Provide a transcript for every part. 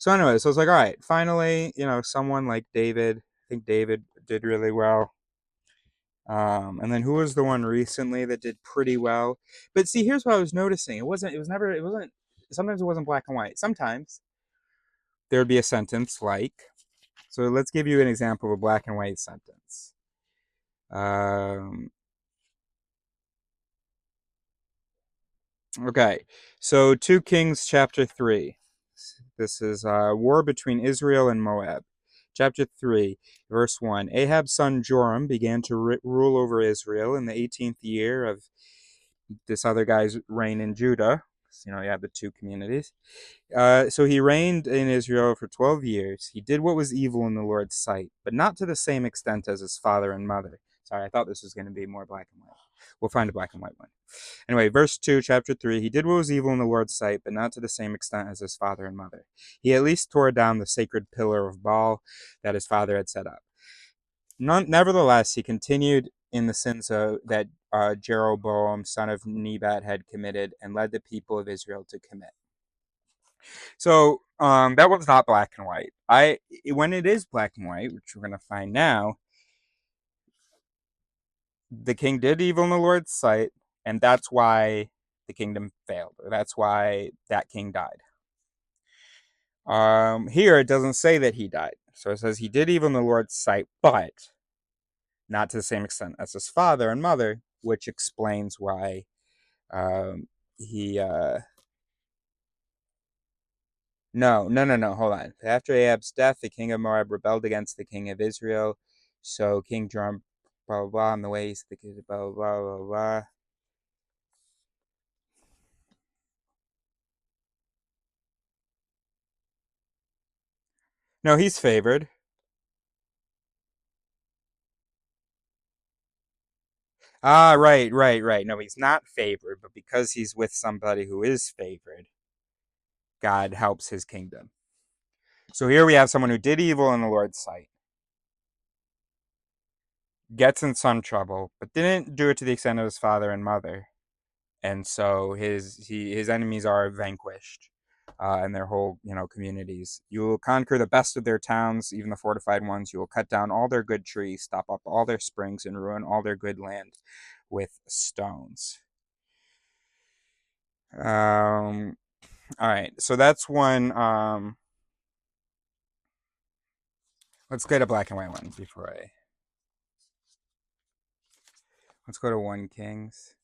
So anyway, so it's like, all right, finally, someone like David. I think David did really well. And then who was the one recently that did pretty well? But see, here's what I was noticing. Sometimes it wasn't black and white. Sometimes there would be a sentence like, so let's give you an example of a black and white sentence. Um, okay, so 2 Kings chapter 3. This is war between Israel and Moab. Chapter 3, verse 1. Ahab's son Joram began to rule over Israel in the 18th year of this other guy's reign in Judah. You have the two communities. So he reigned in Israel for 12 years. He did what was evil in the Lord's sight, but not to the same extent as his father and mother. Sorry, I thought this was going to be more black and white. We'll find a black and white one. Anyway, verse 2, chapter 3. He did what was evil in the Lord's sight, but not to the same extent as his father and mother. He at least tore down the sacred pillar of Baal that his father had set up. Nevertheless, he continued in the sins that Jeroboam, son of Nebat, had committed and led the people of Israel to commit. So that one's not black and white. When it is black and white, which we're going to find now, the king did evil in the Lord's sight, and that's why the kingdom failed, or that's why that king died. Here it doesn't say that he died. So it says he did evil in the Lord's sight, but not to the same extent as his father and mother, which explains why he no, hold on. After Ahab's death, the king of Moab rebelled against the king of Israel. So King Joram, blah, blah, blah, on the way, he's the king, blah, blah, blah, blah, blah. No, he's favored. Ah, right. No, he's not favored, but because he's with somebody who is favored, God helps his kingdom. So here we have someone who did evil in the Lord's sight, gets in some trouble, but didn't do it to the extent of his father and mother. And so his enemies are vanquished, and their whole communities. You will conquer the best of their towns, even the fortified ones. You will cut down all their good trees, stop up all their springs, and ruin all their good land with stones. All right, so that's one. Let's get a black and white one before I. Let's go to 1 Kings.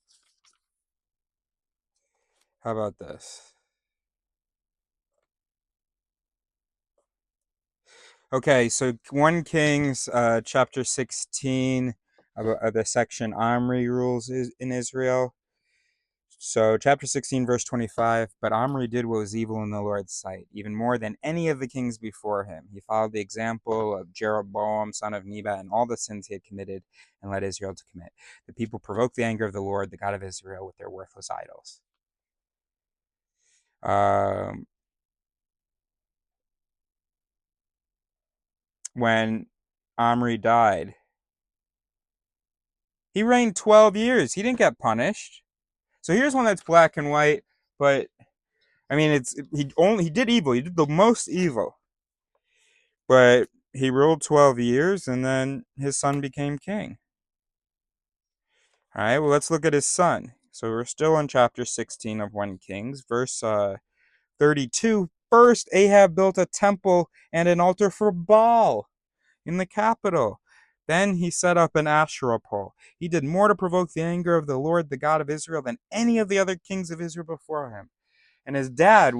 How about this? Okay, so 1 Kings chapter 16 of the section Omri rules in Israel. So chapter 16 verse 25, but Omri did what was evil in the Lord's sight, even more than any of the kings before him. He followed the example of Jeroboam, son of Nebat, and all the sins he had committed and led Israel to commit. The people provoked the anger of the Lord, the God of Israel, with their worthless idols. When Omri died, he reigned 12 years. He didn't get punished. So here's one that's black and white, but I mean, he did evil. He did the most evil, but he ruled 12 years, and then his son became king. All right. Well, let's look at his son. So we're still in chapter 16 of 1 Kings, verse 32. First, Ahab built a temple and an altar for Baal in the capital. Then he set up an Asherah pole. He did more to provoke the anger of the Lord, the God of Israel, than any of the other kings of Israel before him. And his dad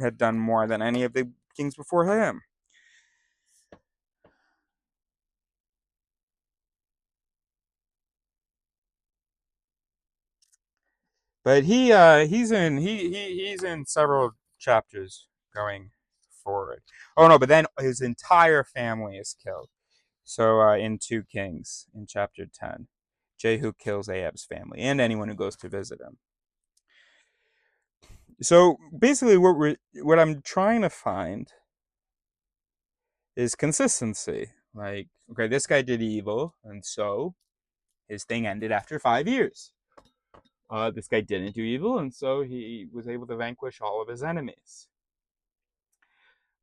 had done more than any of the kings before him. But he's in several chapters going forward. Oh no, but then his entire family is killed. So in 2 Kings, in chapter 10, Jehu kills Ahab's family and anyone who goes to visit him. So basically, what I'm trying to find is consistency. Like, okay, this guy did evil, and so his thing ended after 5 years. This guy didn't do evil, and so he was able to vanquish all of his enemies.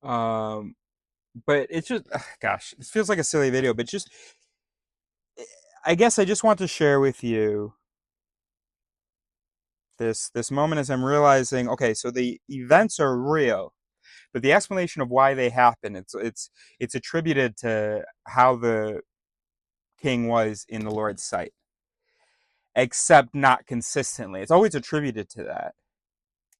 Um, but it's just, gosh, it feels like a silly video, but just, I guess I just want to share with you this moment as I'm realizing, okay, so the events are real, but the explanation of why they happen, it's attributed to how the king was in the Lord's sight, except not consistently. It's always attributed to that.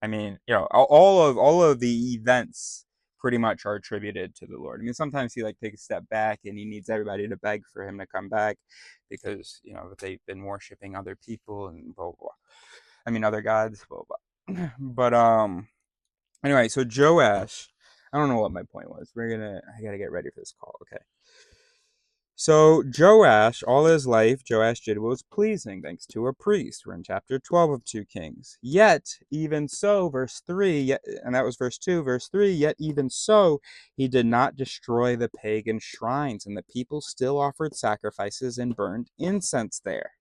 I mean, all of the events pretty much are attributed to the Lord. I mean, sometimes he like takes a step back and he needs everybody to beg for him to come back because they've been worshiping other people and blah blah, blah. I mean, other gods, blah blah. But anyway, so Joash, I don't know what my point was. I gotta get ready for this call. Okay. So Joash, all his life, Joash did what was pleasing, thanks to a priest. We're in chapter 12 of 2 Kings. Yet, even so, verse 3, and that was verse 2, verse 3, yet even so, he did not destroy the pagan shrines, and the people still offered sacrifices and burned incense there.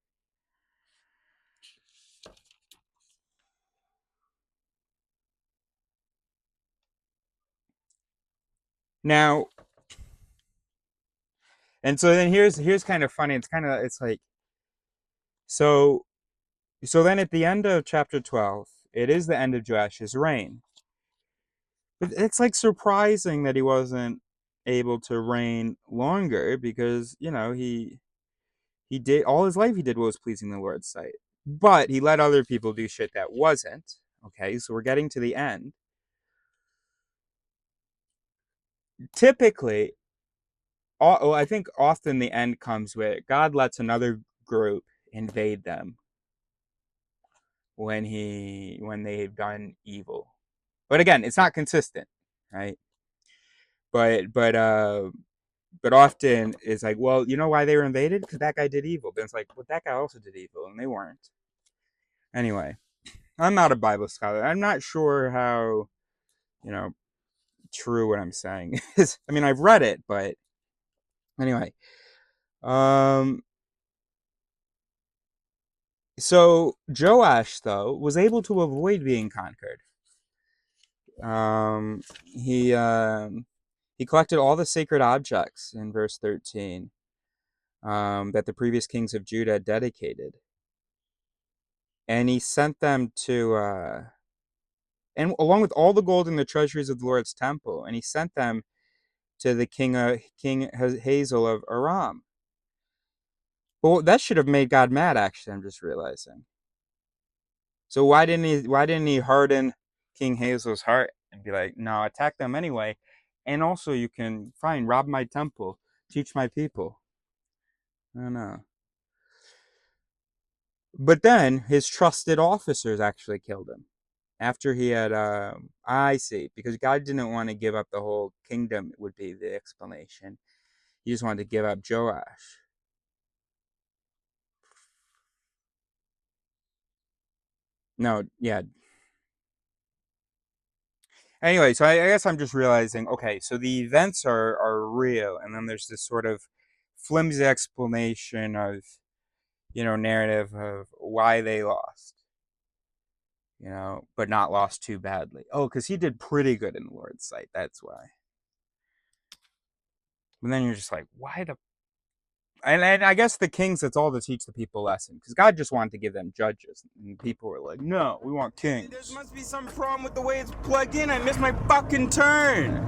Now, and so then here's kind of funny. It's like, so then at the end of chapter 12, it is the end of Joash's reign. But it's like surprising that he wasn't able to reign longer because, he did all his life he did what was pleasing the Lord's sight. But he let other people do shit that wasn't. Okay, so we're getting to the end. Typically, I think often the end comes with God lets another group invade them when they've done evil. But again, it's not consistent, right? But often it's like, well, you know why they were invaded? Because that guy did evil. Then it's like, well, that guy also did evil, and they weren't. Anyway, I'm not a Bible scholar. I'm not sure how, you know, true what I'm saying is. I mean, I've read it, but anyway. Um, so Joash, though, was able to avoid being conquered. Um, he collected all the sacred objects in verse 13 that the previous kings of Judah dedicated. And he sent them to, and along with all the gold and the treasuries of the Lord's temple, and he sent them to the King Hazael of Aram. Well, that should have made God mad. Actually, I'm just realizing. So why didn't he harden King Hazael's heart and be like, no, attack them anyway, and also you can rob my temple, teach my people. I don't know. But then his trusted officers actually killed him. After he had, I see, because God didn't want to give up the whole kingdom, would be the explanation. He just wanted to give up Joash. No, yeah. Anyway, so I guess I'm just realizing, okay, so the events are real, and then there's this sort of flimsy explanation of, narrative of why they lost, but not lost too badly. Oh, because he did pretty good in the Lord's sight, that's why. And then you're just like, why the and I guess the kings, it's all to teach the people a lesson. Because God just wanted to give them judges. And people were like, no, we want kings. There must be some problem with the way it's plugged in. I missed my fucking turn.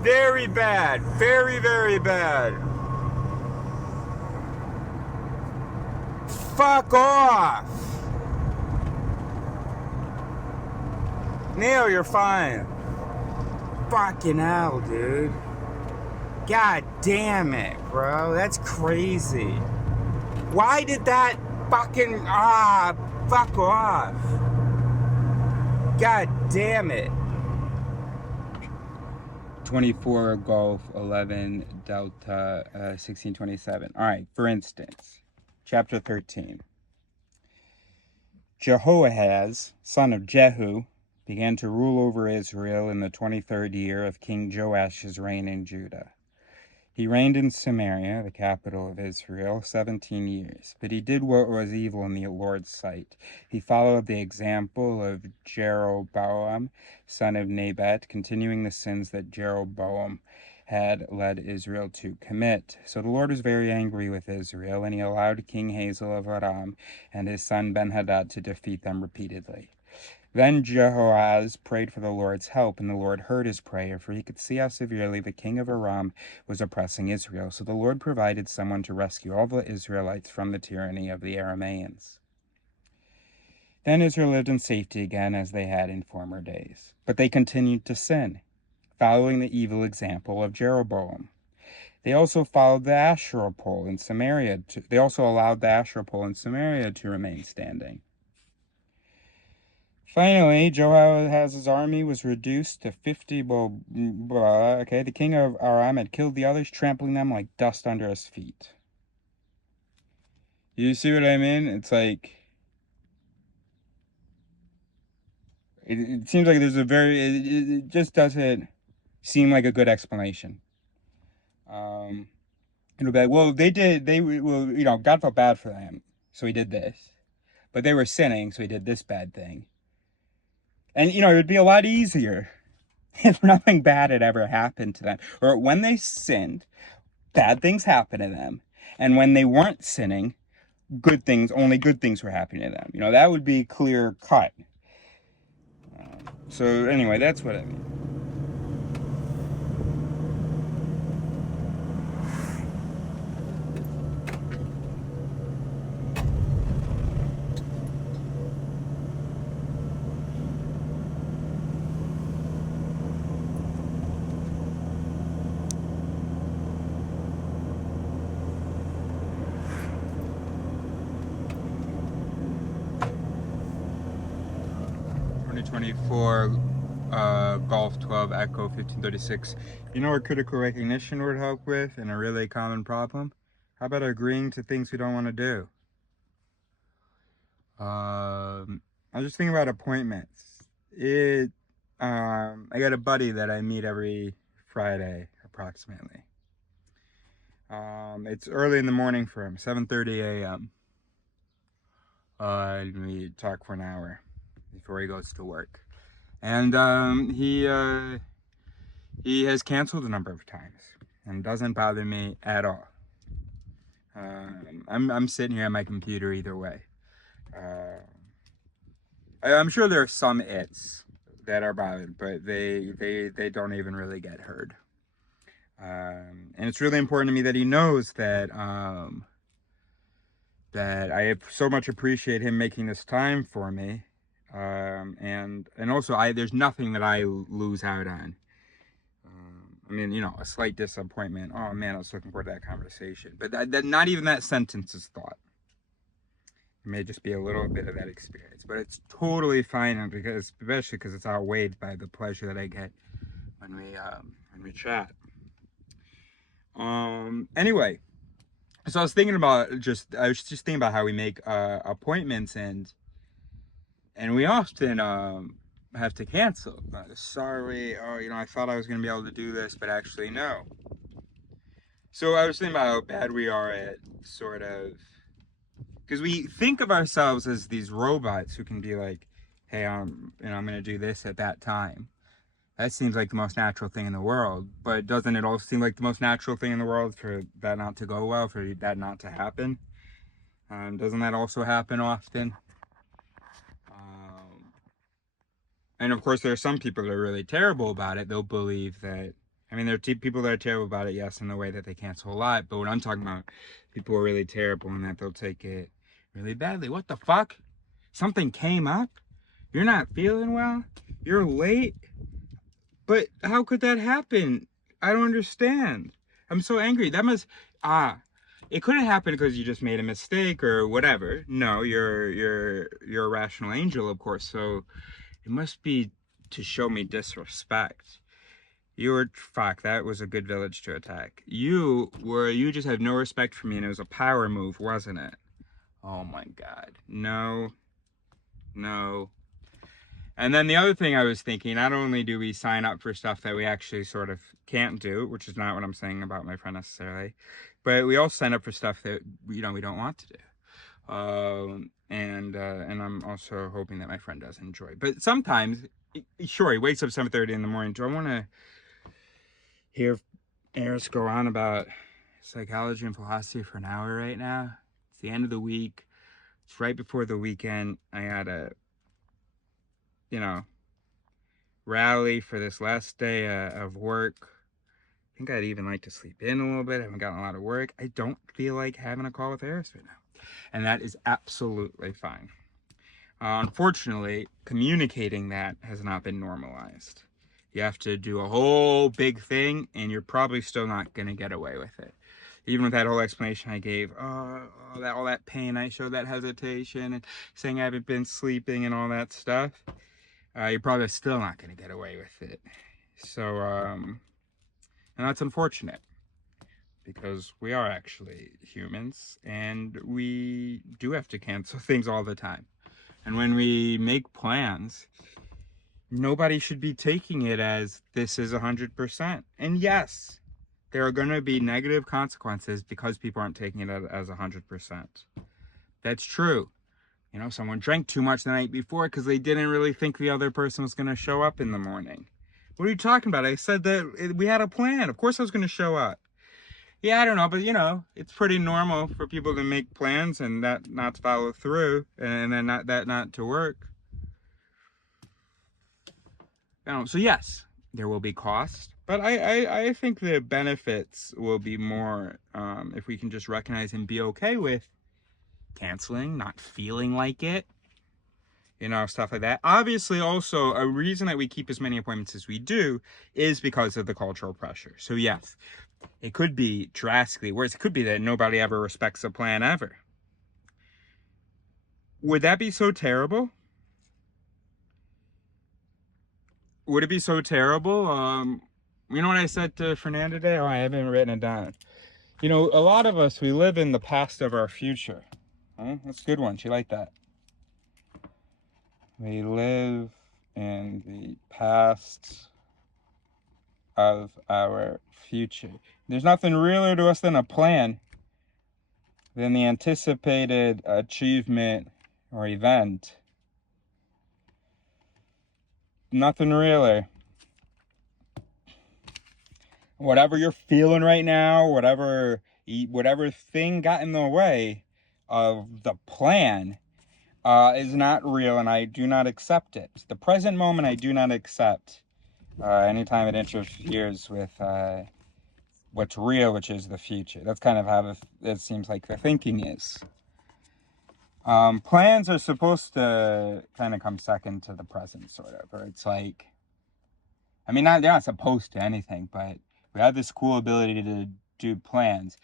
Very bad. Very, very bad. Fuck off. Neil, you're fine. Fucking hell, dude. God damn it, bro. That's crazy. Why did that fucking... fuck off. God damn it. 24 Golf 11 Delta 1627. All right, for instance, chapter 13. Jehoahaz, son of Jehu, began to rule over Israel in the 23rd year of King Joash's reign in Judah. He reigned in Samaria, the capital of Israel, 17 years. But he did what was evil in the Lord's sight. He followed the example of Jeroboam, son of Nebat, continuing the sins that Jeroboam had led Israel to commit. So the Lord was very angry with Israel, and he allowed King Hazael of Aram and his son Ben-Hadad to defeat them repeatedly. Then Jehoahaz prayed for the Lord's help, and the Lord heard his prayer, for he could see how severely the king of Aram was oppressing Israel. So the Lord provided someone to rescue all the Israelites from the tyranny of the Arameans. Then Israel lived in safety again, as they had in former days. But they continued to sin, following the evil example of Jeroboam. They also followed the Asherah pole in Samaria. They also allowed the Asherah pole in Samaria to remain standing. Finally, Jehoahaz's army was reduced to 50. The king of Aram had killed the others, trampling them like dust under his feet. You see what I mean? It's like, it seems like there's a it just doesn't seem like a good explanation. It'll be like, well, God felt bad for them, so he did this. But they were sinning, so he did this bad thing. And, it would be a lot easier if nothing bad had ever happened to them. Or when they sinned, bad things happened to them. And when they weren't sinning, only good things were happening to them. That would be clear cut. So anyway, that's what I mean. Golf 12 Echo 1536. You know what critical recognition would help with, and a really common problem? How about agreeing to things we don't want to do? I was just thinking about appointments. I got a buddy that I meet every Friday, approximately. It's early in the morning for him, 7:30 a.m. We talk for an hour before he goes to work. And he has canceled a number of times, and doesn't bother me at all. I'm sitting here at my computer either way. I'm sure there are some its that are bothered, but they don't even really get heard. And it's really important to me that he knows that that I so much appreciate him making this time for me. And also there's nothing that I lose out on. I mean, a slight disappointment. Oh man, I was looking forward to that conversation. But that not even that sentence is thought. It may just be a little bit of that experience, but it's totally fine, especially because it's outweighed by the pleasure that I get when we chat. Anyway, so I was just thinking about how we make appointments, and we often have to cancel. Sorry, I thought I was going to be able to do this, but actually no. So I was thinking about how bad we are at sort of, because we think of ourselves as these robots who can be like, hey, I'm going to do this at that time. That seems like the most natural thing in the world, but doesn't it also seem like the most natural thing in the world for that not to go well, for that not to happen? Doesn't that also happen often? And of course, there are some people that are really terrible about it. They'll believe that, there are people that are terrible about it, yes, in the way that they cancel a lot. But what I'm talking about, people are really terrible in that they'll take it really badly. What the fuck? Something came up? You're not feeling well? You're late? But how could that happen? I don't understand. I'm so angry. It couldn't happen because you just made a mistake or whatever. No, you're a rational angel, of course. So it must be to show me disrespect. Fuck, that was a good village to attack. You just had no respect for me, and it was a power move, wasn't it? Oh my God. No. And then the other thing I was thinking, not only do we sign up for stuff that we actually sort of can't do, which is not what I'm saying about my friend necessarily, but we also sign up for stuff that, we don't want to do. And I'm also hoping that my friend does enjoy. But sometimes, sure, he wakes up 7:30 in the morning. Do I want to hear Eris go on about psychology and philosophy for an hour right now? It's the end of the week. It's right before the weekend. I gotta, rally for this last day of work. I think I'd even like to sleep in a little bit. I haven't gotten a lot of work. I don't feel like having a call with Eris right now. And that is absolutely fine. Unfortunately, communicating that has not been normalized. You have to do a whole big thing, and you're probably still not going to get away with it. Even with that whole explanation I gave, all that pain I showed, that hesitation, and saying I haven't been sleeping and all that stuff, you're probably still not going to get away with it. So, and that's unfortunate, because we are actually humans, and we do have to cancel things all the time. And when we make plans, nobody should be taking it as this is 100%. And yes, there are going to be negative consequences because people aren't taking it as 100%. That's true. Someone drank too much the night before because they didn't really think the other person was going to show up in the morning. What are you talking about? I said that we had a plan. Of course I was going to show up. Yeah, I don't know, but it's pretty normal for people to make plans and that not to follow through, and then not to work. So yes, there will be cost, but I think the benefits will be more if we can just recognize and be okay with canceling, not feeling like it, stuff like that. Obviously, also, a reason that we keep as many appointments as we do is because of the cultural pressure. So yes, it could be drastically worse. It could be that nobody ever respects a plan ever. Would that be so terrible? Would it be so terrible? You know what I said to Fernanda today? Oh, I haven't written it down. A lot of us, we live in the past of our future. That's a good one. She liked that. We live in the past of our future. There's nothing realer to us than a plan, than the anticipated achievement or event. Nothing realer. Whatever you're feeling right now, whatever thing got in the way of the plan is not real, and I do not accept it. The present moment I do not accept anytime it interferes with what's real, which is the future. That's kind of how it seems like the thinking is. Plans are supposed to kind of come second to the present, sort of, or it's like, they're not supposed to anything, but we have this cool ability to do plans.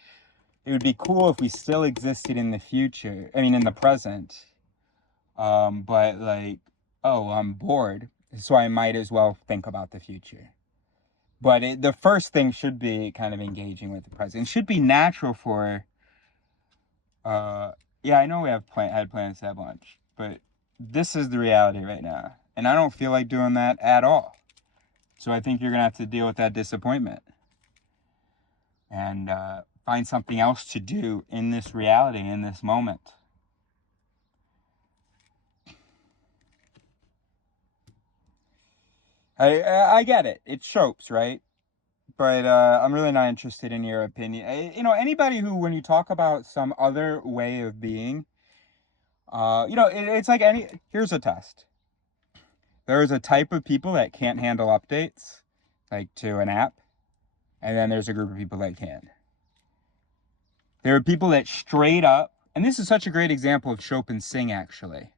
It would be cool if we still existed in the future, in the present, but like, oh, I'm bored, so I might as well think about the future. But the first thing should be kind of engaging with the present. It should be natural for, yeah, I know we had plans to have lunch, but this is the reality right now. And I don't feel like doing that at all. So I think you're going to have to deal with that disappointment. And find something else to do in this reality, in this moment. I get it. It's Shopes, right? But I'm really not interested in your opinion. Anybody who, when you talk about some other way of being, it's like here's a test. There is a type of people that can't handle updates, like to an app, and then there's a group of people that can. There are people that straight up, and this is such a great example of Shope and Sing, actually.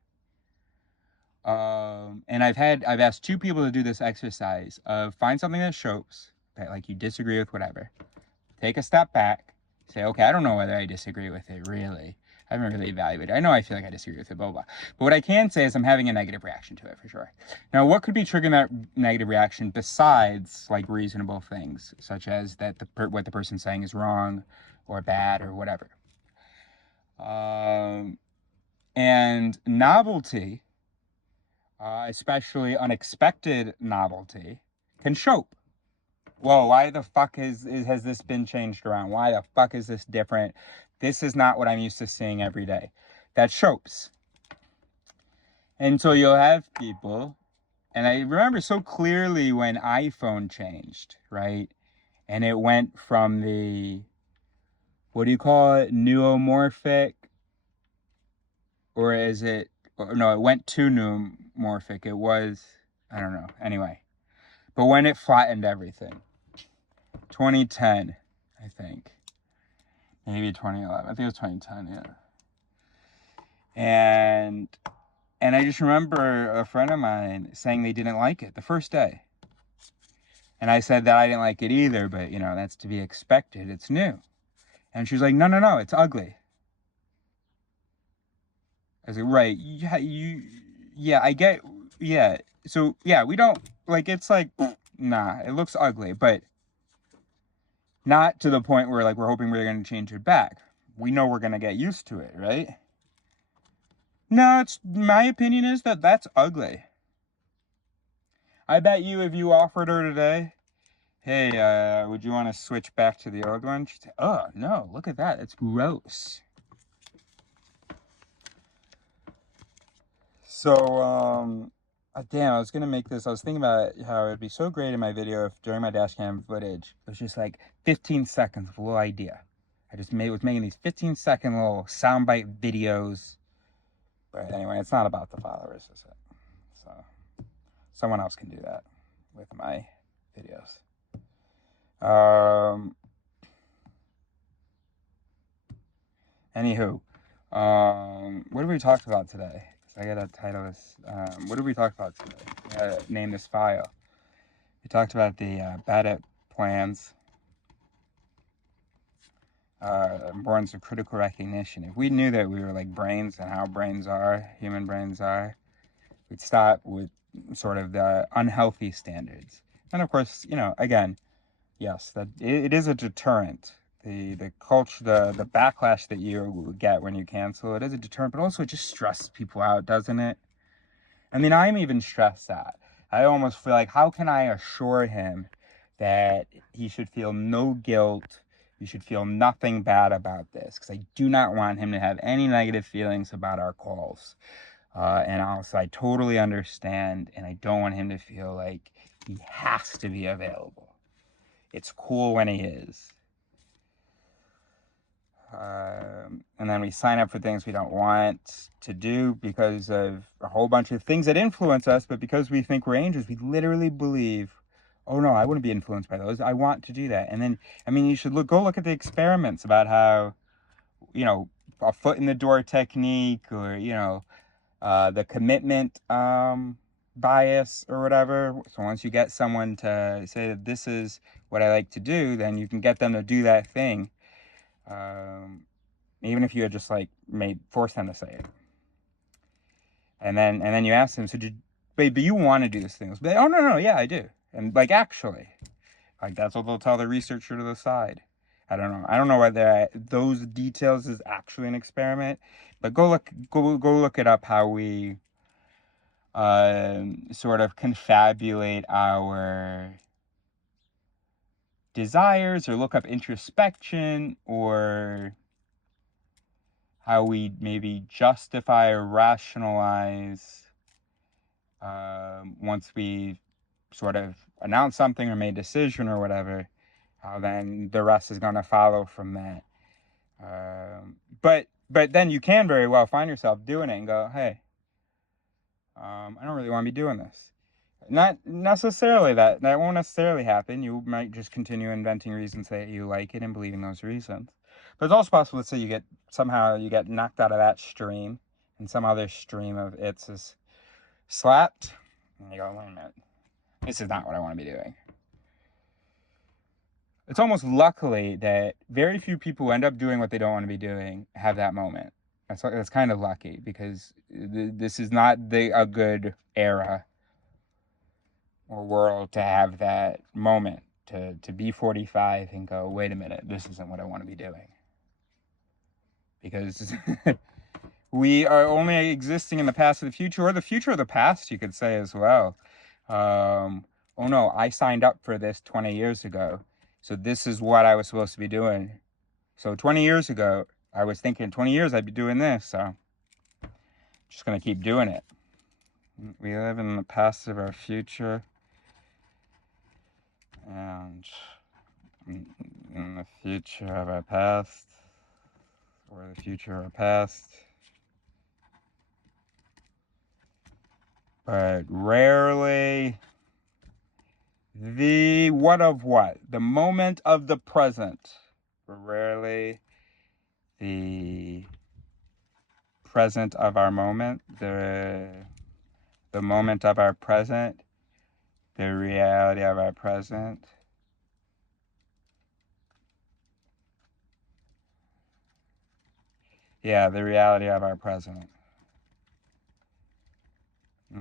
And I've asked two people to do this exercise of find something that Shopes, that like you disagree with, whatever. Take a step back, say, okay, I don't know whether I disagree with it, really. I haven't really evaluated it. I know I feel like I disagree with it, blah, blah. But what I can say is I'm having a negative reaction to it, for sure. Now, what could be triggering that negative reaction besides, like, reasonable things, such as that what the person's saying is wrong or bad or whatever? And novelty especially unexpected novelty, can show. Whoa, why the fuck has this been changed around? Why the fuck is this different? This is not what I'm used to seeing every day. That shows. And so you'll have people, and I remember so clearly when iPhone changed, right? And it went from the, what do you call it, neomorphic? Or is it, no, it went to neomorphic. It was, I don't know. Anyway. But when it flattened everything. 2010, I think. Maybe 2011. I think it was 2010, yeah. And I just remember a friend of mine saying they didn't like it the first day. And I said that I didn't like it either, but, you know, that's to be expected. It's new. And she was like, no, it's ugly. I was like, right, yeah, I get, yeah. So, yeah, we don't, like, it's like, nah, it looks ugly, but not to the point where, like, we're hoping we're going to change it back. We know we're going to get used to it, right? No, my opinion is that that's ugly. I bet you if you offered her today, hey, would you want to switch back to the old one? She'd say, oh, no, look at that. It's gross. So, damn, I was going to make this. I was thinking about how it'd be so great in my video if during my dashcam footage, it was just like 15 seconds of a little idea. I just was making these 15-second little soundbite videos. But anyway, it's not about the followers, is it? So, someone else can do that with my videos. Anywho, what have we talked about today? I gotta title this. What did we talk about today? I gotta name this file. We talked about the Barbate plans, importance of critical recognition. If we knew that we were like brains and how brains are, human brains are, we'd stop with sort of the unhealthy standards. And of course, you know, again, yes, that it is a deterrent. The culture, the backlash that you get when you cancel it is a deterrent, but also it just stresses people out, doesn't it? I mean, I'm even stressed out. I almost feel like, how can I assure him that he should feel no guilt? He should feel nothing bad about this, because I do not want him to have any negative feelings about our calls. And also, I totally understand, and I don't want him to feel like he has to be available. It's cool when he is. And then we sign up for things we don't want to do because of a whole bunch of things that influence us, but because we think we're angels, we literally believe, oh no, I wouldn't be influenced by those. I want to do that. And then, I mean, you should go look at the experiments about how, you know, a foot in the door technique, or, you know, the commitment bias or whatever. So once you get someone to say that this is what I like to do, then you can get them to do that thing. Even if you had just like forced them to say it, and then you ask them, so but you want to do this thing? Like, oh no, yeah, I do. And like, actually, like, that's what they'll tell the researcher to the side. I don't know whether those details is actually an experiment, but go look it up, how we sort of confabulate our desires, or look up introspection, or how we maybe justify or rationalize once we sort of announce something or made a decision or whatever, how then the rest is going to follow from that. But then you can very well find yourself doing it and go, hey, I don't really want to be doing this. Not necessarily that won't necessarily happen. You might just continue inventing reasons that you like it and believing those reasons. But it's also possible that, say, you get knocked out of that stream, and some other stream of it's is slapped, and you go, wait a minute, this is not what I want to be doing. It's almost luckily that very few people who end up doing what they don't want to be doing have that moment. That's kind of lucky, because this is not a good era or world to have that moment, to be 45 and go, wait a minute, this isn't what I want to be doing. Because We are only existing in the past of the future, or the future of the past, you could say as well. Oh no, I signed up for this 20 years ago. So this is what I was supposed to be doing. So 20 years ago, I was thinking 20 years I'd be doing this. So just going to keep doing it. We live in the past of our future. And in the future of our past, or the future of our past. But rarely the what of what? The moment of the present. But rarely the present of our moment. The moment of our present. The reality of our present. Yeah, the reality of our present.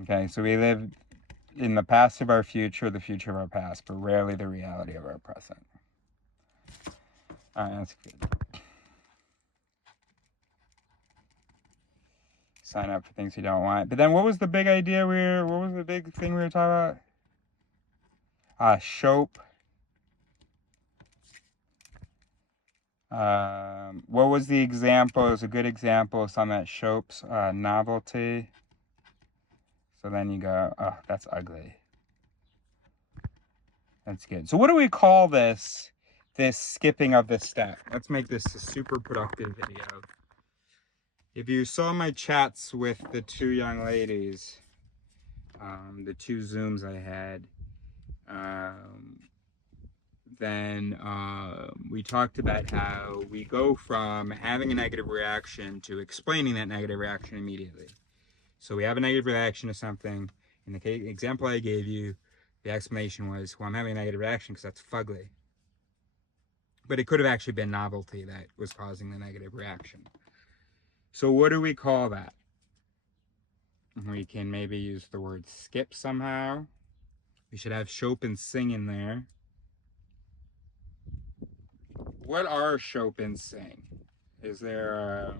Okay, so we live in the past of our future, the future of our past, but rarely the reality of our present. All right, that's good. Sign up for things you don't want. But then what was the big idea what was the big thing we were talking about? Shope. What was the example? It was a good example of something that shopes novelty. So then you go, oh, that's ugly. That's good. So what do we call this skipping of this step? Let's make this a super productive video. If you saw my chats with the two young ladies, the two Zooms I had, then we talked about how we go from having a negative reaction to explaining that negative reaction immediately. So we have a negative reaction to something. In the example I gave you, the explanation was, well, I'm having a negative reaction because that's fugly. But it could have actually been novelty that was causing the negative reaction. So what do we call that? We can maybe use the word skip somehow. We should have shope and sing in there. What are shope and sing? Is there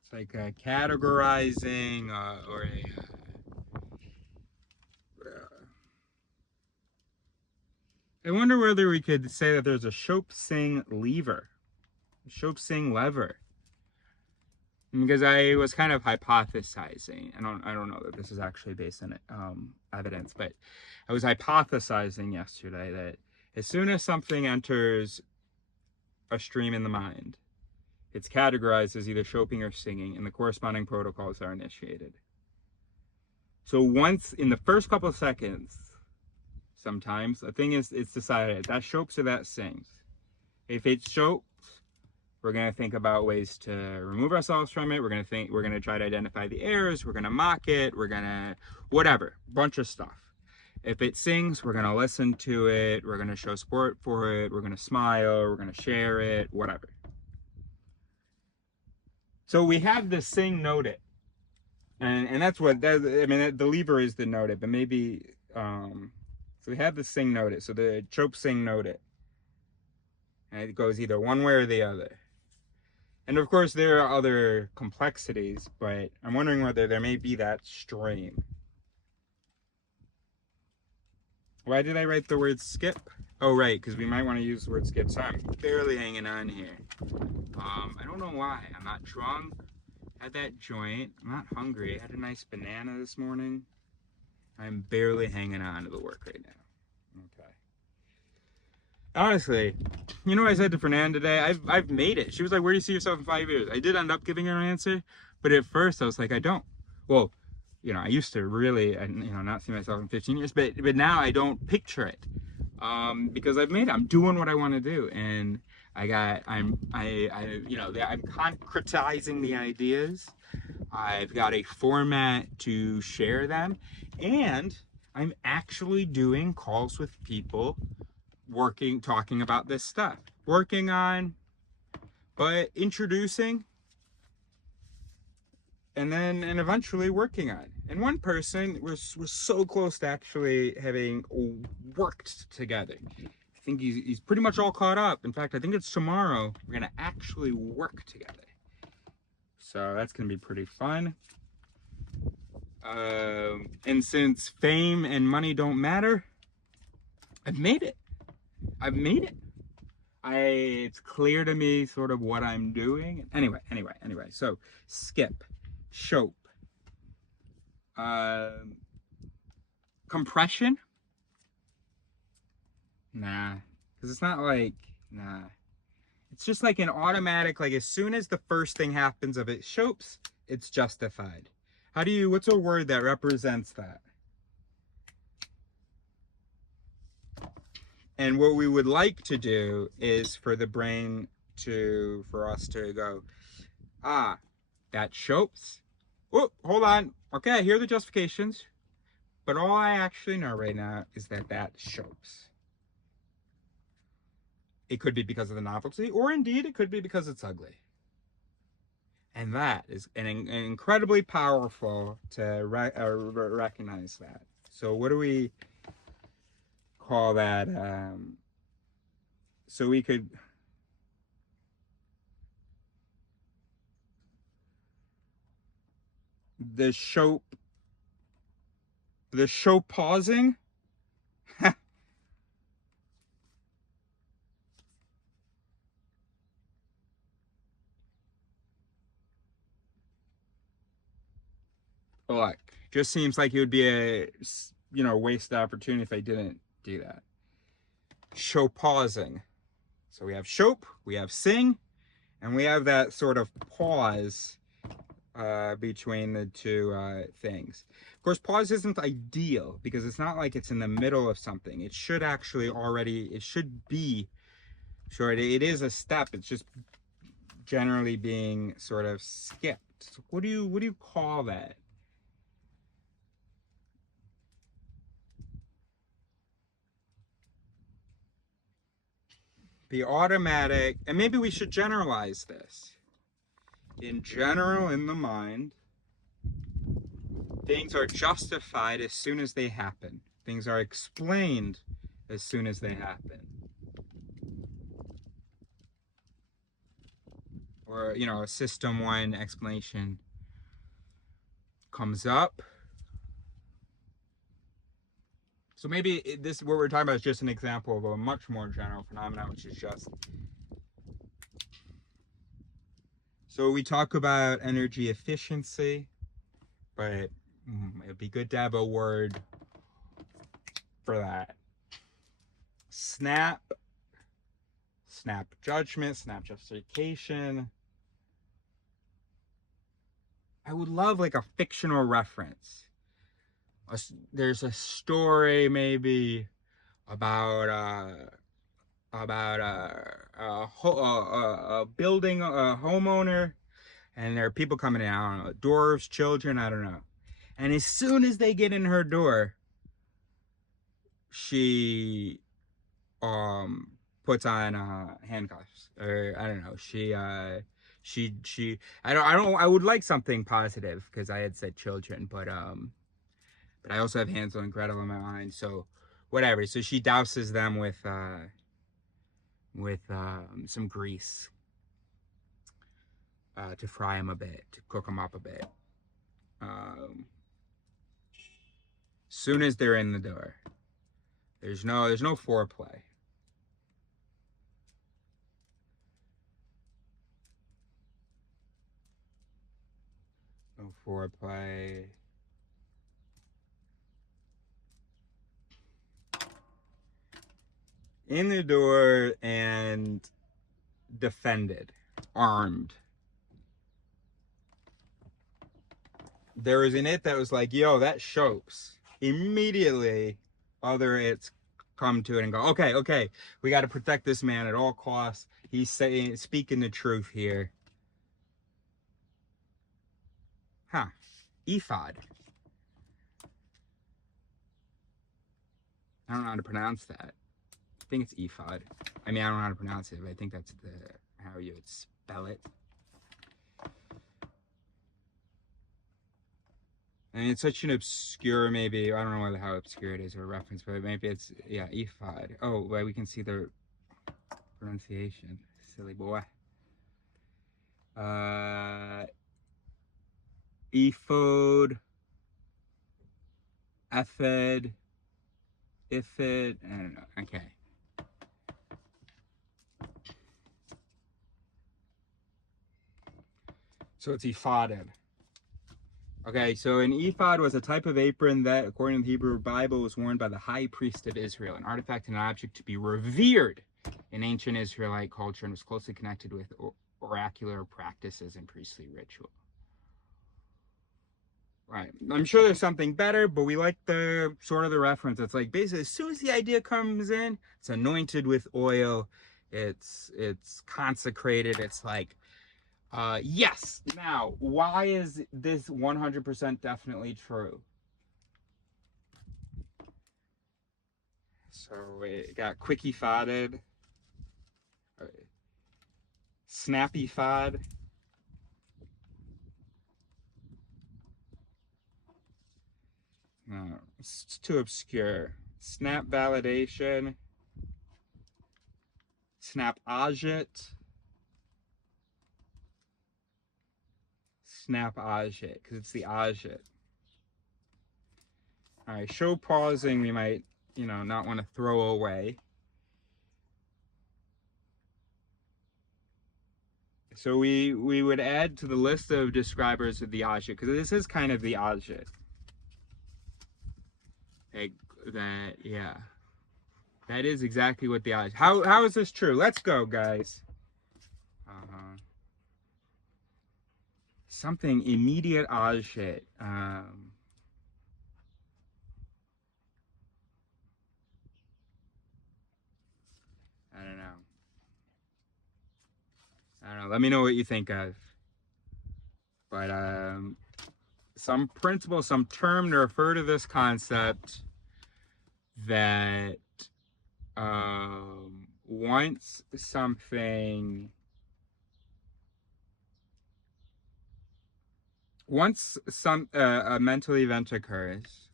it's like a categorizing or a I wonder whether we could say that there's a shope sing lever. A shope sing lever. Because I was kind of hypothesizing. I don't know that this is actually based on evidence, but I was hypothesizing yesterday that as soon as something enters a stream in the mind, it's categorized as either shoping or singing, and the corresponding protocols are initiated. So once in the first couple of seconds, sometimes the thing is, it's decided that shopes or that sings. If it's shopes, we're going to think about ways to remove ourselves from it. We're going to try to identify the errors. We're going to mock it. We're going to whatever, bunch of stuff. If it sings, we're going to listen to it. We're going to show support for it. We're going to smile. We're going to share it, whatever. So we have the sing note it. And that's what, I mean, the lever is the note it, but maybe, so we have the sing note it. So the chope sing note it. And it goes either one way or the other. And of course there are other complexities, but I'm wondering whether there may be that stream. Why did I write the word skip? Oh, right, because we might want to use the word skip. So I'm barely hanging on here. I don't know why. I'm not drunk. Had that joint. I'm not hungry. I had a nice banana this morning. I'm barely hanging on to the work right now. Okay. Honestly, you know what I said to Fernanda today? I've made it. She was like, where do you see yourself in 5 years? I did end up giving her an answer, but at first I was like, I don't. Well, you know, I used to really, you know, not see myself in 15 years, but now I don't picture it, because I've made it. I'm doing what I want to do, and I'm concretizing the ideas. I've got a format to share them, and I'm actually doing calls with people, talking about this stuff, working on, but introducing, and eventually working on. And one person was so close to actually having worked together. think he's pretty much all caught up. In fact, I think it's tomorrow we're gonna actually work together. So that's gonna be pretty fun. And since fame and money don't matter, I've made it. I've made it. It's clear to me sort of what I'm doing. Anyway. So skip, shope, compression. Nah, because it's not like, nah. It's just like an automatic, like as soon as the first thing happens of it shopes, it's justified. What's a word that represents that? And what we would like to do is for the brain for us to go, ah, that shopes. Oh, hold on. Okay, I hear the justifications. But all I actually know right now is that shopes. It could be because of the novelty, or indeed it could be because it's ugly. And that is an incredibly powerful to recognize that. So what do we call that? So we could... The shope pausing. Look, just seems like it would be a wasted opportunity if I didn't do that. Show pausing. So we have shope, we have sing, and we have that sort of pause between the two things. Of course, pause isn't ideal because it's not like it's in the middle of something. It should actually it should be, sure, it is a step. It's just generally being sort of skipped. So what do you call that? The automatic, and maybe we should generalize this. In general, in the mind, things are justified as soon as they happen. Things are explained as soon as they happen. Or, a system one explanation comes up. So maybe what we're talking about is just an example of a much more general phenomenon, which is just... So we talk about energy efficiency, but it'd be good to have a word for that. Snap judgment, snap justification. I would love like a fictional reference. There's a story maybe about a building, a homeowner, and there are people coming in, I don't know, dwarves, children, I don't know. And as soon as they get in her door, she puts on handcuffs, or I don't know. I would like something positive because I had said children, but I also have Hansel and Gretel in my mind, so whatever. So she douses them with some grease to fry them a bit, to cook them up a bit. Soon as they're in the door, there's no foreplay. No foreplay. In the door and defended, armed. There was an it that was like, yo, that shopes. Immediately, other it's come to it and go, okay, we got to protect this man at all costs. He's speaking the truth here. Huh. Ephod. I don't know how to pronounce that. I think it's ephod. I mean, I don't know how to pronounce it, but I think that's how you would spell it. I mean, it's such an obscure, maybe, I don't know how obscure it is or reference, but maybe it's, yeah, ephod. Oh, well, we can see the pronunciation. Silly boy. Ephod, ephod, iphid, I don't know. Okay. So it's ephod. Okay, so an ephod was a type of apron that, according to the Hebrew Bible, was worn by the high priest of Israel, an artifact and an object to be revered in ancient Israelite culture, and was closely connected with oracular practices and priestly ritual. Right. I'm sure there's something better, but we like the sort of the reference. It's like basically as soon as the idea comes in, it's anointed with oil, it's consecrated, it's like yes. Now, why is this 100% definitely true? So it got quickie fodded, snappy fod. No, it's too obscure. Snap validation, snap agit, snap agit, because it's the agit. All right, show pausing, we might, not want to throw away. So we would add to the list of describers of the agit, because this is kind of the agit. Like that, yeah. That is exactly what the agit. How is this true? Let's go, guys. Something immediate agit. I don't know. I don't know. Let me know what you think of. But some principle, some term to refer to this concept that once a mental event occurs,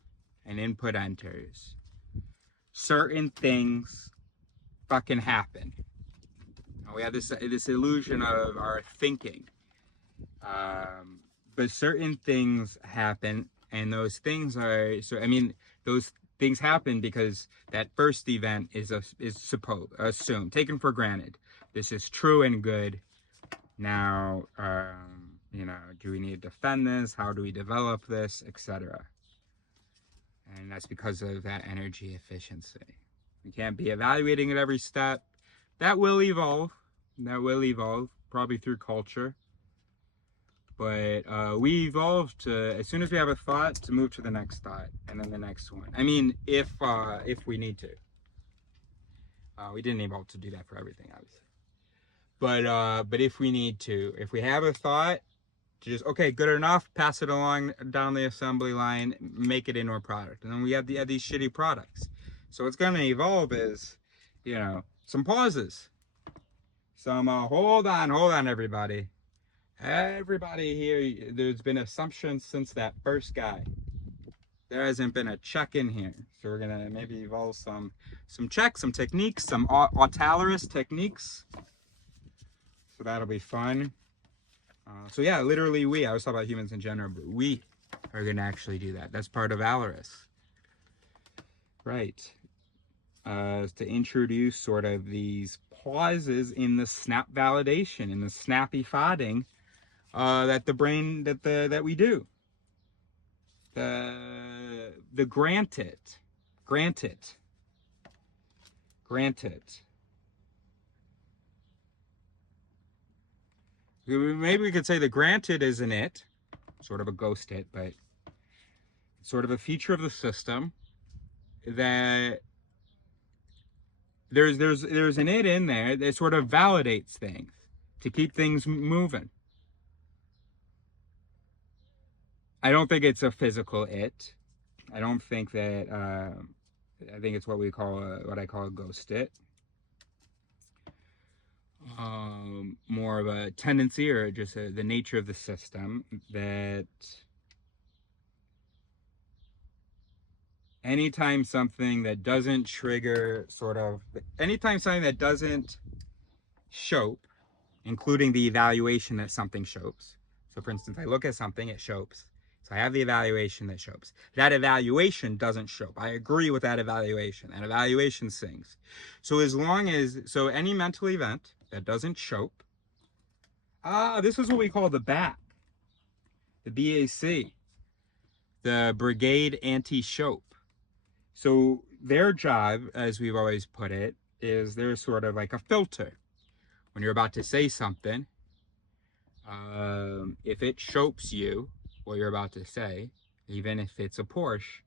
an input enters, certain things fucking happen. We have this illusion of our thinking, but certain things happen, and those things are those things happen because that first event is assumed, taken for granted. This is true and good. Now, do we need to defend this? How do we develop this, etc.? And that's because of that energy efficiency. We can't be evaluating at every step. That will evolve. Probably through culture. But we evolve to, as soon as we have a thought, to move to the next thought, and then the next one. I mean, if we need to. We didn't evolve to do that for everything, obviously. But if we need to, if we have a thought, to just, okay, good enough, pass it along down the assembly line, make it into a product. And then we have these shitty products. So what's going to evolve is, some pauses. Some, hold on, everybody. Everybody here, there's been assumptions since that first guy. There hasn't been a check in here. So we're going to maybe evolve some checks, some techniques, some autolerous techniques. So that'll be fun. So yeah, literally I was talking about humans in general, but we are going to actually do that. That's part of Valorous. Right. To introduce sort of these pauses in the snap validation, in the snappy fodding that the brain, that we do. The GrantIT. Maybe we could say the GrantIT isn't it, sort of a ghost it, but sort of a feature of the system that there's an it in there that sort of validates things to keep things moving. I don't think it's a physical it. I don't think that. I think it's what I call a ghost it. More of a tendency, or just the nature of the system that anytime something that doesn't trigger anytime something that doesn't show, including the evaluation that something shows. So for instance, I look at something, it shows. So I have the evaluation that shows. That evaluation doesn't show. I agree with that evaluation. That evaluation sings. So so any mental event that doesn't show, this is what we call the BAC, the BAC, the Brigade Anti-Shope. So their job, as we've always put it, is they're sort of like a filter. When you're about to say something, if it chokes you, what you're about to say, even if it's a Porsche,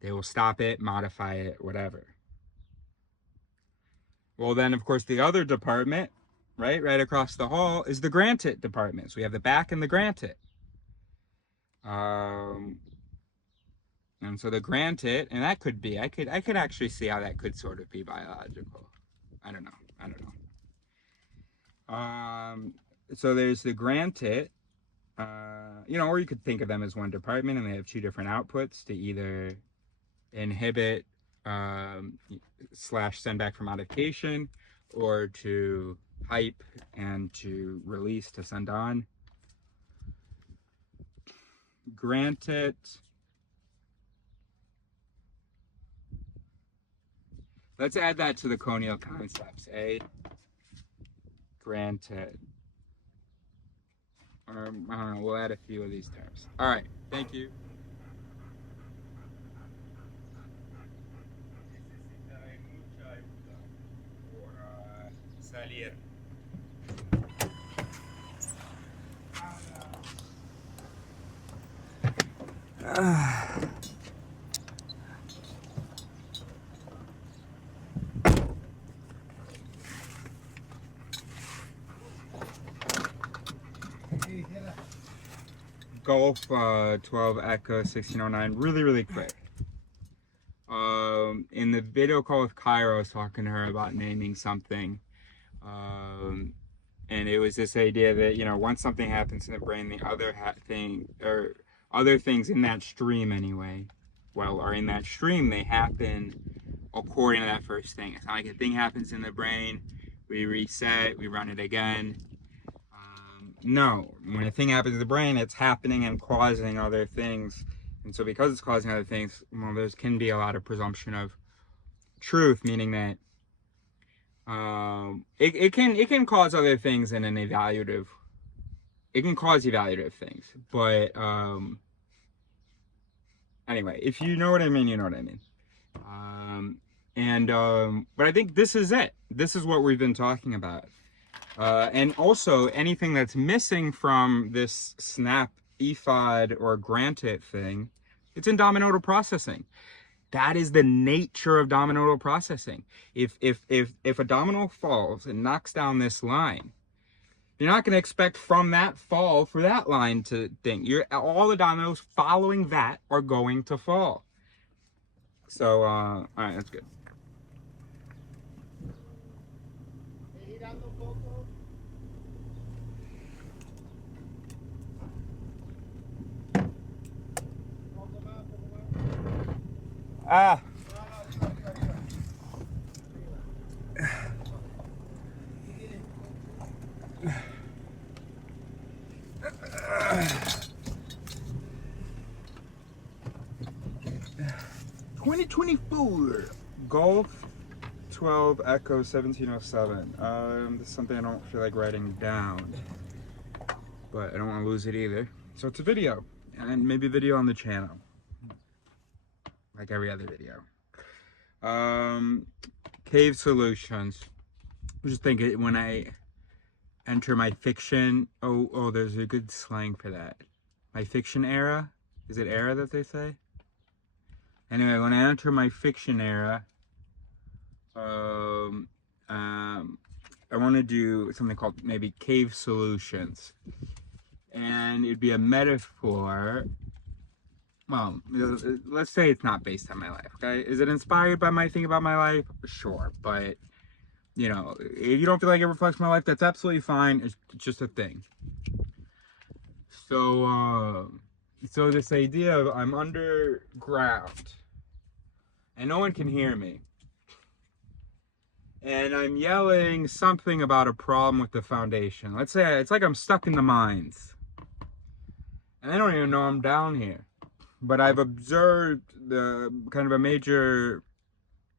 they will stop it, modify it, whatever. Well, then, of course, the other department, right across the hall, is the GrantIT department. So we have the BAC and the GrantIT. And so the GrantIT, and that could be, I could actually see how that could sort of be biological. I don't know. So there's the GrantIT, or you could think of them as one department, and they have two different outputs to either inhibit / send back for modification, or to hype and to release to send on. GrantIT. Let's add that to the Conial concepts. GrantIT. I don't know, we'll add a few of these terms. All right, thank you. Salir. Golf 12 Echo 1609, really quick. In the video call with Kyra, I was talking to her about naming something. And it was this idea that, once something happens in the brain, the other things in that stream anyway, are in that stream, they happen according to that first thing. It's not like a thing happens in the brain, we reset, we run it again. No, when a thing happens in the brain, it's happening and causing other things. And so because it's causing other things, well, there can be a lot of presumption of truth, meaning that it can cause other things in an evaluative. It can cause evaluative things, but anyway, if you know what I mean, you know what I mean. But I think this is it. This is what we've been talking about. And also anything that's missing from this snap ephod or GrantIT thing, it's in dominodal processing. That is the nature of dominodal processing. If a domino falls and knocks down this line, you're not going to expect from that fall for that line to think. All the dominoes following that are going to fall. So, all right, that's good. Ah. 2024 Golf 12 Echo 1707. This is something I don't feel like writing down, but I don't want to lose it either. So it's a video, and maybe a video on the channel, like every other video. Cave Solutions. I'm just thinking when I enter my fiction. Oh, there's a good slang for that. My fiction era. Is it era that they say? Anyway, when I enter my fiction era, I want to do something called maybe Cave Solutions, and it'd be a metaphor. Well, let's say it's not based on my life, okay? Is it inspired by my thing about my life? Sure, but, if you don't feel like it reflects my life, that's absolutely fine. It's just a thing. So this idea of I'm underground, and no one can hear me. And I'm yelling something about a problem with the foundation. Let's say it's like I'm stuck in the mines. And I don't even know I'm down here. But I've observed the kind of a major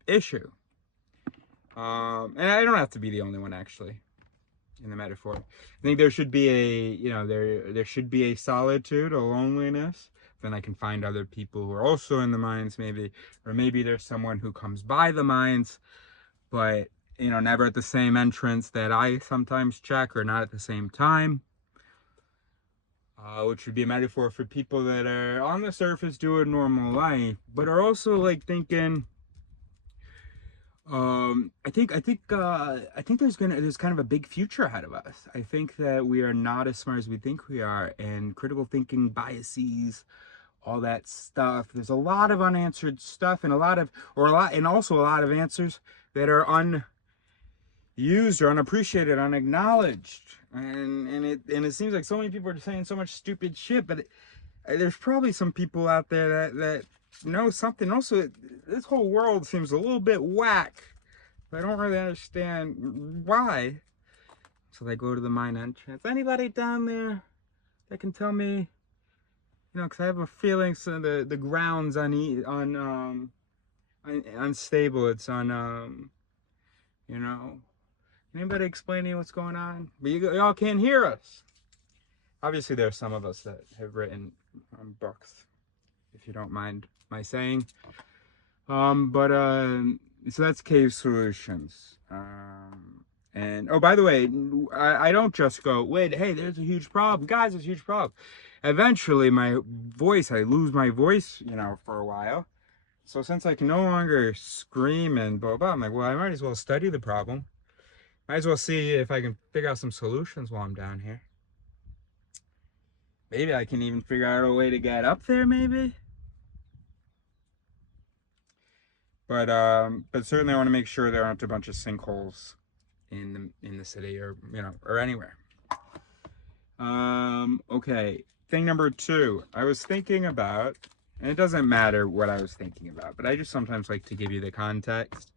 issue. And I don't have to be the only one, actually, in the metaphor. I think there should be there should be a solitude, a loneliness. Then I can find other people who are also in the mines, maybe. Or maybe there's someone who comes by the mines, but, never at the same entrance that I sometimes check, or not at the same time. Which would be a metaphor for people that are on the surface doing normal life, but are also like thinking, I think there's kind of a big future ahead of us. I think that we are not as smart as we think we are, and critical thinking, biases, all that stuff. There's a lot of unanswered stuff, and also a lot of answers that are unused or unappreciated, unacknowledged. And it seems like so many people are saying so much stupid shit, but there's probably some people out there that know something. Also, this whole world seems a little bit whack. I don't really understand why. So they go to the mine entrance. Anybody down there that can tell me? Because I have a feeling the ground's unstable. It's Anybody explain to me what's going on? But y'all can't hear us. Obviously, there are some of us that have written books, if you don't mind my saying. So that's Cave Solutions. And, oh, by the way, I don't just go, wait, hey, there's a huge problem. Guys, there's a huge problem. Eventually, I lose my voice, for a while. So since I can no longer scream and blah, blah, I'm like, well, I might as well study the problem. Might as well see if I can figure out some solutions while I'm down here. Maybe I can even figure out a way to get up there, maybe. But certainly I want to make sure there aren't a bunch of sinkholes in the city, or or anywhere. Okay. Thing number 2. I was thinking about, and it doesn't matter what I was thinking about, but I just sometimes like to give you the context,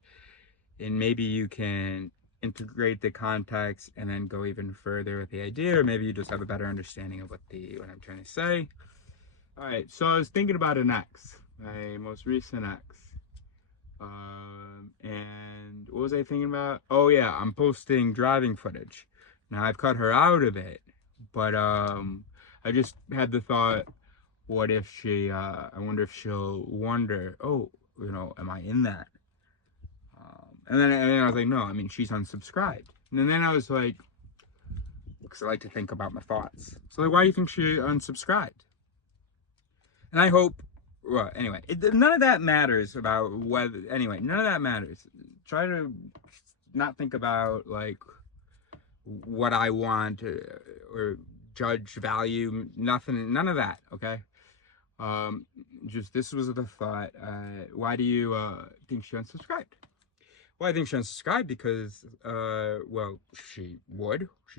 and maybe you can integrate the context and then go even further with the idea, or maybe you just have a better understanding of what I'm trying to say. All right, so I was thinking about an ex, my most recent ex, and what was I thinking about? Oh yeah, I'm posting driving footage. Now I've cut her out of it, but I just had the thought, what if I wonder if she'll wonder, oh, am I in that? And then I was like, no, I mean, she's unsubscribed. And then I was like, because I like to think about my thoughts. So like, why do you think she unsubscribed? And I hope, well, anyway, none of that matters about whether, anyway, none of that matters. Try to not think about like what I want or judge, value, nothing, none of that, okay? Just, this was the thought, why do you think she unsubscribed? Well, I think she unsubscribed because, well, she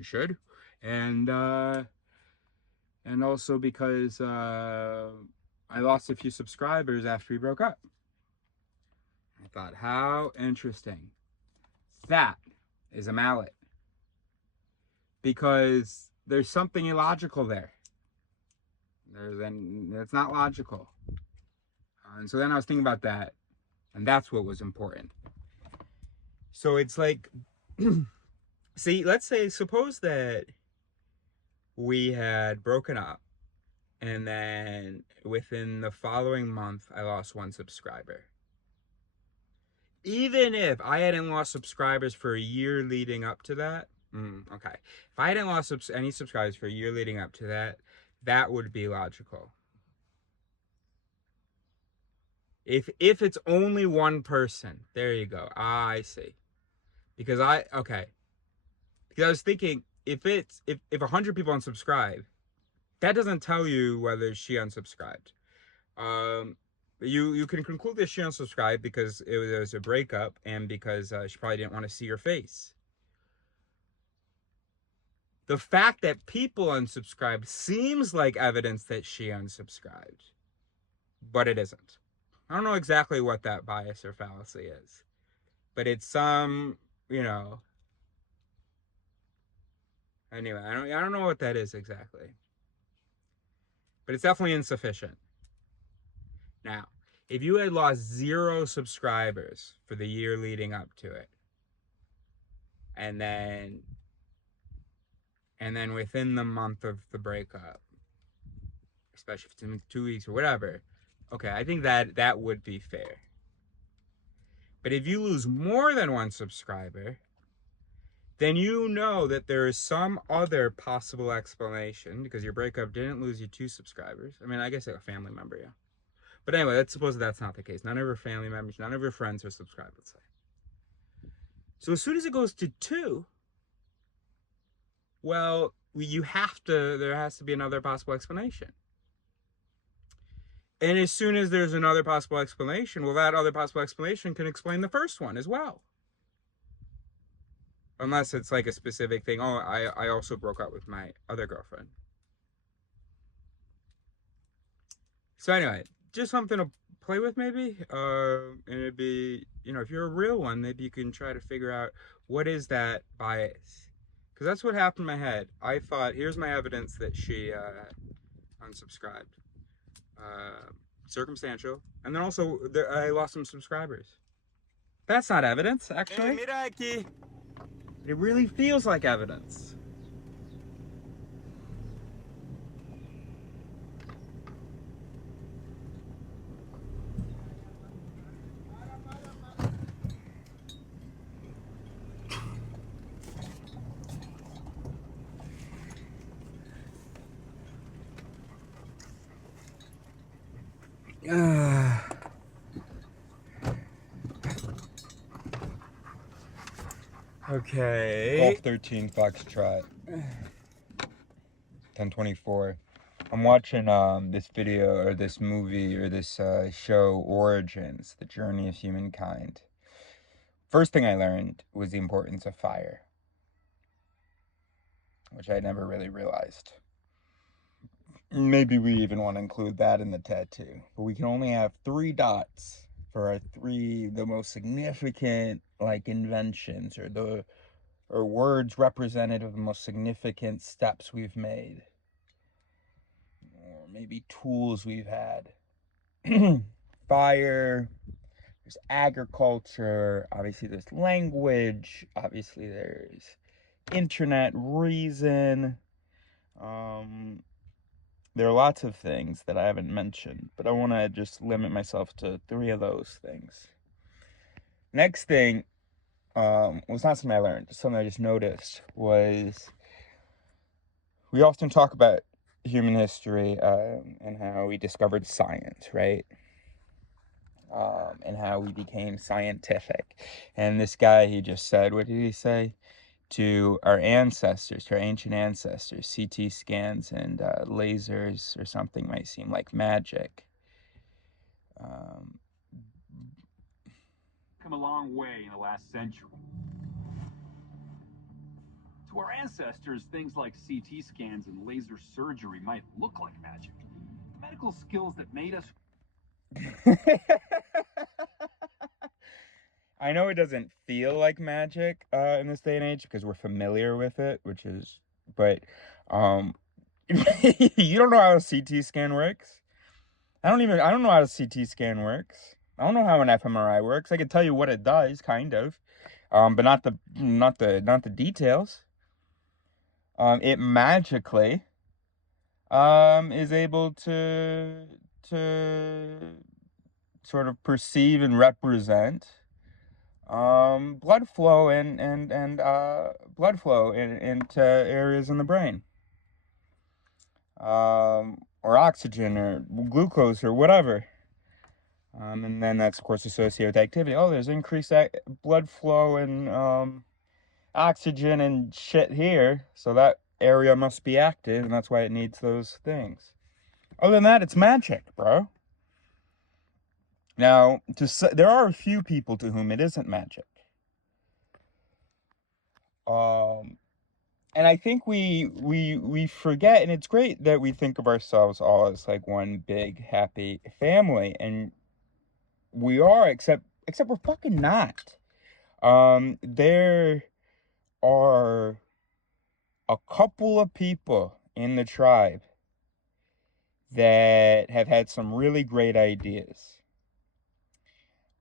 should, and also because I lost a few subscribers after we broke up. I thought, how interesting. That is a mallet, because there's something illogical there. It's not logical, and so then I was thinking about that, and that's what was important. So it's like, see, suppose that we had broken up, and then within the following month, I lost 1 subscriber. Even if I hadn't lost subscribers for a year leading up to that, okay. If I hadn't lost any subscribers for a year leading up to that, that would be logical. If it's only 1 person, there you go. I see. Because I was thinking, if 100 people unsubscribe, that doesn't tell you whether she unsubscribed. You can conclude that she unsubscribed because it was a breakup, and because she probably didn't want to see your face. The fact that people unsubscribed seems like evidence that she unsubscribed, but it isn't. I don't know exactly what that bias or fallacy is, but it's some, you know, anyway, I don't know what that is exactly, but it's definitely insufficient. Now, if you had lost 0 subscribers for the year leading up to it, and then within the month of the breakup, especially if it's in 2 weeks or whatever, okay, I think that would be fair. But if you lose more than 1 subscriber, then you know that there is some other possible explanation, because your breakup didn't lose you 2 subscribers. I mean, I guess a family member, yeah. But anyway, let's suppose that's not the case. None of your family members, none of your friends are subscribed, let's say. So as soon as it goes to 2, well, there has to be another possible explanation. And as soon as there's another possible explanation, well, that other possible explanation can explain the first one as well. Unless it's like a specific thing. Oh, I also broke up with my other girlfriend. So anyway, just something to play with maybe. And it'd be, you know, if you're a real one, maybe you can try to figure out what is that bias. Because that's what happened in my head. I thought, here's my evidence that she unsubscribed. Circumstantial. And then also, I lost some subscribers. That's not evidence, actually. Hey, mira aquí. It really feels like evidence. Okay. Golf 13 Foxtrot. 1024. I'm watching this video or this movie or this show, Origins, The Journey of Humankind. First thing I learned was the importance of fire, which I never really realized. Maybe we even want to include that in the tattoo. But we can only have 3 dots for our the most significant inventions or words representative of the most significant steps we've made. Or maybe tools we've had. Fire, there's agriculture, obviously there's language, obviously there's internet, reason. There are lots of things that I haven't mentioned, but I want to just limit myself to 3 of those things. Next thing, was not something I learned, something I just noticed, was we often talk about human history and how we discovered science, right? And how we became scientific. And this guy, he just said, what did he say? To our ancestors, to our ancient ancestors, CT scans and lasers or something might seem like magic. Come a long way in the last century. To our ancestors, things like CT scans and laser surgery might look like magic. Medical skills that made us... I know it doesn't feel like magic in this day and age because we're familiar with it, but you don't know how a CT scan works. I don't know how a CT scan works. I don't know how an fMRI works. I can tell you what it does, kind of, but not the details. It magically is able to sort of perceive and represent blood flow and blood flow into areas in the brain, or oxygen or glucose or whatever. And then that's, of course, associated with activity. Oh, there's increased blood flow and oxygen and shit here, so that area must be active, and that's why it needs those things. Other than that, it's magic, bro. Now, there are a few people to whom it isn't magic. And I think we forget, and it's great that we think of ourselves all as like one big happy family, and we are, except we're fucking not. There are a couple of people in the tribe that have had some really great ideas.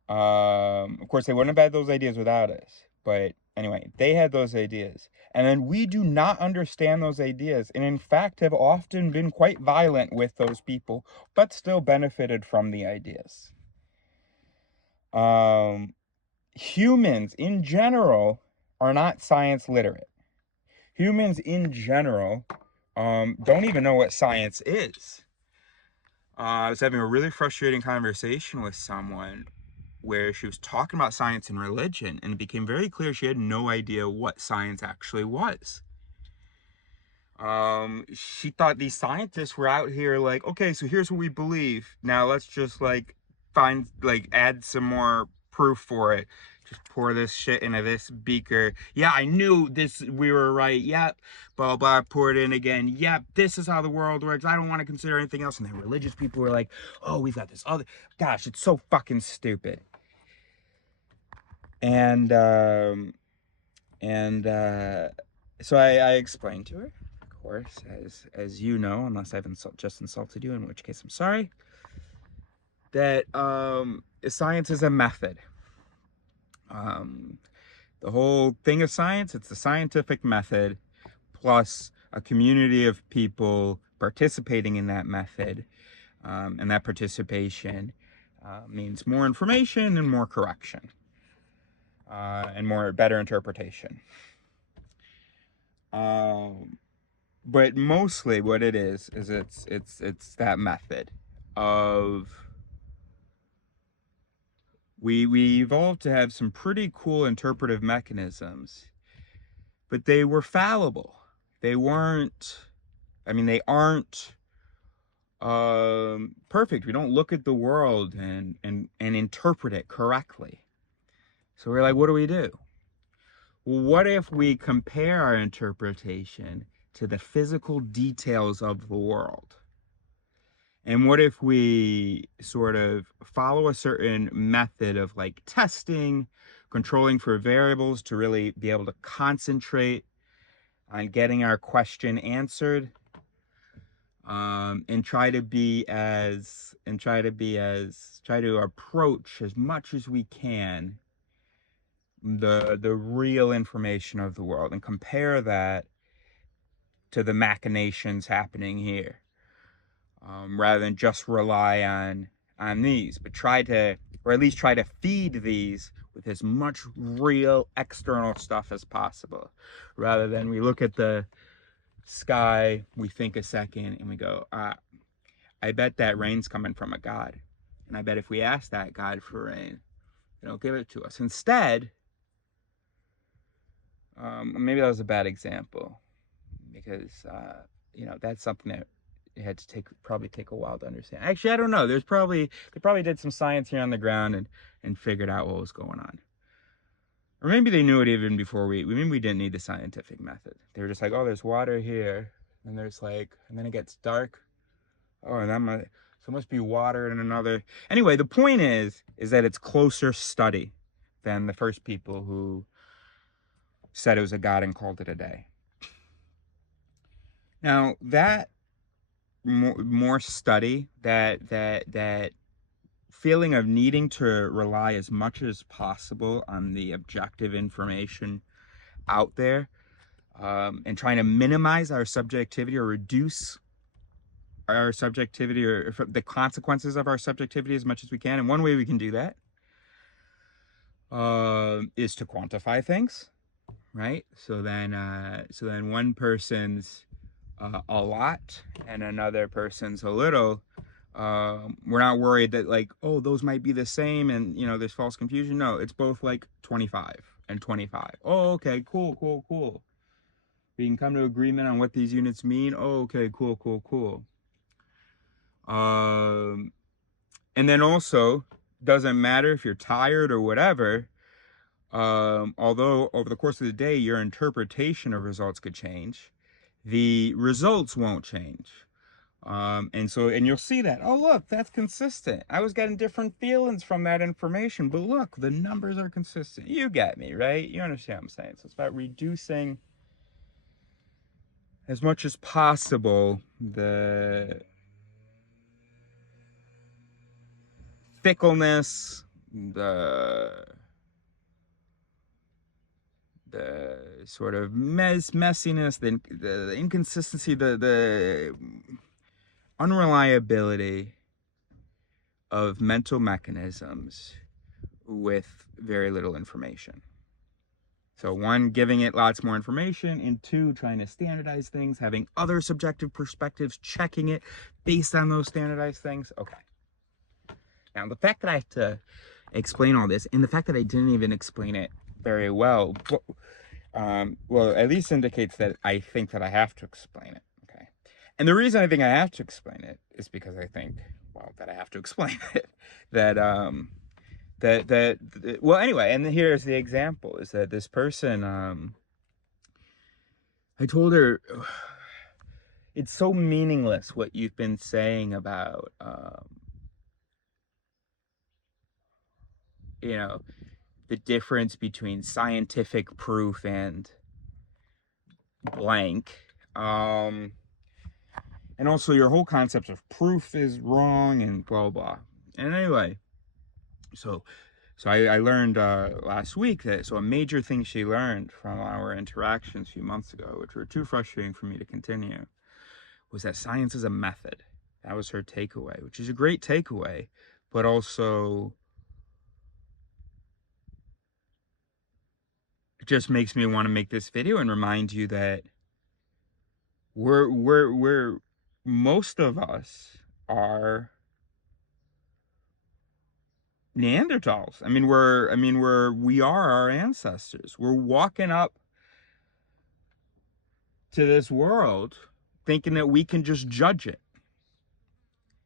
Of course, they wouldn't have had those ideas without us. But anyway, they had those ideas. And then we do not understand those ideas, and in fact have often been quite violent with those people, but still benefited from the ideas. Humans in general are not science literate. Humans in general don't even know what science is. I was having a really frustrating conversation with someone where she was talking about science and religion, and it became very clear she had no idea what science actually was. She thought these scientists were out here like, okay, so here's what we believe. Now let's just like add some more proof for it. Just pour this shit into this beaker. Yeah, I knew this, we were right. Yep. Blah, blah, pour it in again. Yep, this is how the world works. I don't want to consider anything else. And then religious people were like, oh, we've got this other. Gosh, it's so fucking stupid. And so I explained to her, of course, as you know, unless I've just insulted you, in which case I'm sorry, that science is a method. The whole thing of science, it's the scientific method plus a community of people participating in that method, and that participation means more information and more correction. And better interpretation. But mostly what it is it's that method of we evolved to have some pretty cool interpretive mechanisms, but they were fallible. They weren't, I mean, they aren't perfect. We don't look at the world and interpret it correctly. So we're like, what do we do? Well, what if we compare our interpretation to the physical details of the world? And what if we sort of follow a certain method of like testing, controlling for variables to really be able to concentrate on getting our question answered, and try to approach as much as we can the real information of the world and compare that to the machinations happening here, rather than just rely on these, but try to feed these with as much real external stuff as possible, rather than we look at the sky, we think a second, and we go, I bet that rain's coming from a god, and I bet if we ask that god for rain, they'll give it to us. Instead, maybe that was a bad example, because that's something that it had to probably take a while to understand. Actually, I don't know. They probably did some science here on the ground and figured out what was going on. Or maybe they knew it even before we didn't need the scientific method. They were just like, oh, there's water here, and there's like, and then it gets dark. Oh, and so it must be water in another. Anyway, the point is that it's closer study than the first people who said it was a god and called it a day. Now that more study, that feeling of needing to rely as much as possible on the objective information out there, and trying to minimize our subjectivity or reduce our subjectivity or the consequences of our subjectivity as much as we can. And one way we can do that is to quantify things, right? So then one person's a lot and another person's a little. We're not worried that like, oh, those might be the same and there's false confusion. No, it's both like 25 and 25. Oh, okay, cool. We can come to agreement on what these units mean. Oh, okay, cool. And then also, doesn't matter if you're tired or whatever, although over the course of the day your interpretation of results could change, the results won't change. And you'll see that, oh, look, that's consistent. I was getting different feelings from that information, but look, the numbers are consistent. You get me, right? You understand what I'm saying? So it's about reducing as much as possible the fickleness, the sort of messiness, the inconsistency, the unreliability of mental mechanisms with very little information. So one, giving it lots more information, and two, trying to standardize things, having other subjective perspectives, checking it based on those standardized things. Okay. Now, the fact that I have to explain all this, and the fact that I didn't even explain it very well, well, at least indicates that I think that I have to explain it, okay? And the reason I think I have to explain it is because I think, well, that I have to explain it. Well, anyway, and here's the example, is that this person, I told her, it's so meaningless what you've been saying about, you know, the difference between scientific proof and blank. And also your whole concept of proof is wrong and blah, blah. And anyway, so I learned last week that, so a major thing she learned from our interactions a few months ago, which were too frustrating for me to continue, was that science is a method. That was her takeaway, which is a great takeaway, but also it just makes me want to make this video and remind you that we're most of us are Neanderthals. We are our ancestors. We're walking up to this world thinking that we can just judge it,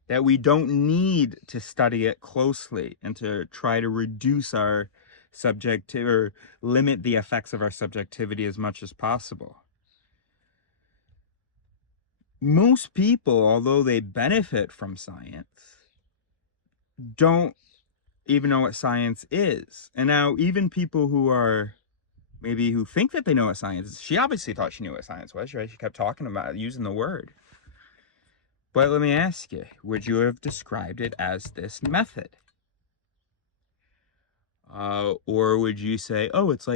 that we don't need to study it closely and to try to reduce our subjectivity or limit the effects of our subjectivity as much as possible. Most people, although they benefit from science, don't even know what science is. And now even people who are maybe who think that they know what science is, she obviously thought she knew what science was, right? She kept talking about it, using the word. But let me ask you, would you have described it as this method? Or would you say, oh, it's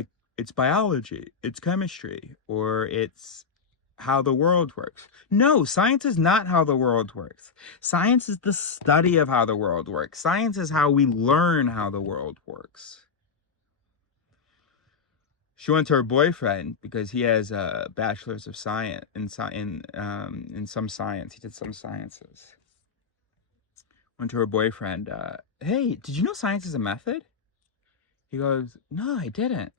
biology, it's chemistry, or it's how the world works? No, science is not how the world works. Science is the study of how the world works. Science is how we learn how the world works. She went to her boyfriend because he has a bachelor's of science in some science. He did some sciences. Went to her boyfriend. Hey, did you know science is a method? He goes, no, I didn't.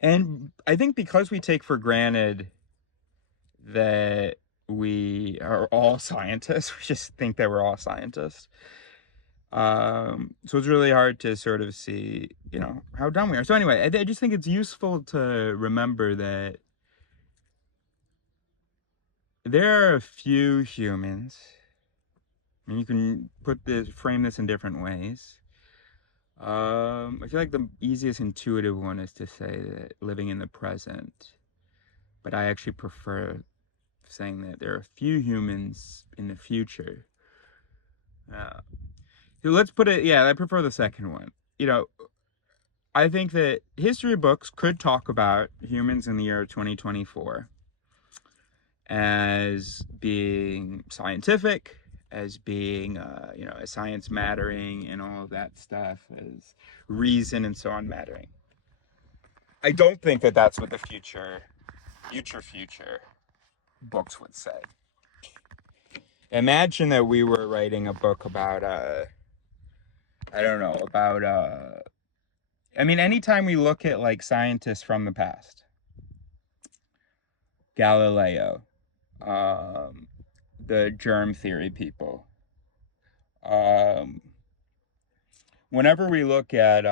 And I think because we take for granted that we are all scientists, we just think that we're all scientists. So it's really hard to sort of see, how dumb we are. So anyway, I just think it's useful to remember that there are a few humans, and you can frame this in different ways. I feel like the easiest intuitive one is to say that living in the present, but I actually prefer saying that there are a few humans in the future. So let's put it, I prefer the second one. I think that history books could talk about humans in the year 2024 as being scientific, as being, as science mattering and all of that stuff, as reason and so on mattering. I don't think that that's what the future books would say. Imagine that we were writing a book about, anytime we look at like scientists from the past, Galileo, the germ theory people, whenever we look at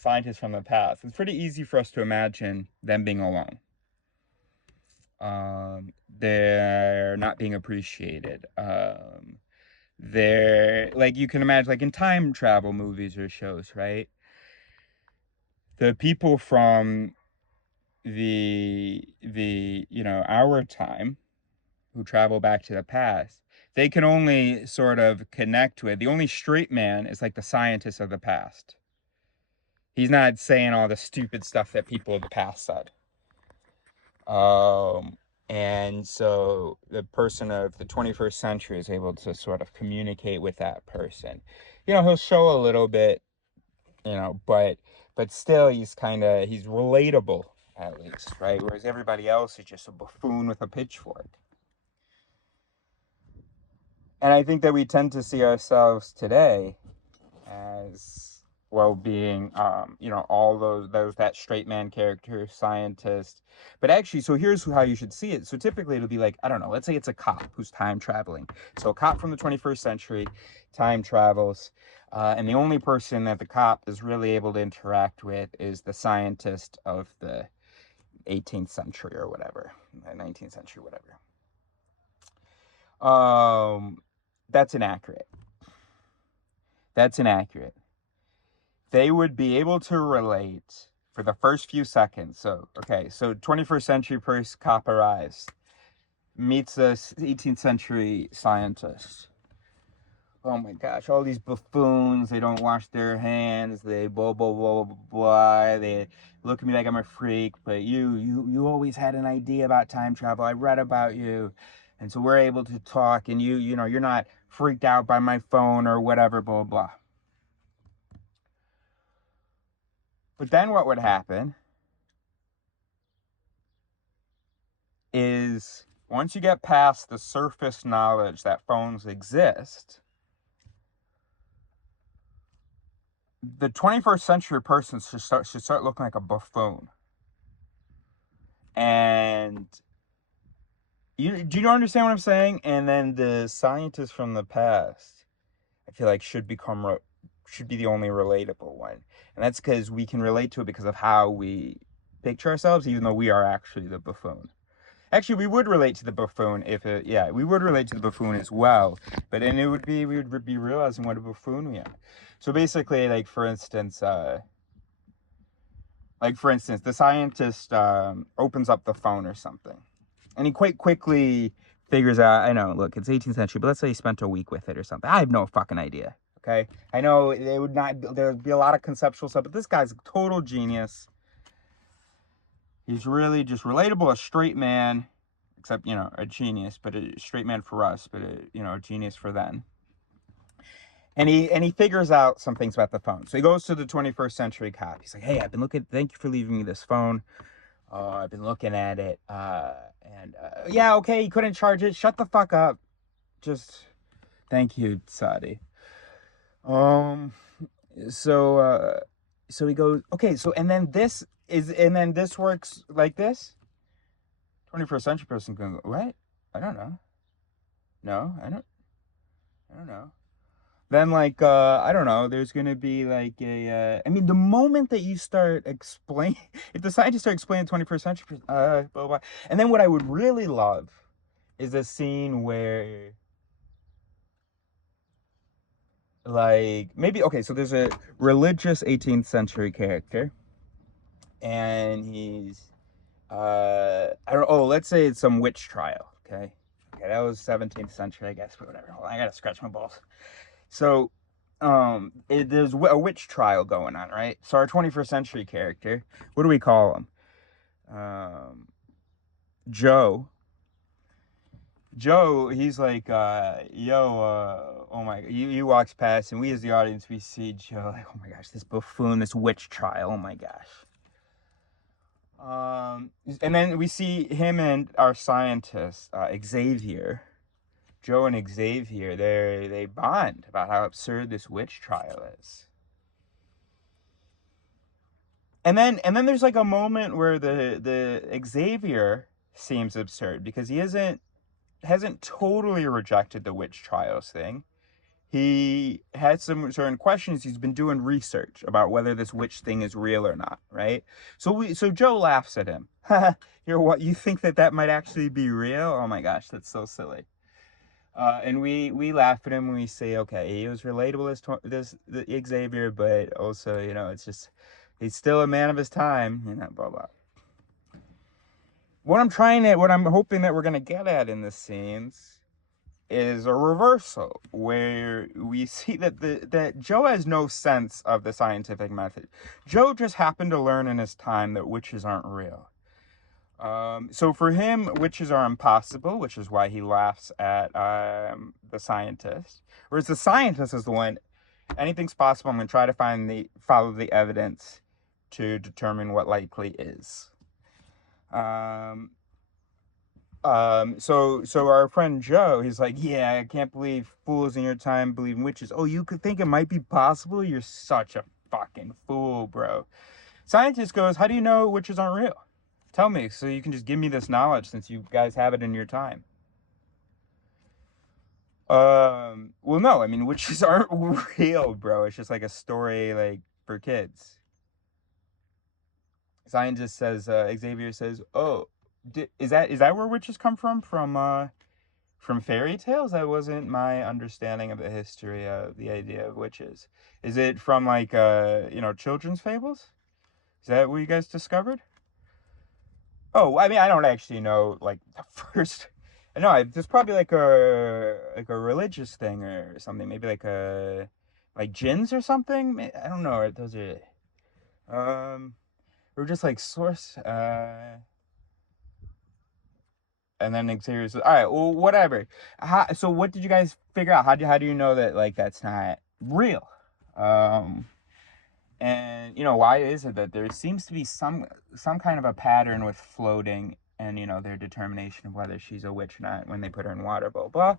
scientists from the past, it's pretty easy for us to imagine them being alone. They're not being appreciated. They're like, you can imagine, like in time travel movies or shows, right? The people from the our time who travel back to the past, they can only sort of connect with, the only straight man is like the scientist of the past. He's not saying all the stupid stuff that people of the past said. And so the person of the 21st century is able to sort of communicate with that person. He'll show a little bit, but still he's relatable, at least, right? Whereas everybody else is just a buffoon with a pitchfork. And I think that we tend to see ourselves today as well being, all those that straight man character, scientist. But actually, so here's how you should see it. So typically it'll be like, I don't know, let's say it's a cop who's time traveling. So a cop from the 21st century time travels, and the only person that the cop is really able to interact with is the scientist of the 18th century or whatever, 19th century, whatever. That's inaccurate. They would be able to relate for the first few seconds. So 21st century cop arrives, meets a 18th century scientist. Oh my gosh, all these buffoons, they don't wash their hands, they blah, blah, blah, blah, blah. They look at me like I'm a freak, but you always had an idea about time travel. I read about you. And so we're able to talk, and you're not freaked out by my phone or whatever, blah, blah. But then what would happen is, once you get past the surface knowledge that phones exist, the 21st century person should start looking like a buffoon. And do you understand what I'm saying? And then the scientists from the past, I feel like, should be the only relatable one. And that's because we can relate to it because of how we picture ourselves, even though we are actually the buffoon. Actually, we would relate to the buffoon we would relate to the buffoon as well. But then we would be realizing what a buffoon we are. So basically, like for instance, the scientist opens up the phone or something, and he quite quickly figures out, I know, look, it's 18th century, but let's say he spent a week with it or something. I have no fucking idea. Okay, I know there would be a lot of conceptual stuff, but this guy's a total genius. He's really just relatable, a straight man, except, a genius, but a straight man for us, but a genius for them. And he figures out some things about the phone. So he goes to the 21st century cop. He's like, hey, thank you for leaving me this phone. I've been looking at it. Yeah, okay, he couldn't charge it. Shut the fuck up. Just, thank you, Sadi. So he goes, okay, so, and then this works like this? 21st century person can go, what? I don't know. No, I don't know. Then, like, I don't know, there's going to be, like, the moment that you start explaining, if the scientists start explaining 21st century, blah, blah. And then what I would really love is a scene where, like, maybe, okay, so there's a religious 18th century character, and he's, let's say it's some witch trial, okay? Okay, that was 17th century, I guess, but whatever. Hold on, I gotta scratch my balls. So, there's a witch trial going on, right? So our 21st century character, what do we call him? Joe. He's like, oh my, he walks past, and we as the audience, we see Joe, like, oh my gosh, this buffoon, this witch trial, oh my gosh. And then we see him and our scientist, Xavier. Joe and Xavier, they bond about how absurd this witch trial is. And then there's like a moment where the Xavier seems absurd because he hasn't totally rejected the witch trials thing. he had some certain questions. He's been doing research about whether this witch thing is real or not, right? So Joe laughs at him. You think that might actually be real? Oh my gosh, that's so silly. And we laugh at him when we say, okay, he was relatable as the Xavier, but also, it's just, he's still a man of his time, blah, blah. What I'm hoping that we're going to get at in this scenes is a reversal where we see that Joe has no sense of the scientific method. Joe just happened to learn in his time that witches aren't real. So for him, witches are impossible, which is why he laughs at the scientist. Whereas the scientist is the one, anything's possible. I'm going to try to follow the evidence to determine what likely is. So our friend Joe, he's like, yeah, I can't believe fools in your time believe in witches. Oh, you could think it might be possible? You're such a fucking fool, bro. Scientist goes, how do you know witches aren't real? Tell me, so you can just give me this knowledge since you guys have it in your time. Well, no, I mean, witches aren't real, bro. It's just like a story, like, for kids. Scientist says, Xavier says, oh, is that where witches come from? From fairy tales? That wasn't my understanding of the history of the idea of witches. Is it from, like, children's fables? Is that what you guys discovered? Oh, I mean, I don't actually know, like, the first... No, there's probably, like a religious thing or something. Maybe, like, jinns or something? I don't know. Those are... Or just, like, source... And then Xavier says, all right, well, whatever. So what did you guys figure out? How do you know that, like, that's not real? And, why is it that there seems to be some kind of a pattern with floating and, their determination of whether she's a witch or not when they put her in water, blah, blah.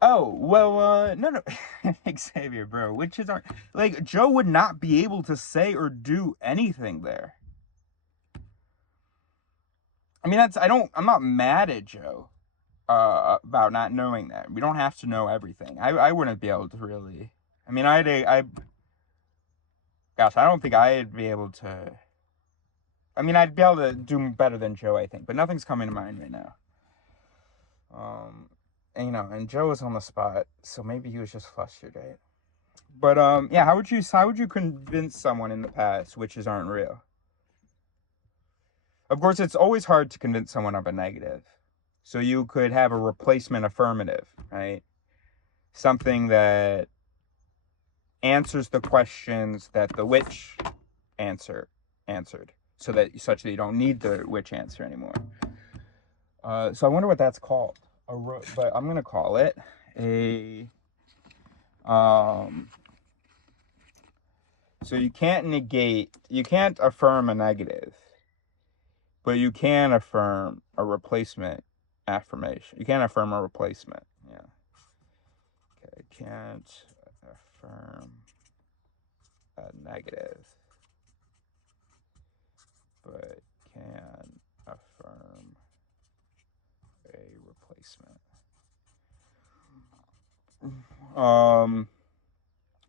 Oh, well, no, Xavier, bro, witches aren't, like, Joe would not be able to say or do anything there. I mean, I'm not mad at Joe, about not knowing that. We don't have to know everything. I wouldn't be able to really, I mean, gosh, I don't think I'd be able to... I mean, I'd be able to do better than Joe, I think. But nothing's coming to mind right now. And Joe was on the spot, so maybe he was just flustered, right? But, yeah, how would you convince someone in the past witches aren't real? Of course, it's always hard to convince someone of a negative. So you could have a replacement affirmative, right? Something that answers the questions that the witch answered, such that you don't need the witch answer anymore. So I wonder what that's called. But I'm gonna call it a. So you can't affirm a negative, but you can affirm a replacement affirmation. You can't affirm a replacement. Yeah. Okay. Can't affirm a negative, but can affirm a replacement.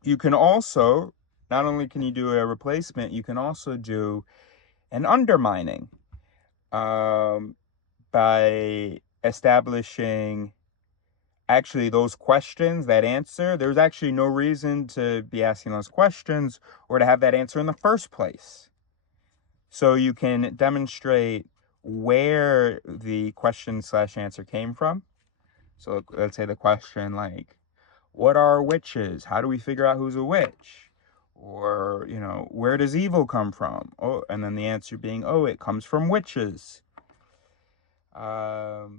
You can also, not only can you do a replacement, you can also do an undermining, by establishing actually those questions, that answer. There's actually no reason to be asking those questions or to have that answer in the first place. So you can demonstrate where the question/answer came from. So let's say the question, like, what are witches? How do we figure out who's a witch? Or, where does evil come from? Oh, and then the answer being, oh, it comes from witches. That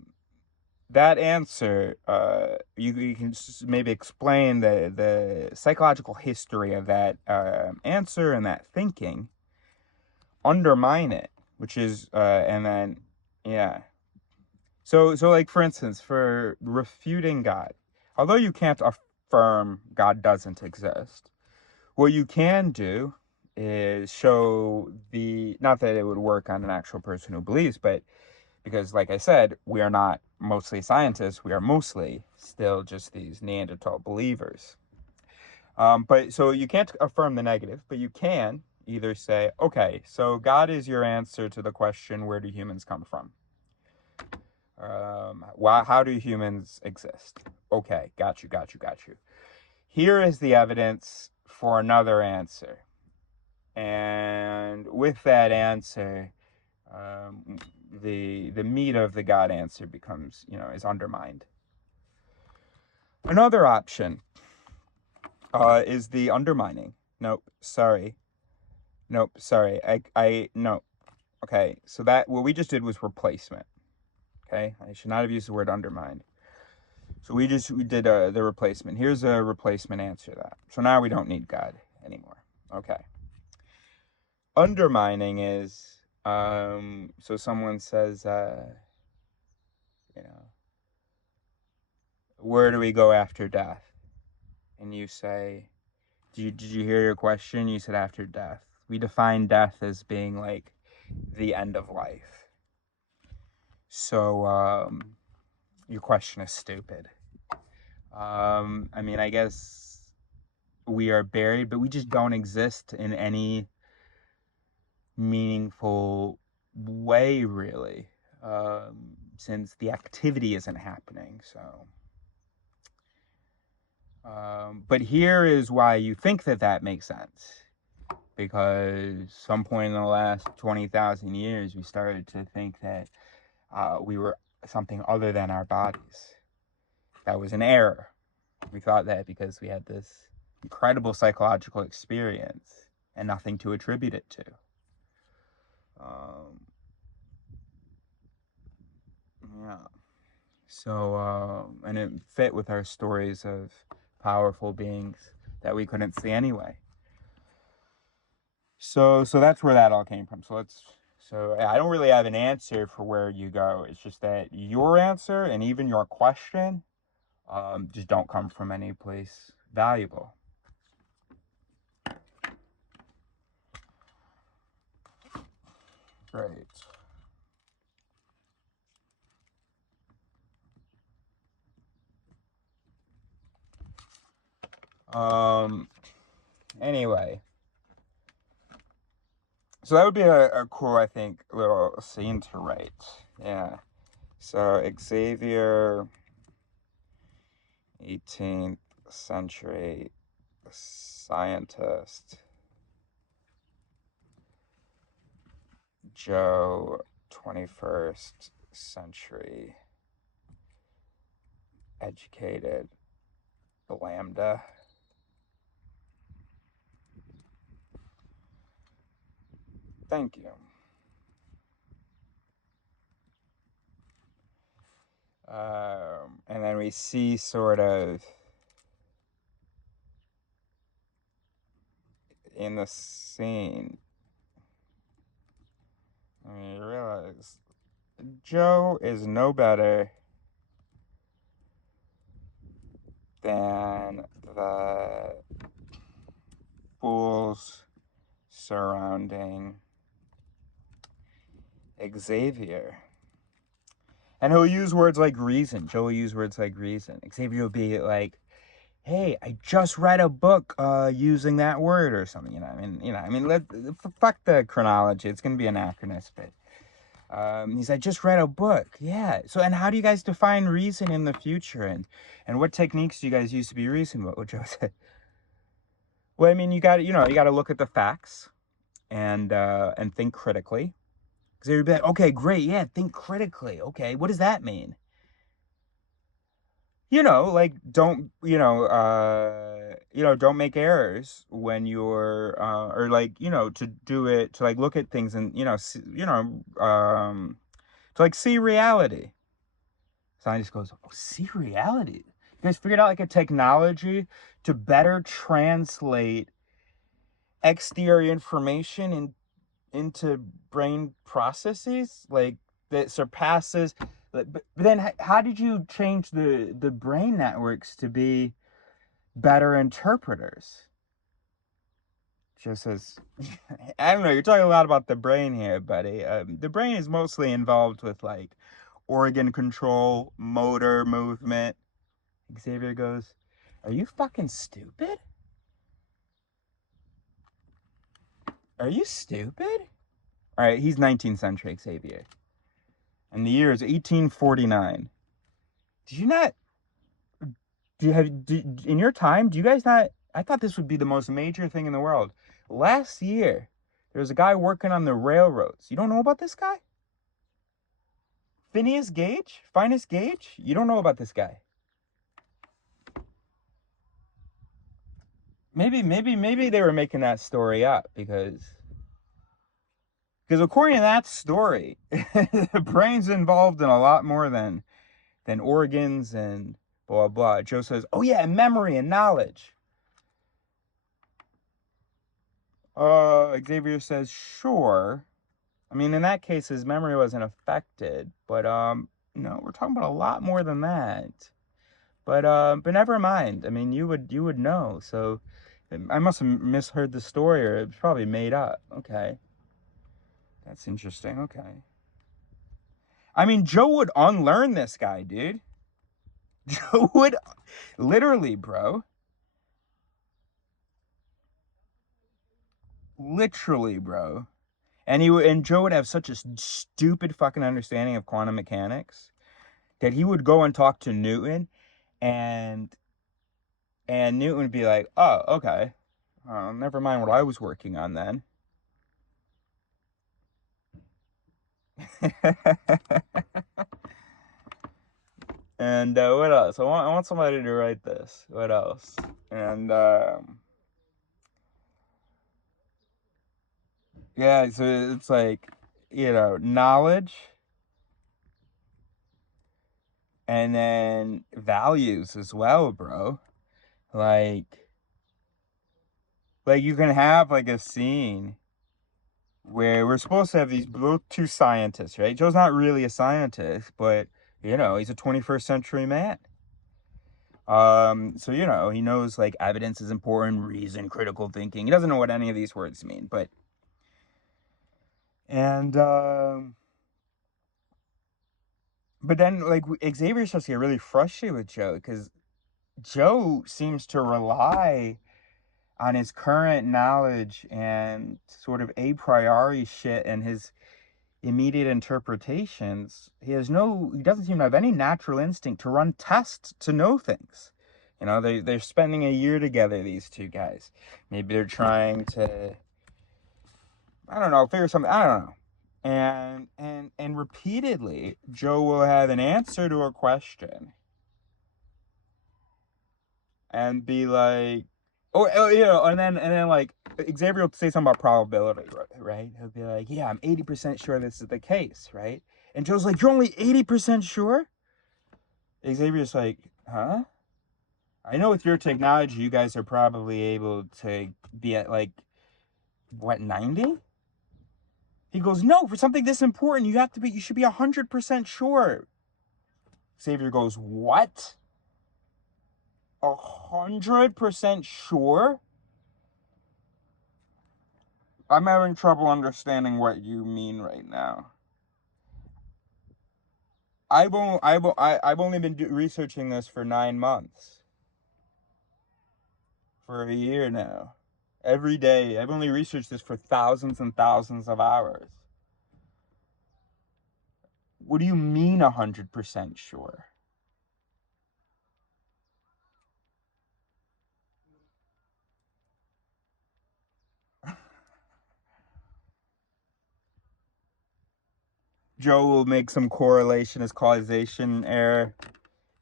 answer, you can maybe explain the psychological history of that answer and that thinking, undermine it, which is, and then, yeah. So like, for instance, for refuting God, although you can't affirm God doesn't exist, what you can do is show not that it would work on an actual person who believes, but because, like I said, we are not mostly scientists, we are mostly still just these Neanderthal believers. But so you can't affirm the negative, but you can either say, okay, so God is your answer to the question, where do humans come from? How do humans exist? Okay, got you. Here is the evidence for another answer. And with that answer, the meat of the God answer becomes, is undermined. Another option is the undermining. Nope, sorry. No. Okay, so what we just did was replacement. Okay, I should not have used the word undermined. So we did the replacement. Here's a replacement answer to that. So now we don't need God anymore. Okay. Undermining is, so someone says, where do we go after death? And you say, did you hear your question? You said after death. We define death as being like the end of life. So, your question is stupid. I guess we are buried, but we just don't exist in any meaningful way, really, since the activity isn't happening. So, but here is why you think that makes sense. Because some point in the last 20,000 years, we started to think that we were something other than our bodies. That was an error. We thought that because we had this incredible psychological experience and nothing to attribute it to. Yeah. So, and it fit with our stories of powerful beings that we couldn't see anyway. So that's where that all came from. So I don't really have an answer for where you go. It's just that your answer and even your question just don't come from any place valuable. Great. Anyway. So that would be a cool, I think, little scene to write. Yeah. So Xavier, 18th century scientist. Joe, 21st century educated lambda. Thank you. And then we see sort of in the scene, you realize Joe is no better than the fools surrounding Xavier. And he'll use words like reason. Joe will use words like reason. Xavier will be like, hey, I just read a book using that word or something, fuck the chronology. It's going to be anachronistic. He's like, I just read a book. Yeah. So, and how do you guys define reason in the future? And what techniques do you guys use to be reasonable? What Joe said. Well, you got to look at the facts and think critically. Because they'd be like, okay, great, yeah, think critically. Okay, what does that mean? Don't don't make errors when you're to do it, to look at things and to see reality. Scientist goes, oh, see reality. You guys figured out a technology to better translate exterior information into brain processes that surpasses. But then how did you change the brain networks to be better interpreters? Joe says, I don't know, you're talking a lot about the brain here, buddy. The brain is mostly involved with organ control, motor movement. Xavier goes, "Are you fucking stupid? Are you stupid?" All right, he's 19th century Xavier. And the year is 1849. Did you not, in your time, do you guys not, I thought this would be the most major thing in the world. Last year, there was a guy working on the railroads. You don't know about this guy? Phineas Gage? Finest Gage? You don't know about this guy. Maybe they were making that story up because according to that story, the brain's involved in a lot more than organs and blah blah. Joe says, "Oh yeah, memory and knowledge." Xavier says, "Sure. I mean, in that case, his memory wasn't affected, but no, we're talking about a lot more than that. But never mind. I mean, you would know. So I must have misheard the story, or it's probably made up. Okay, that's interesting. Okay. I mean, Joe would unlearn this guy, dude. Joe would, literally, bro. Literally, bro. And Joe would have such a stupid fucking understanding of quantum mechanics that he would go and talk to Newton, and Newton would be like, "Oh, okay. Never mind what I was working on then." And what else? I want somebody to write this. What else? And yeah, so it's like, knowledge, and then values as well, bro. Like you can have like a scene where we're supposed to have these two scientists, right? Joe's not really a scientist, but he's a 21st century man. So he knows like evidence is important, reason, critical thinking. He doesn't know what any of these words mean, but then like Xavier starts to get really frustrated with Joe because Joe seems to rely on his current knowledge and sort of a priori shit and his immediate interpretations. He doesn't seem to have any natural instinct to run tests to know things. They're spending a year together, these two guys. Maybe they're trying to, I don't know, figure something, I don't know. And repeatedly, Joe will have an answer to a question and be like, and then like Xavier will say something about probability, right? He'll be like, "Yeah, I'm 80% sure this is the case," right? And Joe's like, "You're only 80% sure?" Xavier's like, "Huh? I know with your technology, you guys are probably able to be at like, what, 90? He goes, "No, for something this important, you should be 100% sure." Xavier goes, "What? 100% sure?" I'm having trouble understanding what you mean right now. I've only been researching this for 9 months. For a year now. Every day. I've only researched this for thousands and thousands of hours. What do you mean 100% sure? Joe will make some correlation as causation error.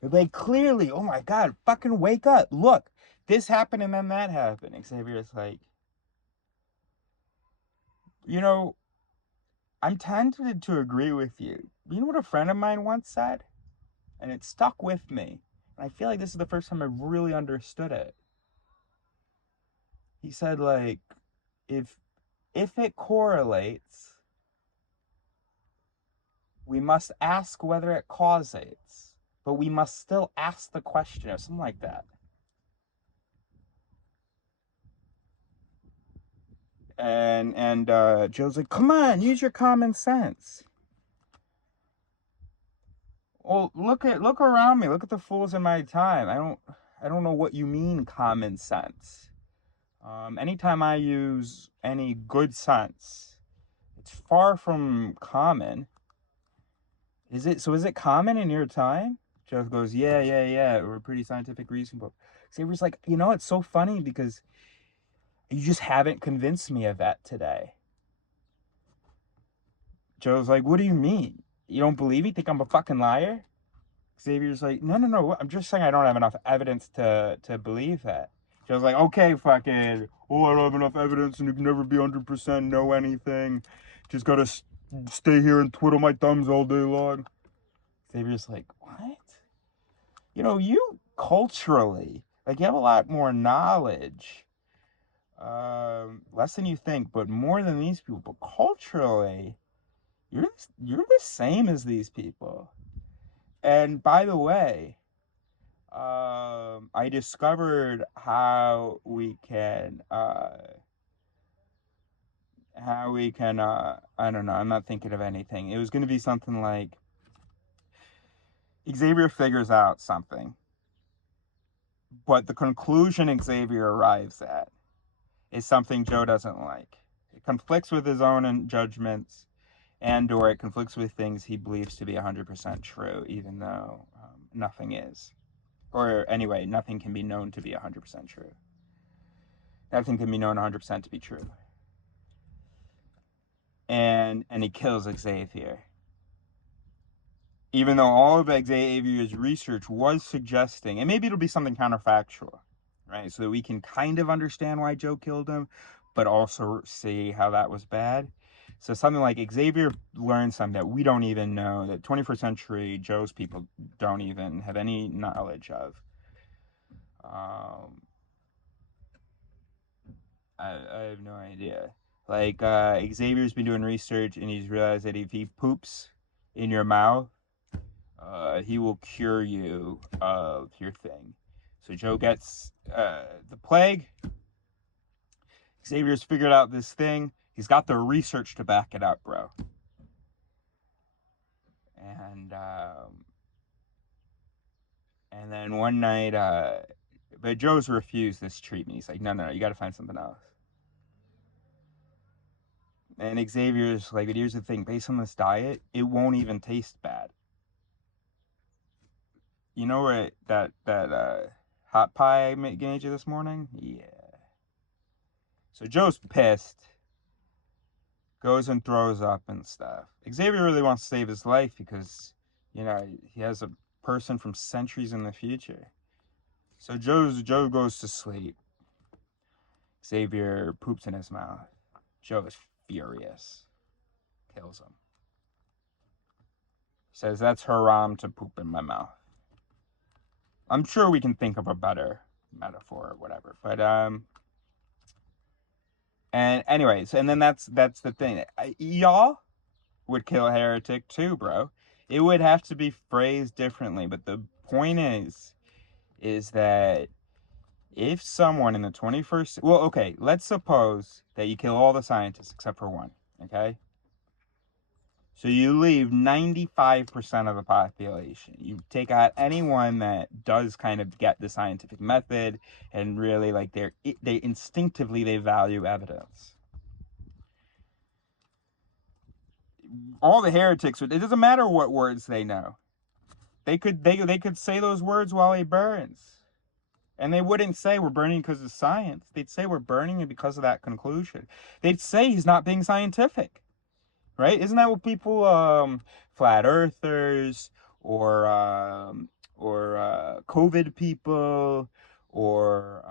He'll be like, "Clearly, oh my God, fucking wake up. Look, this happened and then that happened." Xavier's like, I'm tempted to agree with you. You know what a friend of mine once said? And it stuck with me. And I feel like this is the first time I've really understood it. He said, like, if it correlates, we must ask whether it causates. But we must still ask the question, or something like that. And Joe's like, "Come on, use your common sense." Well, look around me. Look at the fools in my time. I don't know what you mean common sense. Anytime I use any good sense, it's far from common. Is it? So is it common in your time? Joe goes, yeah. We're pretty scientific reasonable. Xavier's like, it's so funny because you just haven't convinced me of that today. Joe's like, what do you mean? You don't believe me? Think I'm a fucking liar? Xavier's like, no. I'm just saying I don't have enough evidence to believe that. Joe's like, okay, fucking, I don't have enough evidence and you can never be 100% know anything. Just gotta stay here and twiddle my thumbs all day long. Xavier's like, what? You culturally, like, you have a lot more knowledge. Less than you think, but more than these people. But culturally, you're the same as these people. And by the way, I discovered how we can I don't know, I'm not thinking of anything. It was going to be something like Xavier figures out something, but the conclusion Xavier arrives at is something Joe doesn't like. It conflicts with his own judgments, and or it conflicts with things he believes to be 100% true, even though nothing is. Or anyway, nothing can be known to be 100% true. Nothing can be known 100% to be true. And he kills Xavier. Even though all of Xavier's research was suggesting, and maybe it'll be something counterfactual, right? So that we can kind of understand why Joe killed him, but also see how that was bad. So something like Xavier learned something that we don't even know, that 21st century Joe's people don't even have any knowledge of. I have no idea. Like, Xavier's been doing research and he's realized that if he poops in your mouth, he will cure you of your thing. So Joe gets the plague. Xavier's figured out this thing. He's got the research to back it up, bro. And then one night, but Joe's refused this treatment. He's like, no, you got to find something else. And Xavier's like, but here's the thing, based on this diet, it won't even taste bad. You know where that hot pie I gave you this morning? Yeah. So Joe's pissed. Goes and throws up and stuff. Xavier really wants to save his life because, he has a person from centuries in the future. So Joe goes to sleep. Xavier poops in his mouth. Joe is furious. Kills him. Says, that's haram to poop in my mouth. I'm sure we can think of a better metaphor or whatever. But, and anyways, and then that's the thing. Y'all would kill a heretic too, bro. It would have to be phrased differently. But the point is that if someone in the 21st... Well, okay, let's suppose that you kill all the scientists except for one, okay? So you leave 95% of the population. You take out anyone that does kind of get the scientific method and really, like, they instinctively value evidence. All the heretics, it doesn't matter what words they know. They could say those words while he burns. And they wouldn't say we're burning because of science. They'd say we're burning because of that conclusion. They'd say he's not being scientific. Right? Isn't that what people, flat earthers or COVID people, or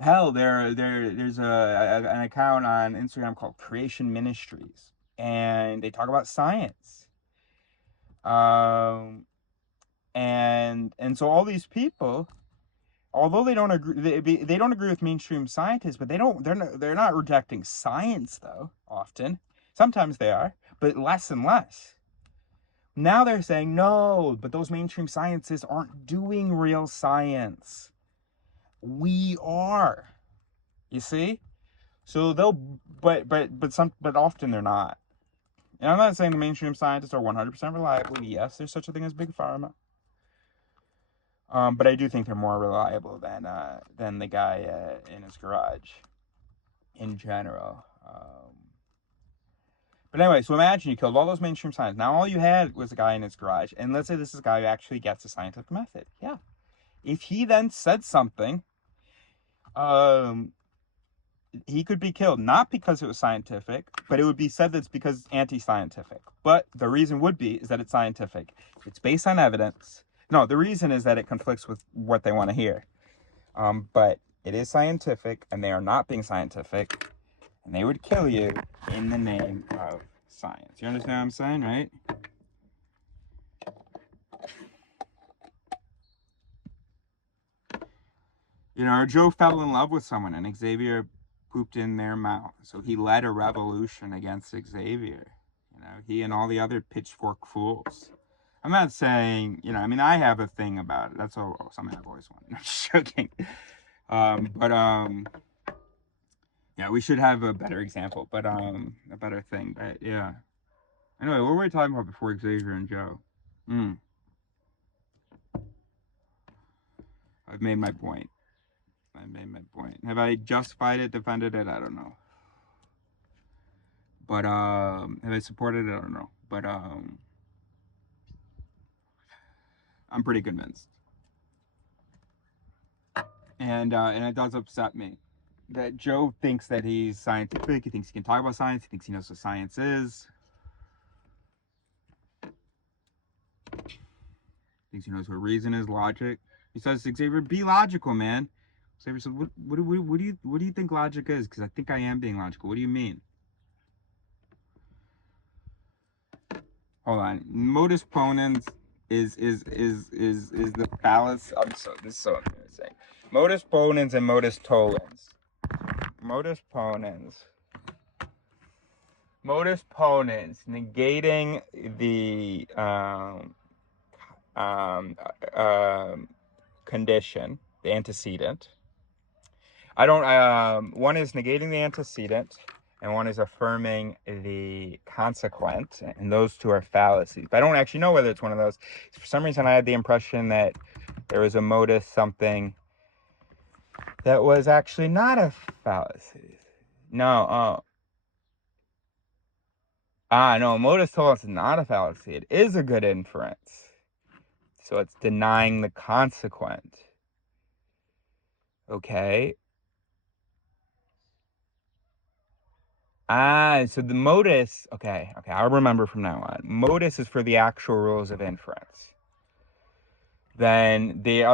hell, there's an account on Instagram called Creation Ministries, and they talk about science. And so all these people, although they don't agree, they don't agree with mainstream scientists, but they're not rejecting science though. Often, sometimes they are, but less and less. Now they're saying no, but those mainstream scientists aren't doing real science. We are. You see? So they'll, but often they're not. And I'm not saying the mainstream scientists are 100% reliable. Yes, there's such a thing as big pharma. But I do think they're more reliable than the guy in his garage in general. But anyway, so imagine you killed all those mainstream scientists. Now all you had was a guy in his garage. And let's say this is a guy who actually gets the scientific method. Yeah. If he then said something, he could be killed. Not because it was scientific, but it would be said that it's because it's anti-scientific. But the reason would be is that it's scientific. It's based on evidence. No, the reason is that it conflicts with what they want to hear. But it is scientific, and they are not being scientific. And they would kill you in the name of science. You understand what I'm saying, right? You know, Joe fell in love with someone, and Xavier pooped in their mouth. So he led a revolution against Xavier. You know, he and all the other pitchfork fools. I'm not saying, you know, I mean, I have a thing about it. That's all, something I've always wanted. I'm just joking. Yeah, we should have a better example, but a better thing. But yeah. Anyway, what were we talking about before Xavier and Joe? I've made my point. Have I justified it, defended it? I don't know. But have I supported it? I don't know. But I'm pretty convinced. And it does upset me that Joe thinks that he's scientific. He thinks he can talk about science. He thinks he knows what science is. Thinks he knows what reason is, logic. He says, Xavier, be logical, man. Xavier says, what do you think logic is? Because I think I am being logical. What do you mean? Hold on. Modus ponens is the fallacy. This is so embarrassing. Modus ponens and modus tollens. Modus ponens negating the condition, the antecedent. One is negating the antecedent, and one is affirming the consequent, and those two are fallacies. But I don't actually know whether it's one of those. For some reason, I had the impression that there was a modus something that was actually not a fallacy. No, no, modus tollens is not a fallacy. It is a good inference. So it's denying the consequent. Okay. So the modus, okay, I'll remember from now on. Modus is for the actual rules of inference. Then the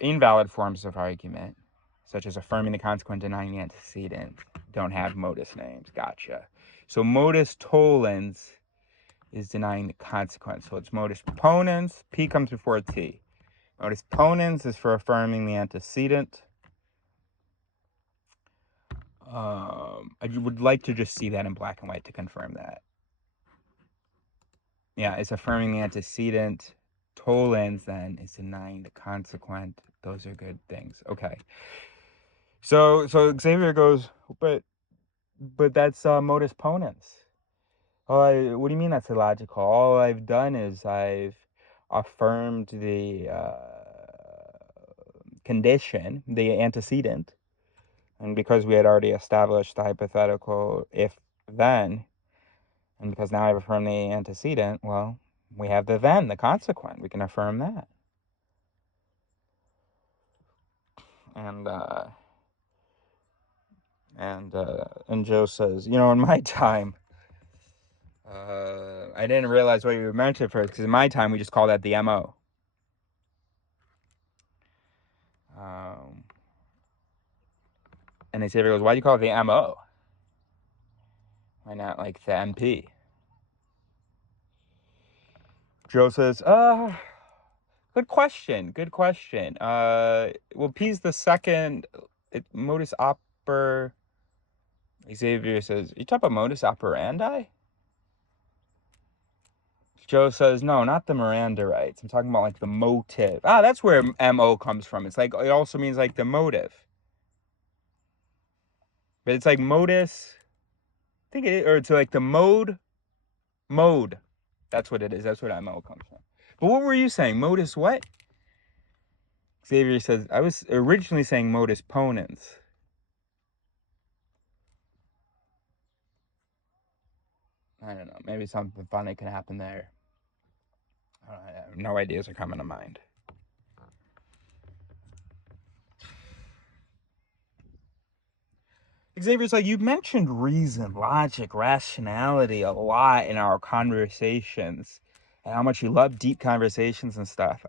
invalid forms of argument, such as affirming the consequent, denying the antecedent, don't have modus names. Gotcha. So modus tollens is denying the consequence. So it's modus ponens. P comes before T. Modus ponens is for affirming the antecedent. I would like to just see that in black and white to confirm that. Yeah, it's affirming the antecedent. Tollens then is denying the consequent. Those are good things. Okay. So Xavier goes, but that's modus ponens. What do you mean that's illogical? All I've done is I've affirmed the condition, the antecedent. And because we had already established the hypothetical if-then, and because now I've affirmed the antecedent, well, we have the then, the consequent. We can affirm that. And Joe says, you know, in my time, I didn't realize what you meant at first, because in my time, we just call that the MO. And Xavier goes, why do you call it the MO? Why not like the MP? Joe says, good question. Well, P's the second modus oper. Xavier says, you talk about modus operandi? Joe says, no, not the Miranda rights. I'm talking about like the motive. That's where MO comes from. It's like, it also means like the motive. But it's like modus, think it, or it's like the mode. That's what it is. That's what MO comes from. But what were you saying? Modus what? Xavier says, I was originally saying modus ponens. I don't know. Maybe something funny can happen there. No ideas are coming to mind. Xavier's like, you mentioned reason, logic, rationality a lot in our conversations, and how much you love deep conversations and stuff.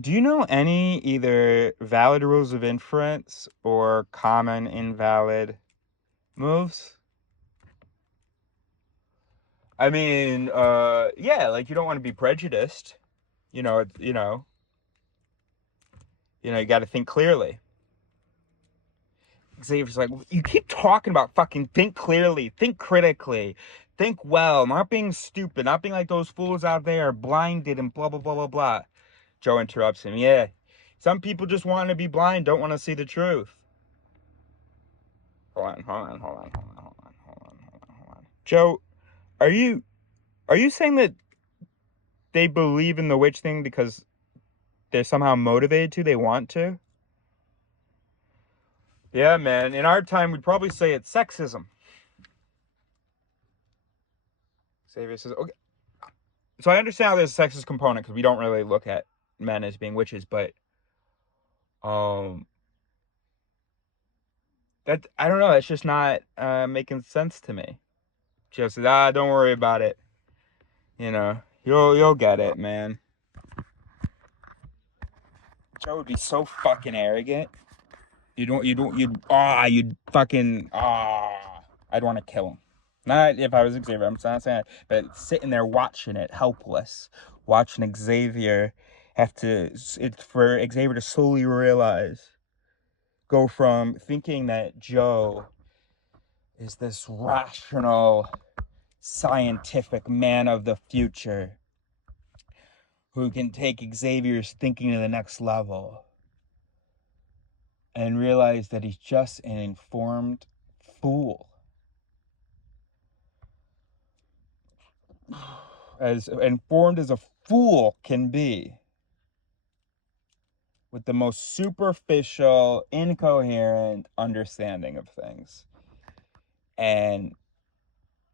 Do you know any either valid rules of inference or common invalid moves? I mean, yeah, like you don't want to be prejudiced. You got to think clearly. Xavier's like, you keep talking about fucking think clearly, think critically, think well, not being stupid, not being like those fools out there blinded and blah, blah, blah, blah, blah. Joe interrupts him. Yeah, some people just want to be blind, don't want to see the truth. Hold on. Joe, are you saying that they believe in the witch thing because they're somehow motivated to, they want to? Yeah, man. In our time, we'd probably say it's sexism. Xavier says, okay. So I understand how there's a sexist component because we don't really look at men as being witches, but that I don't know. That's just not making sense to me. Joe says, don't worry about it. You'll get it, man. Joe would be so fucking arrogant. You'd fucking I'd want to kill him. Not if I was Xavier, I'm not saying that, but sitting there watching it, helpless, watching Xavier for Xavier to slowly realize, go from thinking that Joe is this rational, scientific man of the future who can take Xavier's thinking to the next level, and realize that he's just an informed fool. As informed as a fool can be, with the most superficial, incoherent understanding of things. And,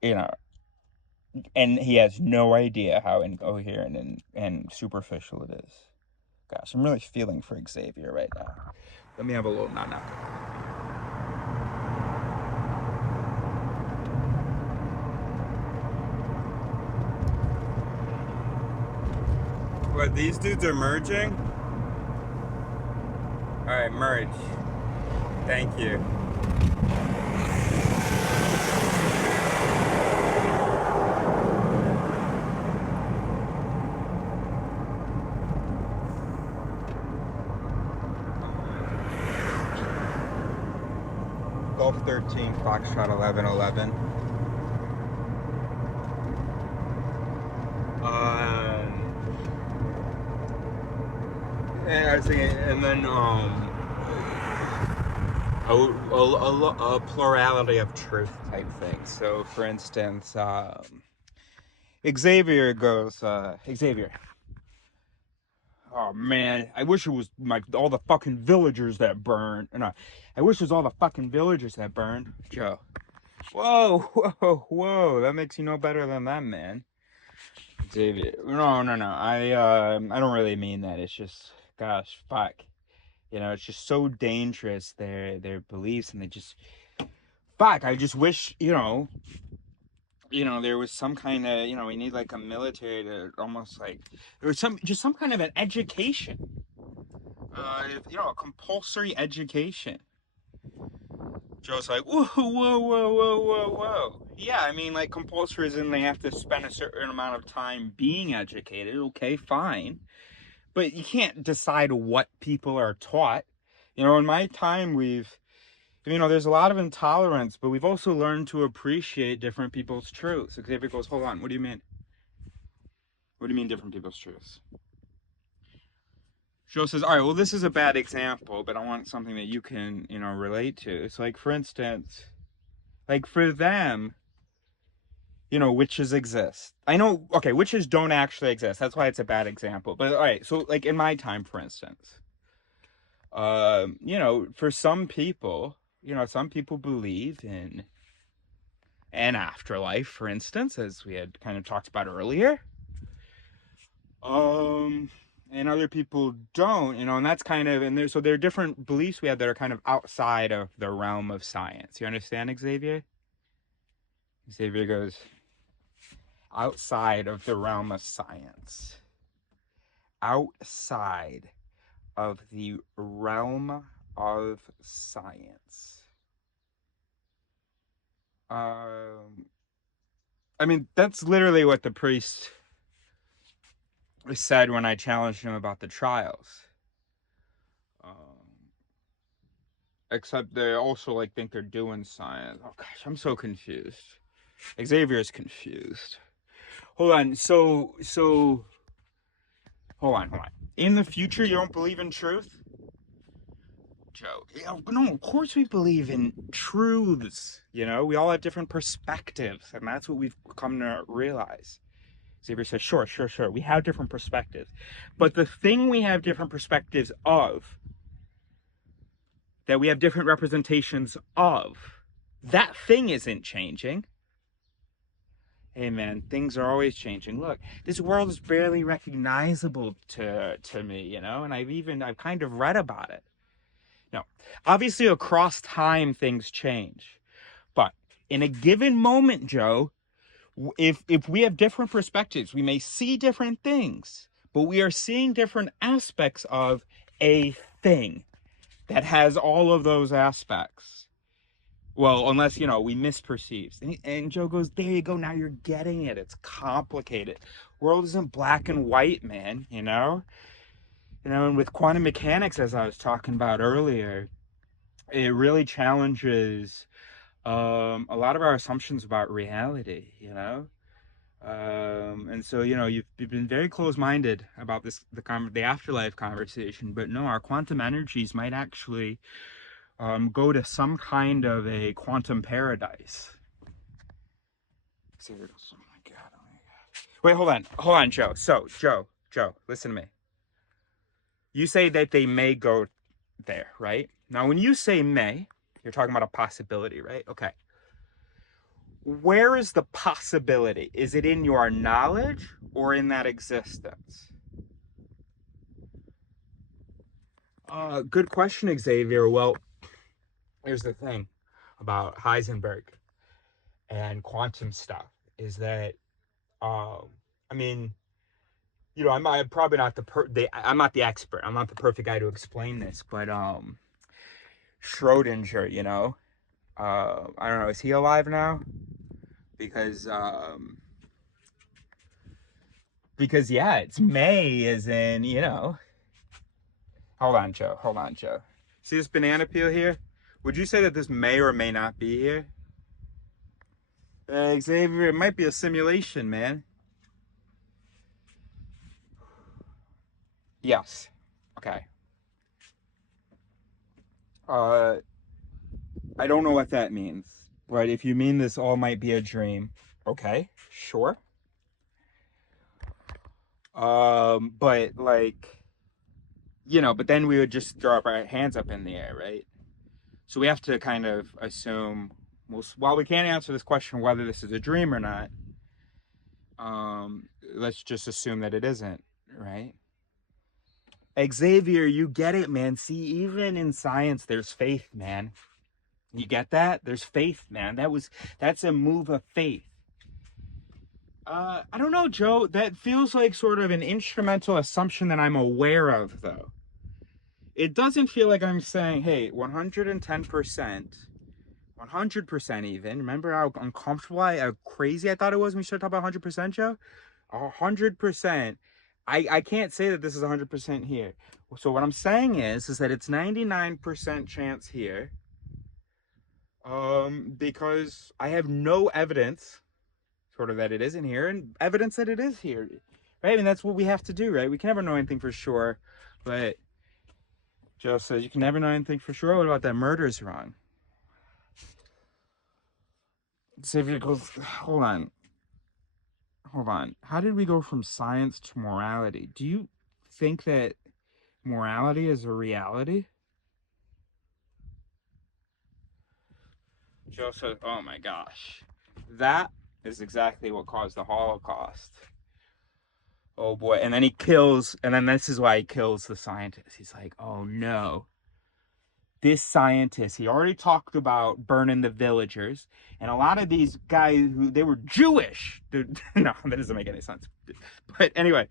and he has no idea how incoherent and superficial it is. Gosh, I'm really feeling for Xavier right now. Let me have a little knock. What, these dudes are merging? Alright, merge. Thank you. Golf 13, Foxtrot 1111. And I was thinking, and then a plurality of truth type thing. So, for instance, Xavier goes, Xavier. Oh man, I wish it was all the fucking villagers that burned. No, I wish it was all the fucking villagers that burned. Joe. Whoa. That makes you no better than them, man. Xavier. No. I don't really mean that. It's just, gosh, fuck. It's just so dangerous, their beliefs, and they just, fuck, I just wish, there was some kind of, we need like a military to almost like, there was some kind of an education, a compulsory education. Joe's like, whoa. Yeah, I mean, like, compulsory is in they have to spend a certain amount of time being educated. Okay, fine. But you can't decide what people are taught. In my time, there's a lot of intolerance, but we've also learned to appreciate different people's truths. Xavier goes, hold on, what do you mean? What do you mean different people's truths? Joe says, all right, well, this is a bad example, but I want something that you can, relate to. It's like, for instance, like for them, witches exist. I know, okay, witches don't actually exist. That's why it's a bad example. But all right, so like in my time, for instance, for some people, some people believe in an afterlife, for instance, as we had kind of talked about earlier. And other people don't, and that's kind of, and so there are different beliefs we have that are kind of outside of the realm of science. You understand, Xavier? Xavier goes, outside of the realm of science. Outside of the realm of science. I mean, that's literally what the priest said when I challenged him about the trials. Except they also like think they're doing science. Oh gosh, I'm so confused. Xavier's confused. Hold on. So hold on. In the future, you don't believe in truth? Joe. No, of course we believe in truths. We all have different perspectives, and that's what we've come to realize. Xavier says, sure. We have different perspectives. But the thing we have different perspectives of, that we have different representations of, that thing isn't changing. Hey man, things are always changing. Look, this world is barely recognizable to me, and I've kind of read about it. No, obviously across time things change, but in a given moment, Joe, if we have different perspectives, we may see different things, but we are seeing different aspects of a thing that has all of those aspects. Well, unless, we misperceive. And Joe goes, there you go. Now you're getting it. It's complicated. World isn't black and white, man, and with quantum mechanics, as I was talking about earlier, it really challenges a lot of our assumptions about reality, and so, you've been very close-minded about the afterlife conversation, but no, our quantum energies might actually go to some kind of a quantum paradise. Oh my God. Wait, hold on, Joe. So, Joe, listen to me. You say that they may go there, right? Now, when you say may, you're talking about a possibility, right? Okay. Where is the possibility? Is it in your knowledge or in that existence? Good question, Xavier. Well, here's the thing about Heisenberg and quantum stuff is that, I mean, I'm probably not I'm not the expert. I'm not the perfect guy to explain this, but Schrodinger, I don't know, is he alive now? Because yeah, it's May as in, Hold on, Joe. See this banana peel here? Would you say that this may or may not be here? Xavier, it might be a simulation, man. Yes. Okay. I don't know what that means, but if you mean this all might be a dream, okay, sure. But like, but then we would just throw up our hands up in the air, right? So we have to kind of assume, well, while we can't answer this question whether this is a dream or not, let's just assume that it isn't, right? Xavier, you get it, man. See, even in science, there's faith, man. You get that? There's faith, man. That's a move of faith. I don't know, Joe. That feels like sort of an instrumental assumption that I'm aware of, though. It doesn't feel like I'm saying, hey, 110%, 100% even. Remember how uncomfortable, how crazy I thought it was when we started talking about 100%, Joe? 100%. I can't say that this is 100% here. So what I'm saying is that it's 99% chance here. Because I have no evidence sort of that it isn't here and evidence that it is here. Right? I mean, that's what we have to do, right? We can never know anything for sure, but Joe says you can never know anything for sure. What about that murder's wrong? Xavier goes, hold on. How did we go from science to morality? Do you think that morality is a reality? Joe says, oh my gosh. That is exactly what caused the Holocaust. Oh boy. And then he kills, and then this is why he kills the scientist. He's like, oh no. This scientist, he already talked about burning the villagers, and a lot of these guys, they were Jewish. No, that doesn't make any sense. But anyway,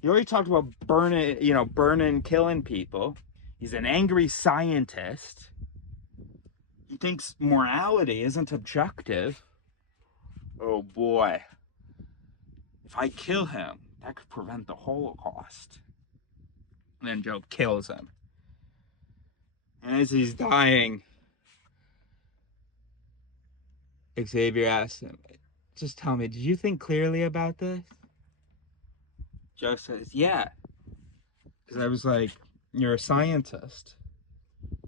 he already talked about burning, killing people. He's an angry scientist. He thinks morality isn't objective. Oh boy. If I kill him, that could prevent the Holocaust. And then Joe kills him. And as he's dying, Xavier asks him, just tell me, did you think clearly about this? Joe says, yeah. Because I was like, you're a scientist.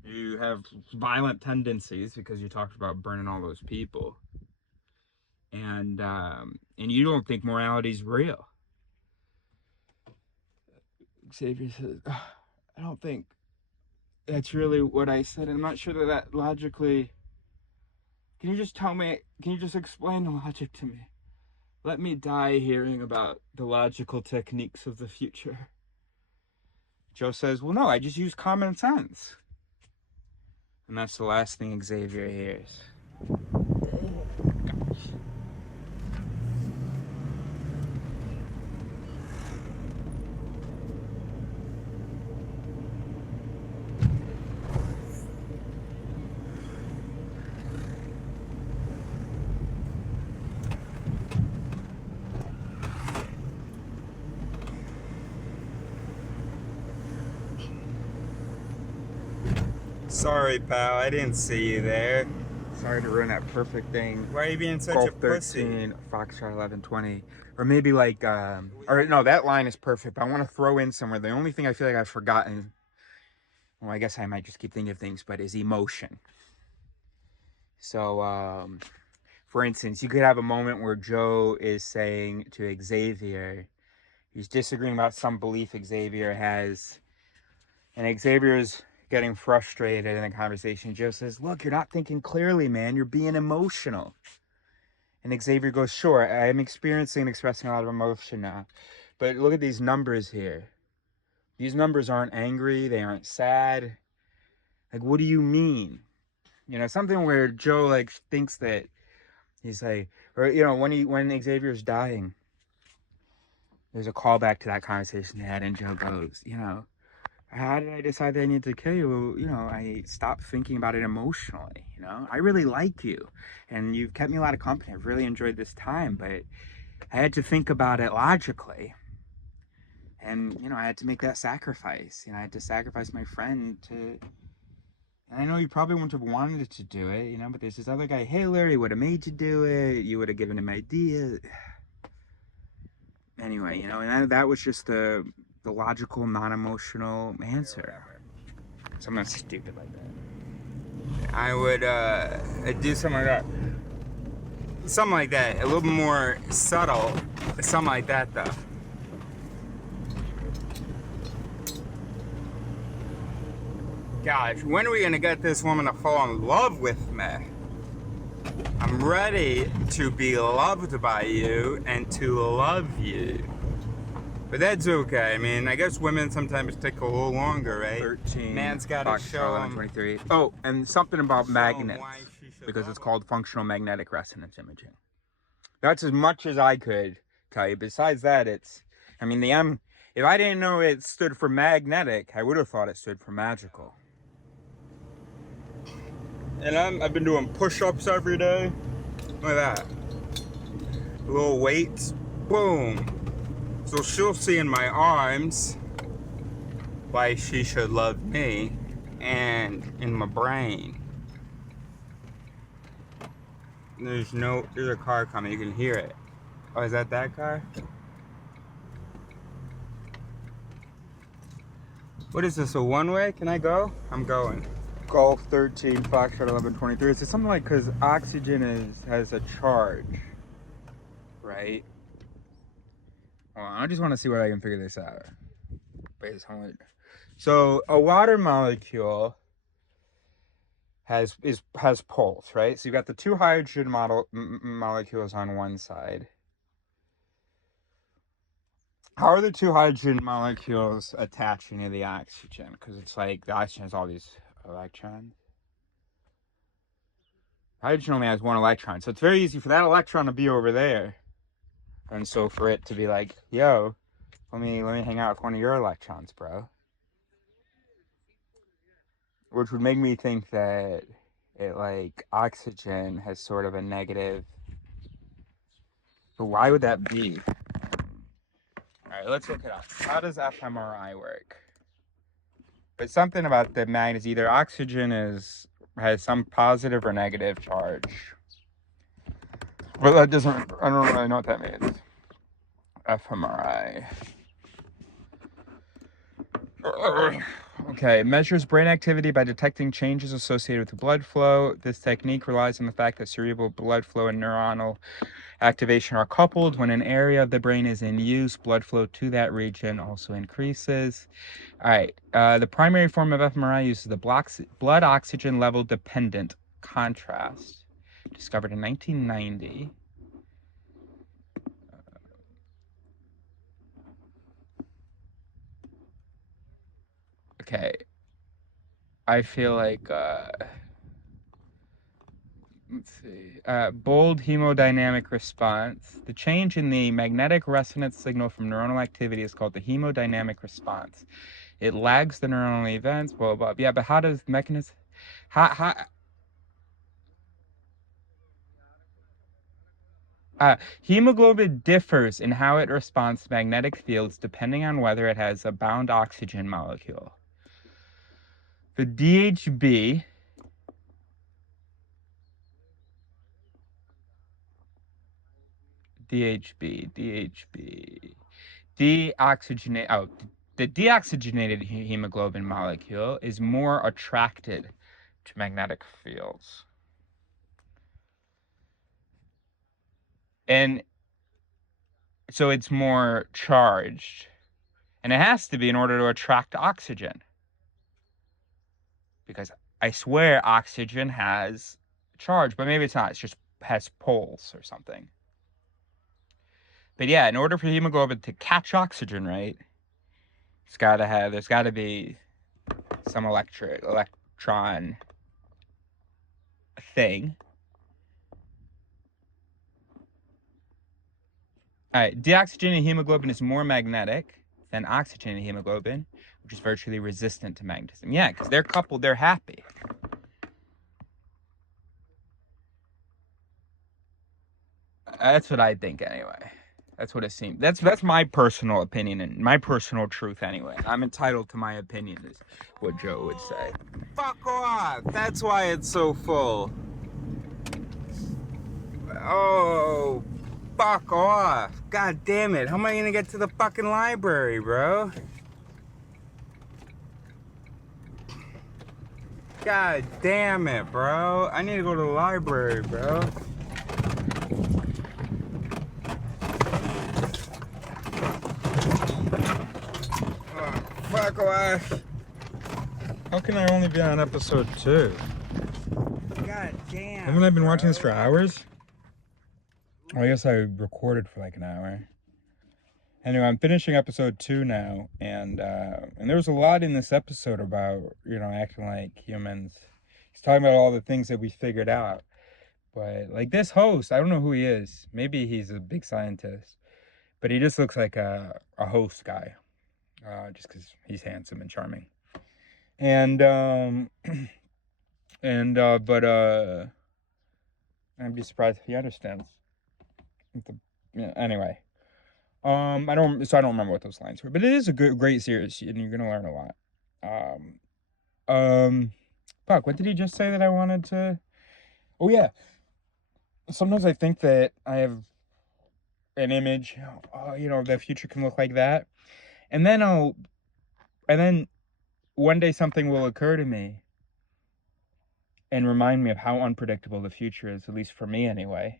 You have violent tendencies because you talked about burning all those people. And you don't think morality's real. Xavier says, I don't think that's really what I said. I'm not sure that logically... Can you just tell me, can you just explain the logic to me? Let me die hearing about the logical techniques of the future. Joe says, well, no, I just use common sense. And that's the last thing Xavier hears. Gosh. Sorry, pal, I didn't see you there. Sorry to ruin that perfect thing. Why are you being such Golf a pussy? 13, Foxtrot 1120. Or maybe like, or no, that line is perfect, but I want to throw in somewhere. The only thing I feel like I've forgotten, well, I guess I might just keep thinking of things, but is emotion. So, for instance, you could have a moment where Joe is saying to Xavier, he's disagreeing about some belief Xavier has, and Xavier's getting frustrated in the conversation. Joe says, look, you're not thinking clearly, man. You're being emotional. And Xavier goes, sure, I'm experiencing and expressing a lot of emotion now. But look at these numbers here. These numbers aren't angry. They aren't sad. Like, what do you mean? You know, something where Joe, like, thinks that he's like, or, you know, when Xavier's dying, there's a callback to that conversation they had, and Joe goes, you know, how did I decide that I needed to kill you? Well, you know, I stopped thinking about it emotionally, you know? I really like you, and you've kept me a lot of company. I've really enjoyed this time, but I had to think about it logically. And, you know, I had to make that sacrifice. You know, I had to sacrifice my friend to... And I know you probably wouldn't have wanted to do it, you know, but there's this other guy, Haler, he would have made you do it. You would have given him ideas. Anyway, you know, and that was just the logical, non-emotional answer. Something stupid like that. I would I'd do something like that. Something like that. A little more subtle. Something like that, though. Gosh, when are we gonna get this woman to fall in love with me? I'm ready to be loved by you and to love you. But that's okay. I mean, I guess women sometimes take a little longer, right? 13. Man's got to show 1123. Oh, and something about magnets, because it's called functional magnetic resonance imaging. That's as much as I could tell you. Besides that, it's, I mean, the M, if I didn't know it stood for magnetic, I would have thought it stood for magical. And I've been doing push-ups every day. Look at that. Little weights. Boom. So she'll see in my arms why she should love me, and in my brain. There's a car coming, you can hear it. Oh, is that car? What is this, a one-way? Can I go? I'm going. Golf 13, Foxtrot 1123. Is it something like, because oxygen has a charge, right? Well, I just want to see what I can figure this out. Based on it. So a water molecule has poles, right? So you've got the two hydrogen molecules on one side. How are the two hydrogen molecules attaching to the oxygen? Because it's like the oxygen has all these electrons. Hydrogen only has one electron, so it's very easy for that electron to be over there, and so for it to be like, "Yo, let me hang out with one of your electrons, bro." Which would make me think that it, like, oxygen has sort of a negative. But why would that be? Alright, let's look it up. How does fMRI work? But something about the magnet, either oxygen has some positive or negative charge. But that doesn't, I don't really know what that means. fMRI. Okay, measures brain activity by detecting changes associated with the blood flow. This technique relies on the fact that cerebral blood flow and neuronal activation are coupled. When an area of the brain is in use, blood flow to that region also increases. All right, the primary form of fMRI uses the blood oxygen level dependent contrast, discovered in 1990. Okay, I feel like, let's see, bold hemodynamic response. The change in the magnetic resonance signal from neuronal activity is called the hemodynamic response. It lags the neuronal events, blah, blah, blah. Yeah, but how does mechanism, how hemoglobin differs in how it responds to magnetic fields depending on whether it has a bound oxygen molecule. The DHB the deoxygenated hemoglobin molecule is more attracted to magnetic fields. And so it's more charged. And it has to be in order to attract oxygen. Because I swear oxygen has charge, but maybe it's not. It's just has poles or something. But yeah, in order for hemoglobin to catch oxygen, right, there's got to be some electron thing. All right, deoxygenated hemoglobin is more magnetic than oxygenated hemoglobin, which is virtually resistant to magnetism. Yeah, because they're coupled, they're happy. That's what I think anyway. That's what it seems. That's my personal opinion and my personal truth anyway. I'm entitled to my opinion, is what Joe would say. Fuck off! That's why it's so full. Oh, fuck off. God damn it. How am I gonna get to the fucking library, bro? God damn it, bro. I need to go to the library, bro. Oh, fuck off. How can I only be on episode 2? God damn. Haven't I been watching this for hours? Well, I guess I recorded for like an hour. Anyway, I'm finishing episode 2 now, and there was a lot in this episode about, acting like humans. He's talking about all the things that we figured out. But, like, this host, I don't know who he is. Maybe he's a big scientist. But he just looks like a host guy. Just because he's handsome and charming. And, I'd be surprised if he understands. Anyway. I don't remember what those lines were, but it is a great series, and you're gonna learn a lot. Fuck, what did he just say that I wanted to? Oh yeah. Sometimes I think that I have an image, the future can look like that, and then one day something will occur to me and remind me of how unpredictable the future is, at least for me anyway.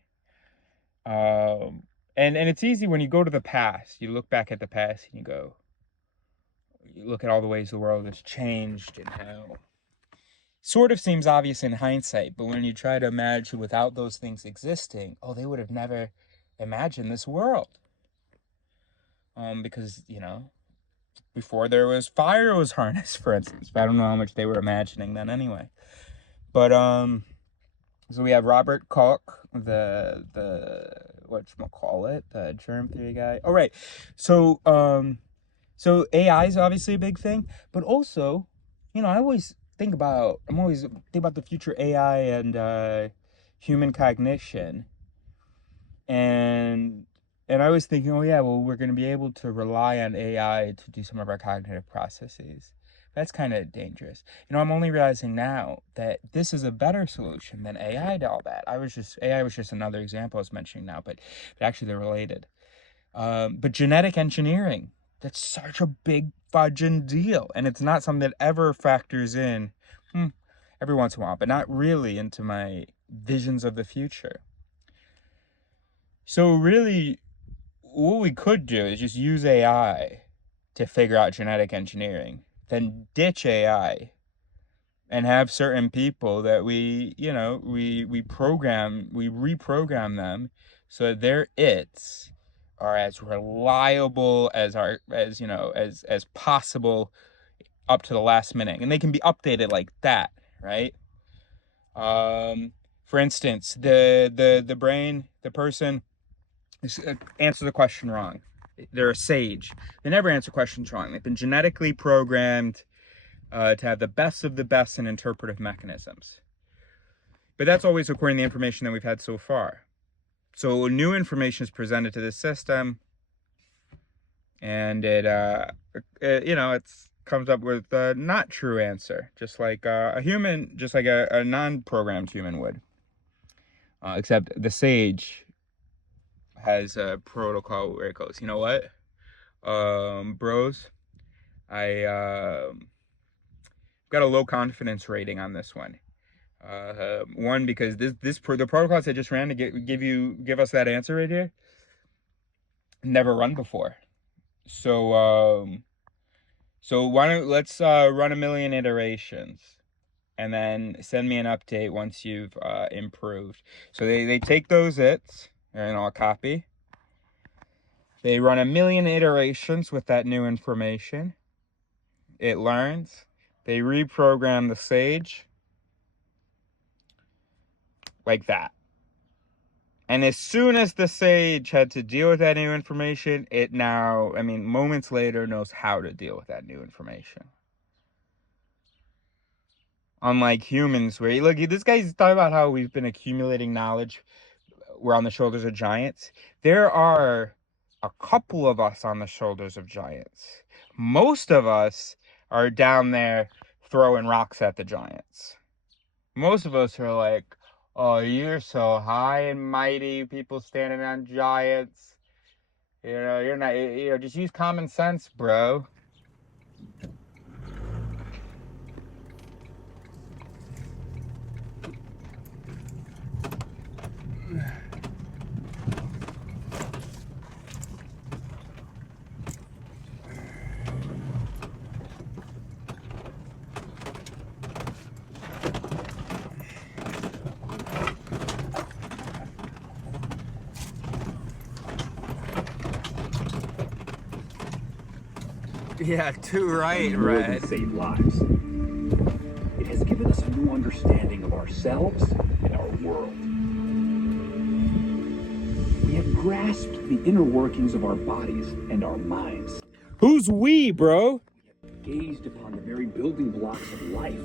And it's easy when you go to the past. You look back at the past and you look at all the ways the world has changed and how sort of seems obvious in hindsight, but when you try to imagine without those things existing, oh, they would have never imagined this world. Because, you know, before there was fire was harnessed, for instance. But I don't know how much they were imagining then anyway. But so we have Robert Koch, the whatchamacallit, the germ theory guy. Oh, right. So AI is obviously a big thing, but also, you know, I'm always thinking about the future AI and human cognition. And I was thinking, oh yeah, well, we're going to be able to rely on AI to do some of our cognitive processes. That's kind of dangerous. You know, I'm only realizing now that this is a better solution than AI to all that. AI was just another example I was mentioning now, but actually they're related. But genetic engineering, that's such a big fudging deal. And it's not something that ever factors in, every once in a while, but not really into my visions of the future. So really, what we could do is just use AI to figure out genetic engineering, then ditch AI and have certain people that we reprogram them so that their its are as reliable as possible up to the last minute, and they can be updated like that, right? For instance, the brain, the person answer the question wrong. They're a sage. They never answer questions wrong. They've been genetically programmed to have the best of the best in interpretive mechanisms. But that's always according to the information that we've had so far. So new information is presented to the system, and it comes up with a not true answer, just like a non-programmed human would. Except the sage has a protocol where it goes, you know what, bros, I got a low confidence rating on this one. One, because the protocols I just ran to give us that answer right here never run before. So let's run 1 million iterations and then send me an update once you've improved. So they take those its, and I'll copy. They run 1 million iterations with that new information. It learns. They reprogram the sage like that. And as soon as the sage had to deal with that new information, it now, moments later, knows how to deal with that new information. Unlike humans, where, look, this guy's talking about how we've been accumulating knowledge. We're on the shoulders of giants. There are a couple of us on the shoulders of giants. Most of us are down there throwing rocks at the giants. Most of us are like, oh, you're so high and mighty, people standing on giants. You know, you're not, just use common sense, bro. Yeah, too right, Red. Save lives. It has given us a new understanding of ourselves and our world. We have grasped the inner workings of our bodies and our minds. Who's we, bro? We have gazed upon the very building blocks of life,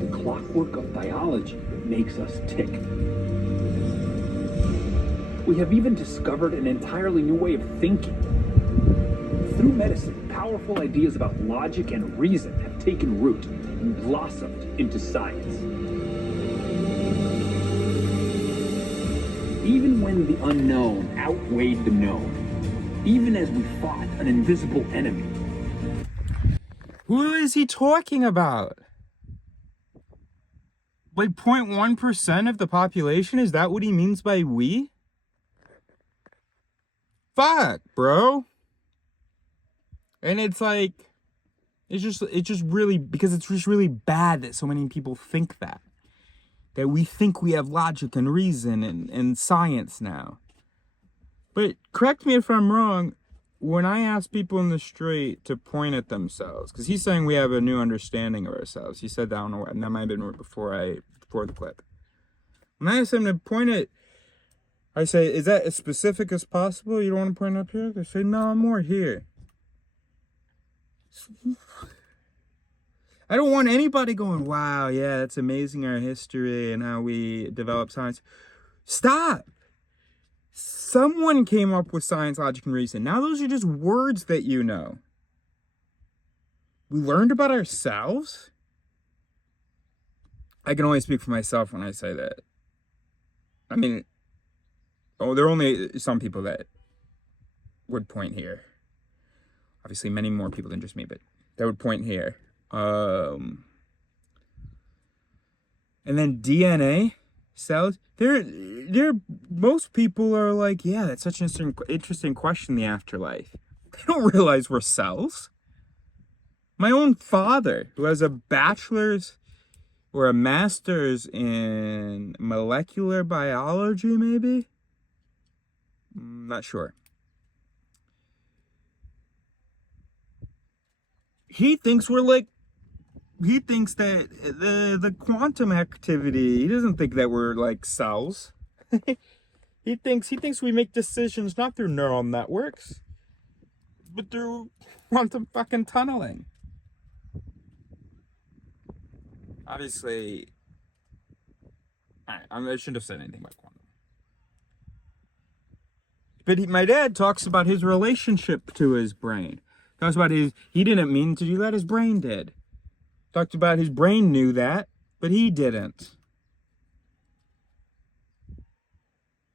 the clockwork of biology that makes us tick. We have even discovered an entirely new way of thinking. Through medicine, powerful ideas about logic and reason have taken root and blossomed into science. Even when the unknown outweighed the known, even as we fought an invisible enemy. Who is he talking about? Like 0.1% of the population? Is that what he means by we? Fuck, bro. And it's like, it's just really, because it's just really bad that so many people think that. That we think we have logic and reason and science now. But correct me if I'm wrong, when I ask people in the street to point at themselves, because he's saying we have a new understanding of ourselves. He said that on the web, and that might have been before the clip. When I ask them to point it, I say, is that as specific as possible? You don't want to point up here? They say, no, I'm more here. I don't want anybody going, wow, yeah, that's amazing, our history and how we develop science. Stop. Someone came up with science, logic, and reason. Now those are just words that you know. We learned about ourselves? I can only speak for myself when I say that. I mean, there are only some people that would point here. Obviously, many more people than just me, but that would point here. And then DNA cells. Most people are like, yeah, that's such an interesting question, the afterlife. They don't realize we're cells. My own father, who has a bachelor's or a master's in molecular biology, maybe? Not sure. He thinks we're like, he thinks that the quantum activity, he doesn't think that we're like cells. he thinks we make decisions not through neural networks, but through quantum fucking tunneling. Obviously, I shouldn't have said anything about quantum. But my dad talks about his relationship to his brain. Talks about he didn't mean to do that, his brain did. Talked about his brain knew that, but he didn't.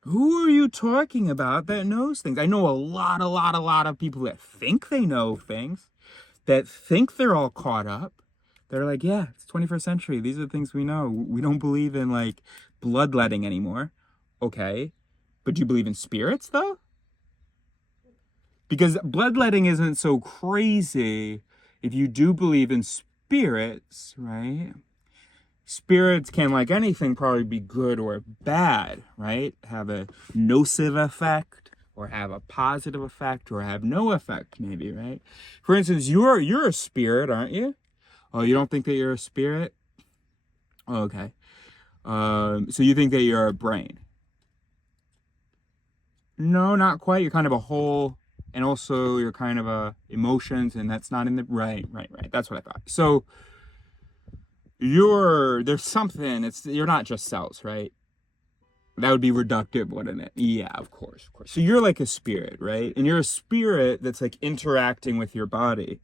Who are you talking about that knows things? I know a lot of people that think they know things, that think they're all caught up. They're like, yeah, it's 21st century. These are the things we know. We don't believe in like bloodletting anymore. Okay. But do you believe in spirits though? Because bloodletting isn't so crazy if you do believe in spirits, right? Spirits can, like anything, probably be good or bad, right? Have a nocive effect, or have a positive effect, or have no effect, maybe, right? For instance, you're a spirit, aren't you? Oh, you don't think that you're a spirit? Oh, okay. So you think that you're a brain? No, not quite. You're kind of a whole, and also you're kind of a emotions, and that's not in the right. That's what I thought. So there's something. You're not just cells, right? That would be reductive, wouldn't it? Yeah, of course. So you're like a spirit, right? And you're a spirit that's like interacting with your body,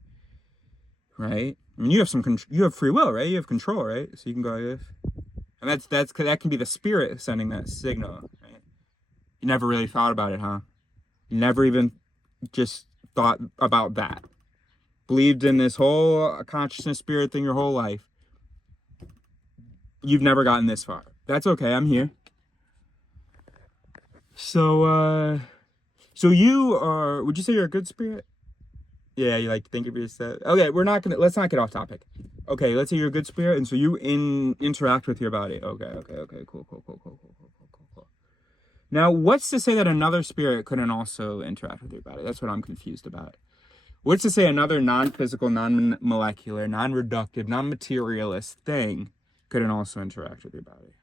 right? I mean, you have free will, right? You have control, right? So you can go like this, and that can be the spirit sending that signal, right? You never really thought about it, huh? You never even just thought about that. Believed in this whole consciousness spirit thing your whole life. You've never gotten this far. That's okay. I'm here. So you are, would you say you're a good spirit? Yeah, you like to think of yourself. Okay, let's not get off topic. Okay, let's say you're a good spirit, and so you interact with your body. Okay, cool. Now, what's to say that another spirit couldn't also interact with your body? That's what I'm confused about. What's to say another non-physical, non-molecular, non-reductive, non-materialist thing couldn't also interact with your body?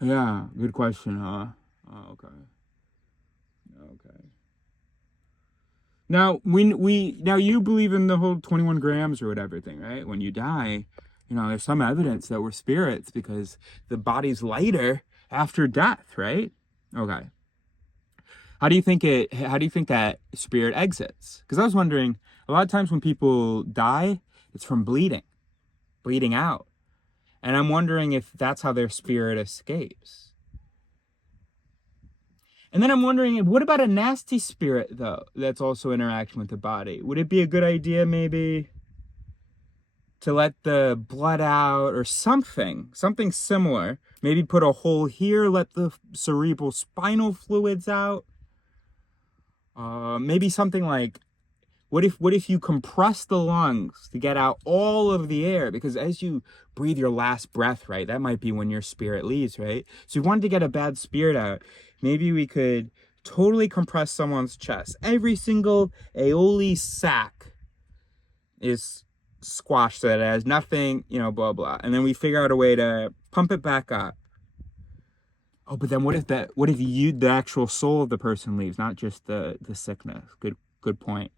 Yeah, good question, huh? Oh, okay. Now, now you believe in the whole 21 grams or whatever thing, right? When you die, there's some evidence that we're spirits because the body's lighter after death, right? Okay. How do you think that spirit exits? Because I was wondering, a lot of times when people die, it's from bleeding out. And I'm wondering if that's how their spirit escapes. And then I'm wondering, what about a nasty spirit, though, that's also interacting with the body? Would it be a good idea, maybe, to let the blood out or something similar? Maybe put a hole here, let the cerebral spinal fluids out? Maybe something like, what if you compress the lungs to get out all of the air? Because as you breathe your last breath, right, that might be when your spirit leaves, right? So if you wanted to get a bad spirit out, maybe we could totally compress someone's chest. Every single aeoli sac is squashed so that it has nothing, you know, blah, blah. And then we figure out a way to pump it back up. Oh, but then what if the actual soul of the person leaves, not just the sickness? Good point.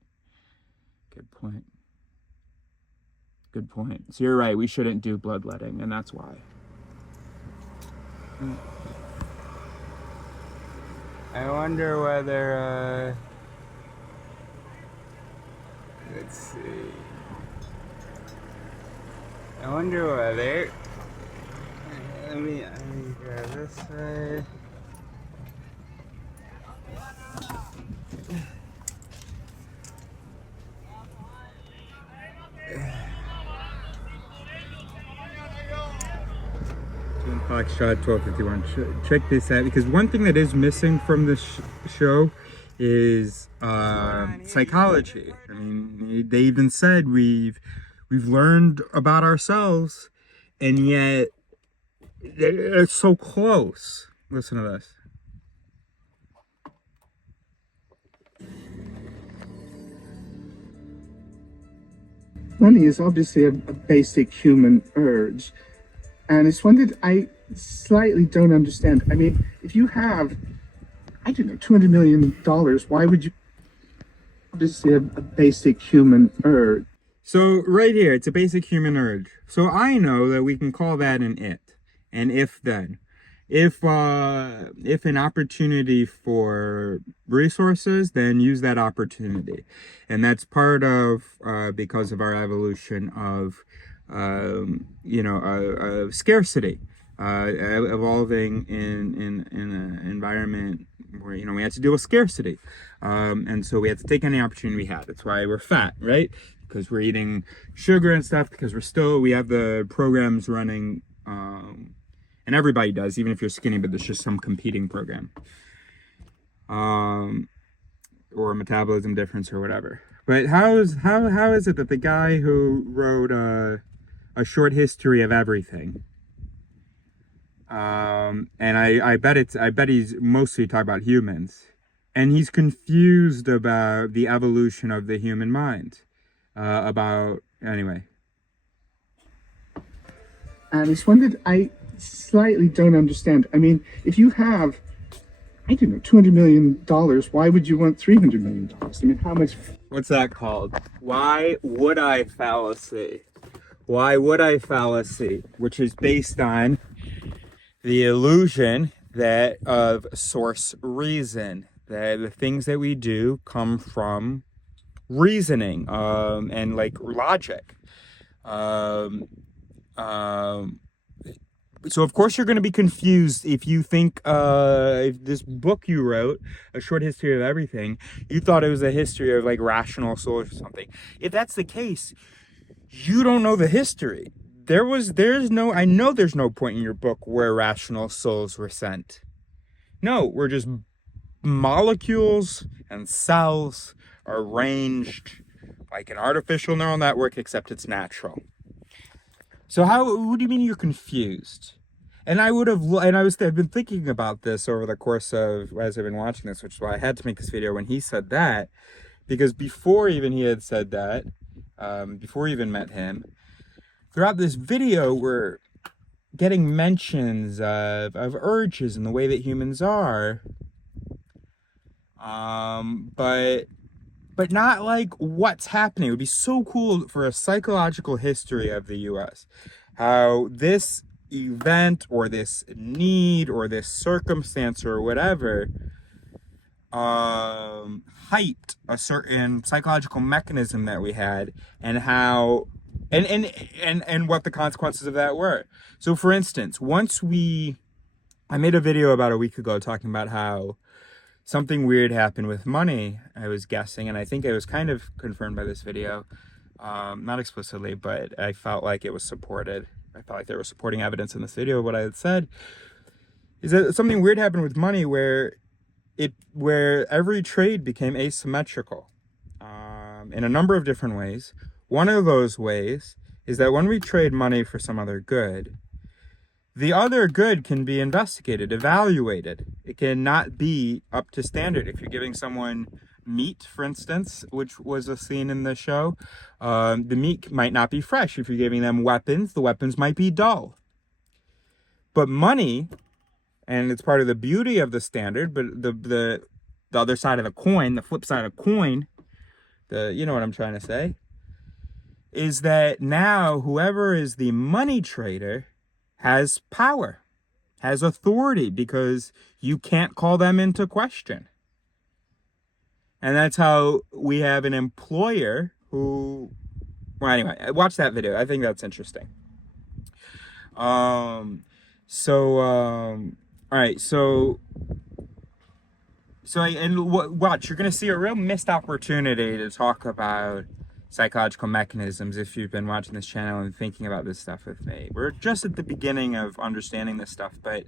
Good point. So you're right, we shouldn't do bloodletting, and that's why. I wonder whether, let's see. I wonder whether, let me go this way. Foxtrot 1251. Check this out, because one thing that is missing from this show is psychology. I mean, they even said we've learned about ourselves, and yet it's so close. Listen to this. Money is obviously a basic human urge. And it's one that I slightly don't understand. I mean, if you have, I don't know, $200 million, why would you? Obviously a basic human urge. So right here, it's a basic human urge. So I know that we can call that an it, an if then. If an opportunity for resources, then use that opportunity. And that's part of, because of our evolution of, scarcity, evolving in an environment where, you know, we had to deal with scarcity. And so we had to take any opportunity we had. That's why we're fat, right? Because we're eating sugar and stuff, because we have the programs running, and everybody does, even if you're skinny, but there's just some competing program. Or metabolism difference or whatever. But how is it that the guy who wrote a short history of everything, and I bet he's mostly talking about humans, and he's confused about the evolution of the human mind, anyway. And it's one that I slightly don't understand. I mean, if you have, I don't know, $200 million, why would you want $300 million? I mean, how much? What's that called? Why would I fallacy? Why would I fallacy? Which is based on the illusion that of source reason, that the things that we do come from reasoning, and like logic. So of course you're going to be confused if you think if this book you wrote, A Short History of Everything, you thought it was a history of like rational souls or something. If that's the case, you don't know the history. There's no point in your book where rational souls were sent. No, we're just molecules and cells arranged like an artificial neural network, except it's natural. So what do you mean you're confused? And I've been thinking about this over the course of, as I've been watching this, which is why I had to make this video when he said that, because before even he had said that, before we even met him, throughout this video we're getting mentions of urges and the way that humans are, but not like what's happening. It would be so cool for a psychological history of the US, how this event or this need or this circumstance or whatever hyped a certain psychological mechanism that we had, and how and what the consequences of that were. So for instance, I made a video about a week ago talking about how something weird happened with money, I was guessing, and I think it was kind of confirmed by this video. Not explicitly, but I felt like it was supported. I felt like there was supporting evidence in this video of what I had said. Is that something weird happened with money where every trade became asymmetrical in a number of different ways. One of those ways is that when we trade money for some other good, the other good can be investigated, evaluated. It cannot be up to standard. If you're giving someone meat, for instance, which was a scene in the show, the meat might not be fresh. If you're giving them weapons, the weapons might be dull. But money, and it's part of the beauty of the standard, but the other side of the coin, the flip side of the coin, you know what I'm trying to say, is that now whoever is the money trader has power, has authority, because you can't call them into question. And that's how we have an employer who, well, anyway, watch that video. I think that's interesting. All right, watch, you're going to see a real missed opportunity to talk about psychological mechanisms if you've been watching this channel and thinking about this stuff with me. We're just at the beginning of understanding this stuff, but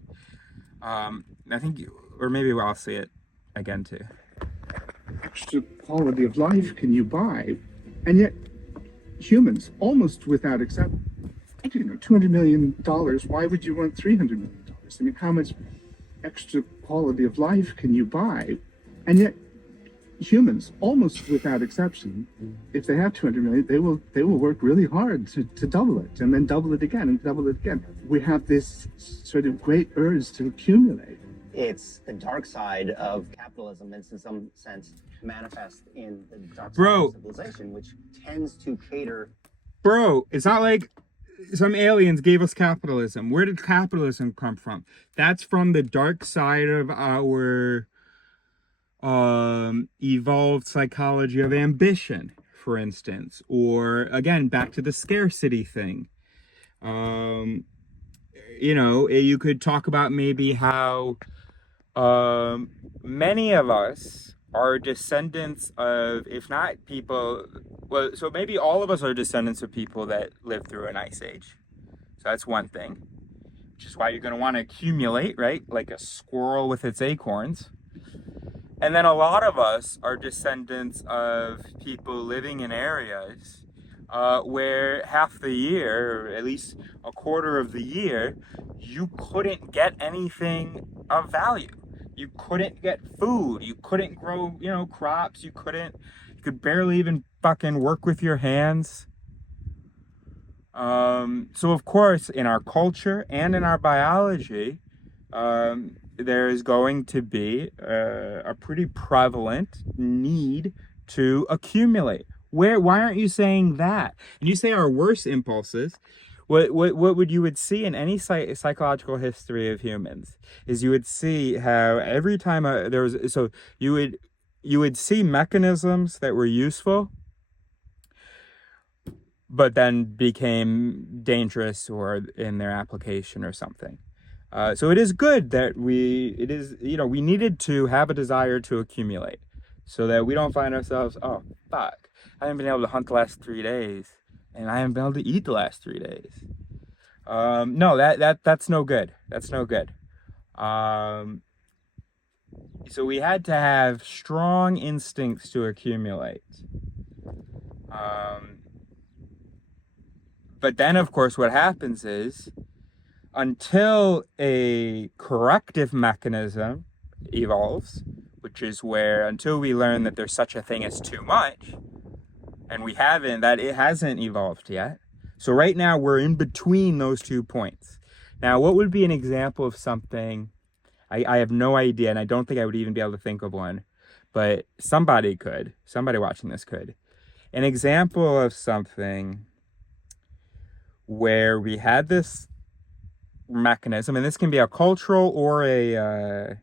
I think, or maybe I'll see it again too. Extra quality of life can you buy? And yet, humans, almost without exception, I don't know, $200 million, why would you want $300 million? I mean, how much extra quality of life can you buy? And yet, humans, almost without exception, if they have 200 million, they will work really hard to double it, and then double it again, and double it again. We have this sort of great urge to accumulate. It's the dark side of capitalism that's in some sense manifest in the dark side Bro. of civilization, which tends to cater. Bro, it's not like some aliens gave us capitalism. Where did capitalism come from? That's from the dark side of our evolved psychology of ambition, for instance, or again, back to the scarcity thing. You know, you could talk about maybe how many of us are descendants of, if not people, well, so maybe all of us are descendants of people that lived through an ice age. So that's one thing, which is why you're going to want to accumulate, right? Like a squirrel with its acorns. And then a lot of us are descendants of people living in areas where half the year, or at least a quarter of the year, you couldn't get anything of value. You couldn't get food. You couldn't grow, you know, crops. You could barely even fucking work with your hands. So of course, in our culture and in our biology, there is going to be a pretty prevalent need to accumulate. Why aren't you saying that? And you say our worst impulses. What you would see in any psychological history of humans is you would see how every time you would see mechanisms that were useful, but then became dangerous or in their application or something. So it is good that we needed to have a desire to accumulate so that we don't find ourselves, oh, fuck, I haven't been able to hunt the last 3 days and I haven't been able to eat the last 3 days. No, that's no good. That's no good. So we had to have strong instincts to accumulate. But then, of course, what happens is, until a corrective mechanism evolves, which is where, until we learn that there's such a thing as too much, and it hasn't evolved yet. So right now we're in between those 2 points. Now, what would be an example of something? I have no idea, and I don't think I would even be able to think of one, but somebody watching this could. An example of something where we had this mechanism, and this can be a cultural or a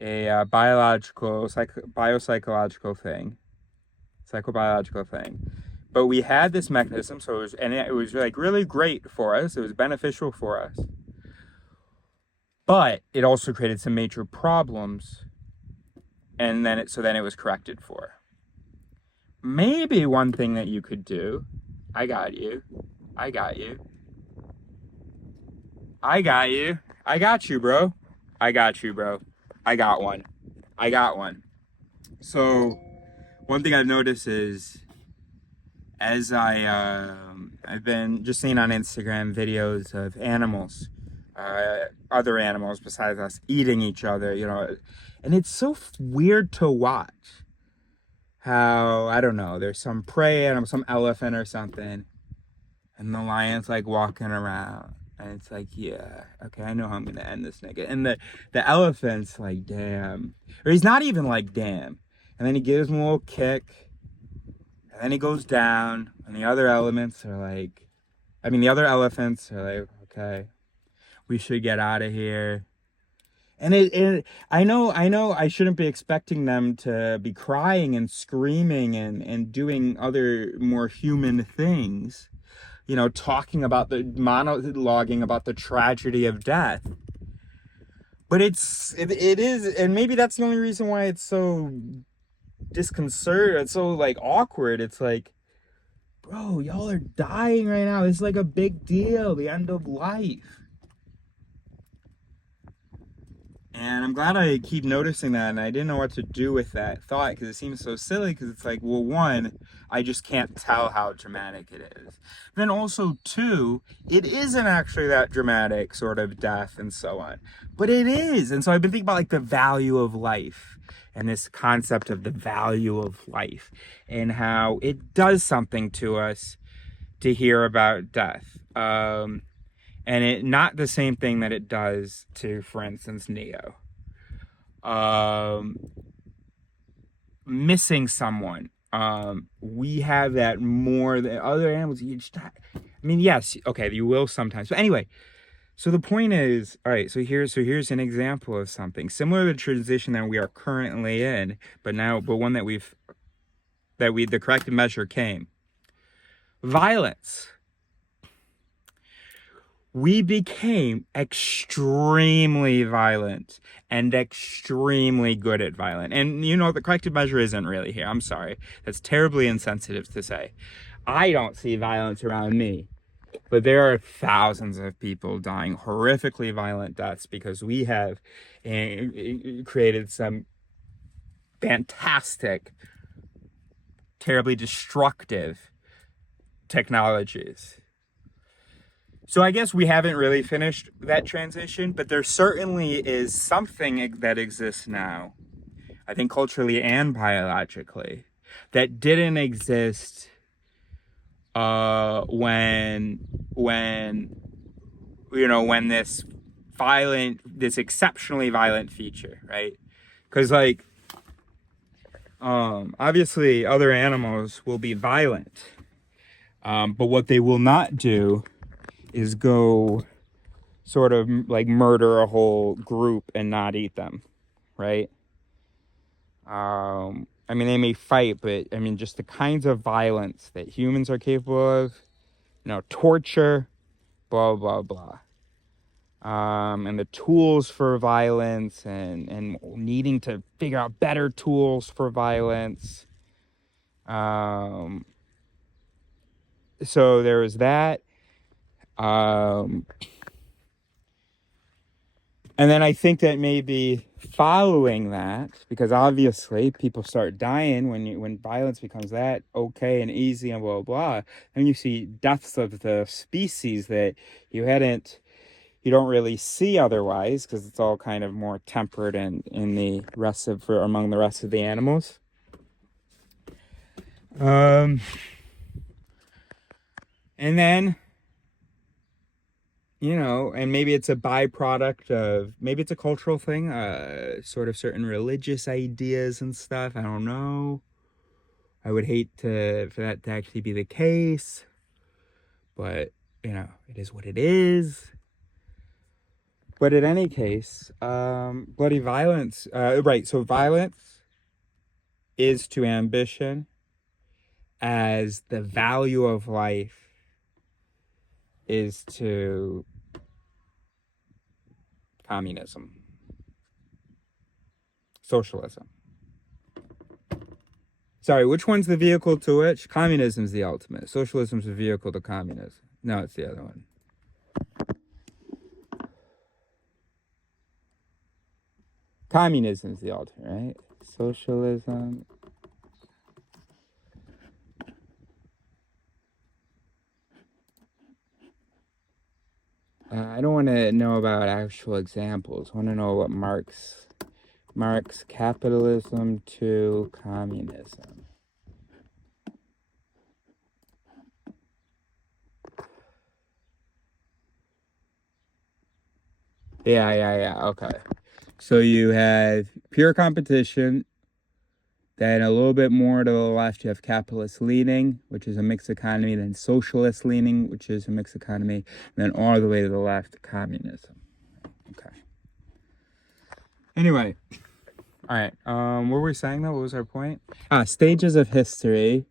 biological, psychobiological thing. But we had this mechanism, so it was like really great for us. It was beneficial for us. But it also created some major problems and then it was corrected for. Maybe one thing that you could do, I got you, bro. I got one. So one thing I've noticed is, as I've been just seeing on Instagram videos of animals, other animals besides us, eating each other, and it's so weird to watch how, I don't know, there's some prey animal, some elephant or something, and the lion's like walking around, and it's like, yeah, okay, I know how I'm gonna end this nigga. And the elephant's like, damn, or he's not even like, damn, and then he gives him a little kick, and then he goes down, and the other elephants are like, okay, we should get out of here. And I know I shouldn't be expecting them to be crying and screaming and doing other more human things, talking about monologuing about the tragedy of death. But it is, and maybe that's the only reason why it's so disconcerting, it's so like awkward. It's like, bro, y'all are dying right now. It's like a big deal, the end of life. And I'm glad I keep noticing that, and I didn't know what to do with that thought, because it seems so silly, because it's like, well, one, I just can't tell how dramatic it is. Then also, two, it isn't actually that dramatic, sort of death and so on. But it is, and so I've been thinking about like the value of life, and this concept of the value of life, and how it does something to us to hear about death. And it not the same thing that it does to, for instance, Neo. Missing someone. We have that more than other animals. Yes, okay, you will sometimes. But anyway, so the point is, all right, so here's an example of something similar to the transition that we are currently in, but one that the corrective measure came. Violence. We became extremely violent and extremely good at violent. And the corrective measure isn't really here. I'm sorry. That's terribly insensitive to say. I don't see violence around me. But there are thousands of people dying horrifically violent deaths because we have created some fantastic, terribly destructive technologies. So I guess we haven't really finished that transition, but there certainly is something that exists now, I think culturally and biologically, that didn't exist when this exceptionally violent feature, right? Because obviously other animals will be violent, but what they will not do is go sort of like murder a whole group and not eat them, right? They may fight, but just the kinds of violence that humans are capable of, torture, blah, blah, blah. And the tools for violence and needing to figure out better tools for violence. So there was that. And then I think that maybe following that, because obviously people start dying when violence becomes that okay and easy and blah, blah, and you see deaths of the species that you don't really see otherwise, because it's all kind of more tempered and among the rest of the animals. And then, and maybe it's a byproduct of, maybe it's a cultural thing, sort of certain religious ideas and stuff. I don't know. I would hate for that to actually be the case, but it is what it is. But in any case, bloody violence, right, so violence is to ambition as the value of life is to communism, socialism. Sorry, which one's the vehicle to which? Communism's the ultimate. Socialism's the vehicle to communism. No, it's the other one. Communism's the ultimate, right? Socialism. I don't want to know about actual examples. I want to know what marks capitalism to communism. Yeah. Okay. So you have pure competition. Then a little bit more to the left, you have capitalist leaning, which is a mixed economy. Then socialist leaning, which is a mixed economy. And then all the way to the left, communism. Okay. Anyway. All right. What were we saying, though? What was our point? Stages of history.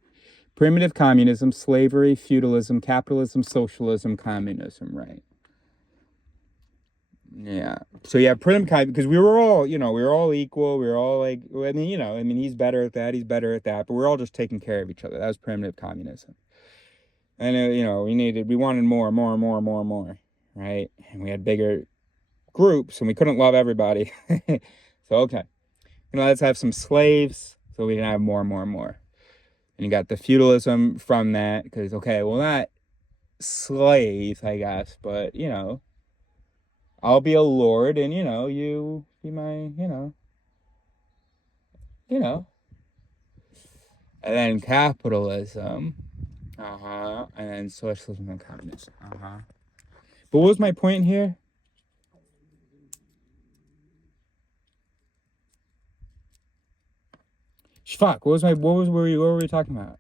Primitive communism, slavery, feudalism, capitalism, socialism, communism, right? Yeah. So yeah, primitive, because we were all equal. We were all like, he's better at that, he's better at that, but we're all just taking care of each other. That was primitive communism. And we wanted more, right? And we had bigger groups, and we couldn't love everybody. So okay, let's have some slaves, so we can have more. And you got the feudalism from that, because not slaves, I guess, but I'll be a lord, and you be my, and then capitalism, and then socialism and communism, But what was my point here? Fuck. What were we talking about?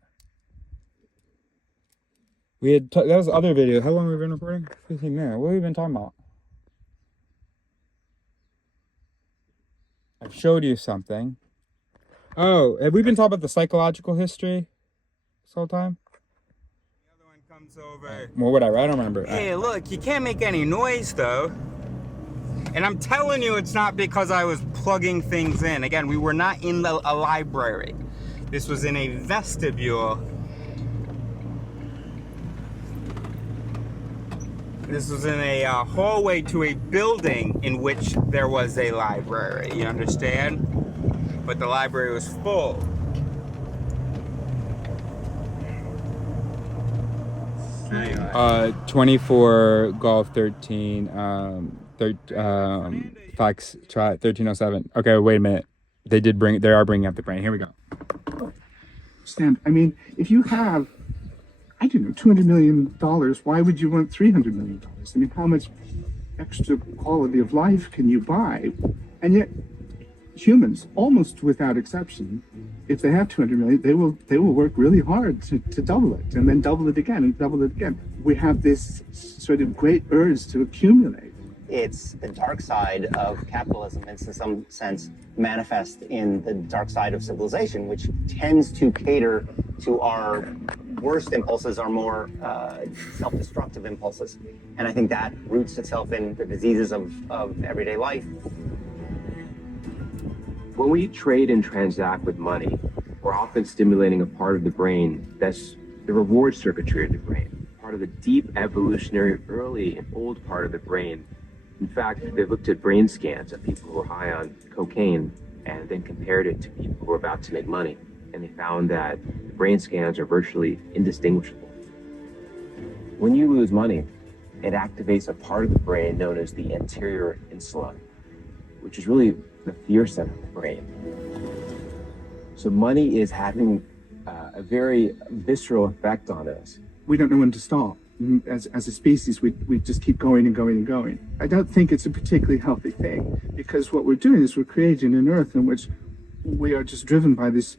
We had that was the other video. How long have we been recording? 15 minutes. What have we been talking about? I showed you something. Oh, have we been talking about the psychological history this whole time? The other one comes over. Well, whatever. I don't remember. Hey, look, you can't make any noise, though. And I'm telling you, it's not because I was plugging things in. Again, we were not in a library. This was in a vestibule. This was in a hallway to a building in which there was a library. You understand? But the library was full. Anyway. 24 Golf 13 Fox 1307. Okay, wait a minute. They are bringing up the brain. Here we go. Stand. I mean, if you have, I don't know, $200 million, why would you want $300 million? I mean, how much extra quality of life can you buy? And yet, humans, almost without exception, if they have 200 million, they will work really hard to double it, and then double it again, and double it again. We have this sort of great urge to accumulate. It's the dark side of capitalism, and in some sense manifest in the dark side of civilization, which tends to cater to our worst impulses, our more self-destructive impulses. And I think that roots itself in the diseases of everyday life. When we trade and transact with money, we're often stimulating a part of the brain that's the reward circuitry of the brain, part of the deep evolutionary early and old part of the brain. In fact, they looked at brain scans of people who were high on cocaine and then compared it to people who were about to make money. And they found that the brain scans are virtually indistinguishable. When you lose money, it activates a part of the brain known as the anterior insula, which is really the fear center of the brain. So money is having a very visceral effect on us. We don't know when to stop. As a species, we just keep going and going and going. I don't think it's a particularly healthy thing, because what we're doing is we're creating an earth in which we are just driven by this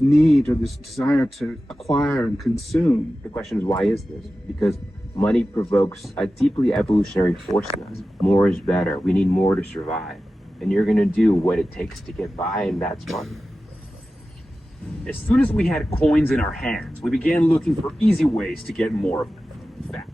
need or this desire to acquire and consume. The question is, why is this? Because money provokes a deeply evolutionary force in us. More is better. We need more to survive. And you're going to do what it takes to get by, and that's money. As soon as we had coins in our hands, we began looking for easy ways to get more of them. Fast.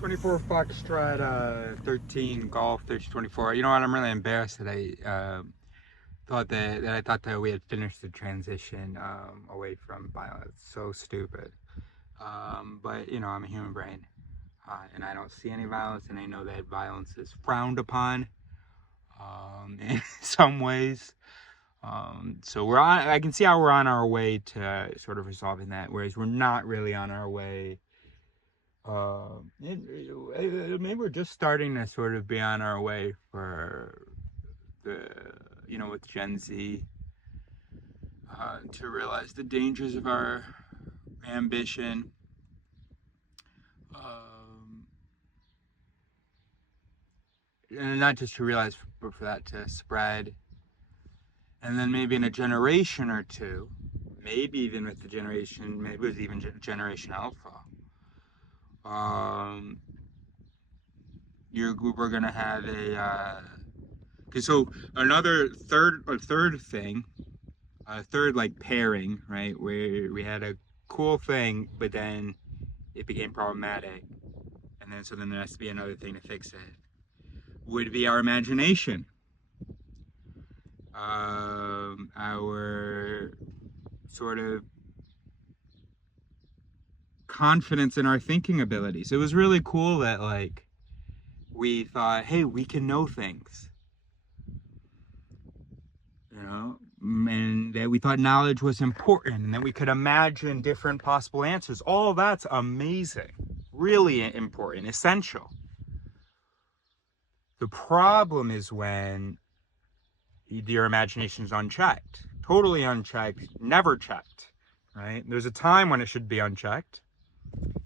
24 Foxtrot 13 Golf 1324. You know what? I'm really embarrassed that I thought that we had finished the transition away from violence. So stupid. But you know, I'm a human brain, and I don't see any violence, and I know that violence is frowned upon in some ways. So we're on. I can see how we're on our way to sort of resolving that, whereas we're not really on our way. Maybe we're just starting to sort of be on our way for the, you know, with Gen Z, to realize the dangers of our ambition. And not just to realize, but for that to spread. And then maybe in a generation or two, maybe even with the generation, maybe it was even Generation Alpha, we're gonna have a okay. So another third thing, a third like pairing, right? Where we had a cool thing, but then it became problematic, and then there has to be another thing to fix it. Would be our imagination, our sort of confidence in our thinking abilities. It was really cool that like we thought, hey, we can know things, you know, and that we thought knowledge was important and that we could imagine different possible answers. All that's amazing, really important, essential. The problem is when your imagination is unchecked, totally unchecked, never checked, right? There's a time when it should be unchecked,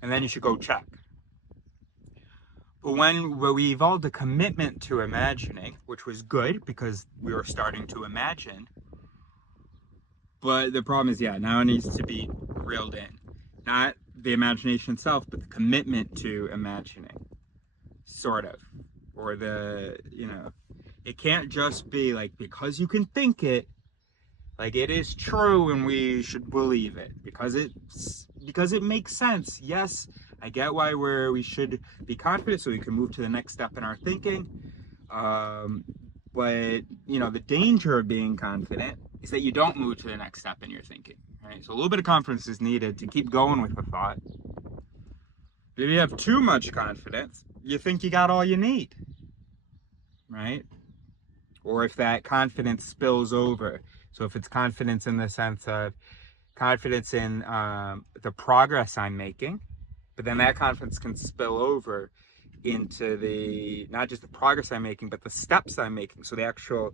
and then you should go check. But when we evolved a commitment to imagining, which was good because we were starting to imagine, but the problem is, yeah, now it needs to be reeled in. Not the imagination itself, but the commitment to imagining, sort of. Or the, you know, it can't just be like, because you can think it, like it is true and we should believe it because it makes sense. Yes, I get why we should be confident so we can move to the next step in our thinking. But you know, the danger of being confident is that you don't move to the next step in your thinking, right? So a little bit of confidence is needed to keep going with the thought. If you have too much confidence, you think you got all you need, right? Or if that confidence spills over. So if it's confidence in the sense of confidence in the progress I'm making, but then that confidence can spill over into the, not just the progress I'm making, but the steps I'm making. So the actual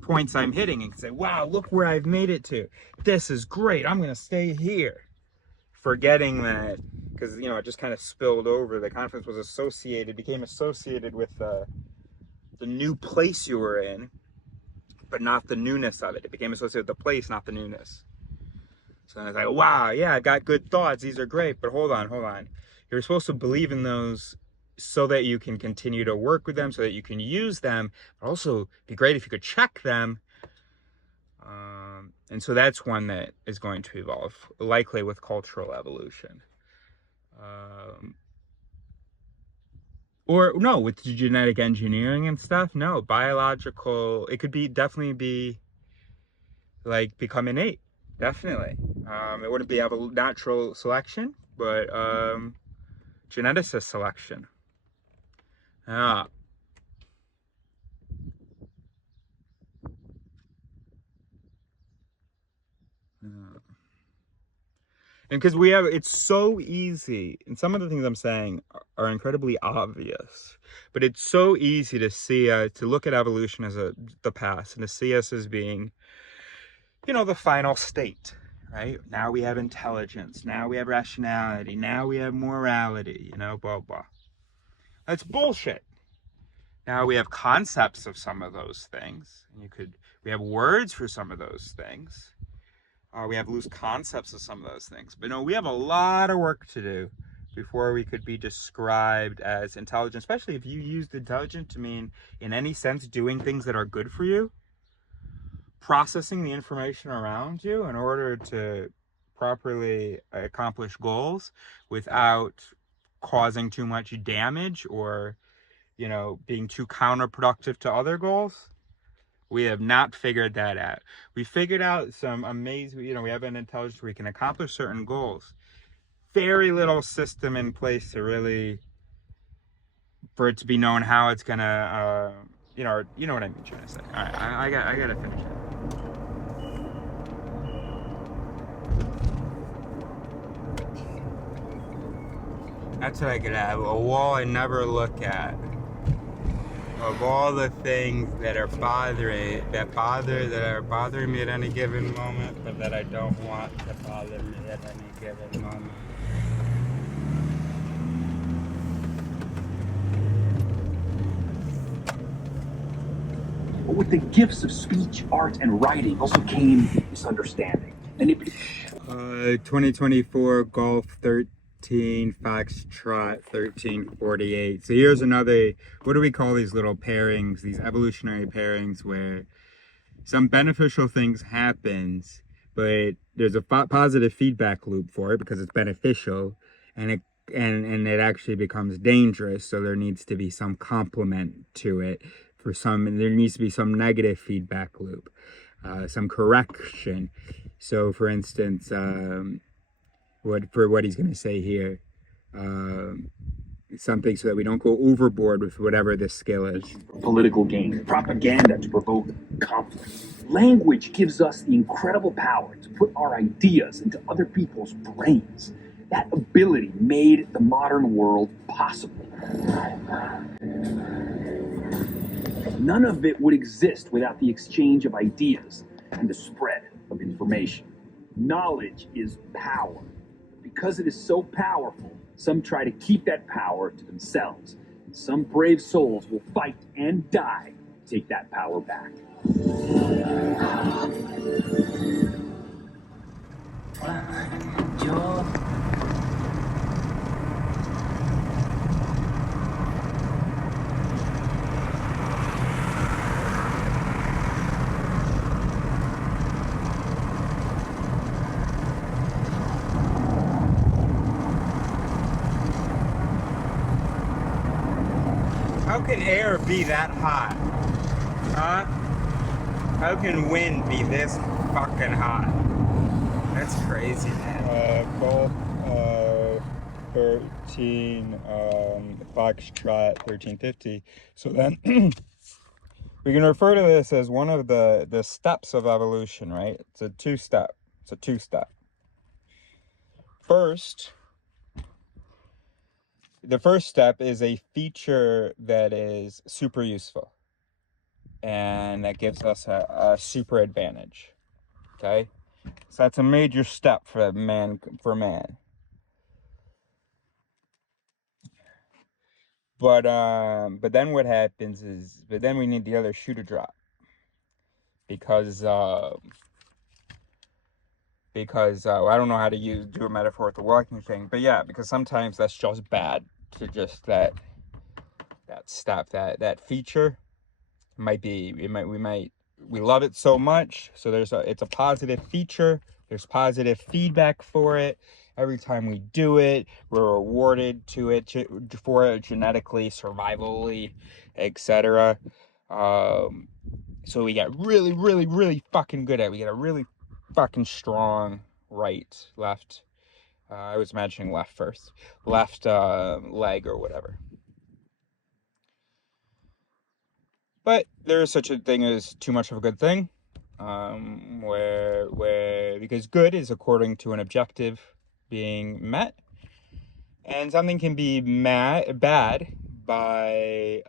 points I'm hitting, and can say, wow, look where I've made it to. This is great. I'm going to stay here. Forgetting that, because, you know, it just kind of spilled over. The confidence was became associated with the new place you were in, but not the newness of it. It became associated with the place, not the newness. So then it's like, wow, yeah, I got good thoughts. These are great, but hold on. You're supposed to believe in those so that you can continue to work with them, so that you can use them, but also be great if you could check them. And so that's one that is going to evolve, likely with cultural evolution. Or no, with genetic engineering and stuff, no, biological, it could definitely be like become innate, definitely. It wouldn't be natural selection, but geneticist selection. Yeah. And because it's so easy, and some of the things I'm saying are incredibly obvious, but it's so easy to see, to look at evolution as the past, and to see us as being, you know, the final state, right? Now we have intelligence, now we have rationality, now we have morality, you know, blah, blah. That's bullshit. Now we have concepts of some of those things. We have words for some of those things. We have loose concepts of some of those things. But no, we have a lot of work to do before we could be described as intelligent, especially if you used intelligent to mean, in any sense, doing things that are good for you, processing the information around you in order to properly accomplish goals without causing too much damage or, you know, being too counterproductive to other goals. We have not figured that out. We figured out some amazing, you know, we have an intelligence where we can accomplish certain goals. Very little system in place to really, for it to be known how it's gonna, you know what I'm trying to say. All right, I gotta finish it. That's what I could have. A wall I never look at. Of all the things that are bothering me at any given moment, but that I don't want to bother me at any given moment. But with the gifts of speech, art, and writing also came misunderstanding. And 2024 Golf 13 Foxtrot 1348. So here's another, what do we call these little pairings, these evolutionary pairings where some beneficial things happens, but there's a positive feedback loop for it because it's beneficial, and it actually becomes dangerous. So there needs to be some complement to it. There needs to be some negative feedback loop, some correction. So for instance, what he's going to say here, something so that we don't go overboard with whatever this skill is. political gain, propaganda to provoke conflict. Language gives us the incredible power to put our ideas into other people's brains. That ability made the modern world possible. None of it would exist without the exchange of ideas and the spread of information. Knowledge is power. Because it is so powerful, some try to keep that power to themselves. Some brave souls will fight and die to take that power back. How can air be that hot? Huh? How can wind be this fucking hot? That's crazy, man. Golf 13 Foxtrot 1350. So then we can refer to this as one of the steps of evolution, right? It's a two-step. The first step is a feature that is super useful, and that gives us a super advantage. Okay, so that's a major step for man. But then what happens is, then we need the other shoe to drop, because I don't know how to do a metaphor with the walking thing, but yeah, because sometimes that's just bad to just that step, that feature we love it so much, so it's a positive feature, there's positive feedback for it. Every time we do it, we're rewarded for it genetically, survivally, etc. So we get really, really, really fucking good at it. We get a really fucking strong right, left. I was imagining left first. Left leg or whatever. But there is such a thing as too much of a good thing, because good is according to an objective being met, and something can be bad by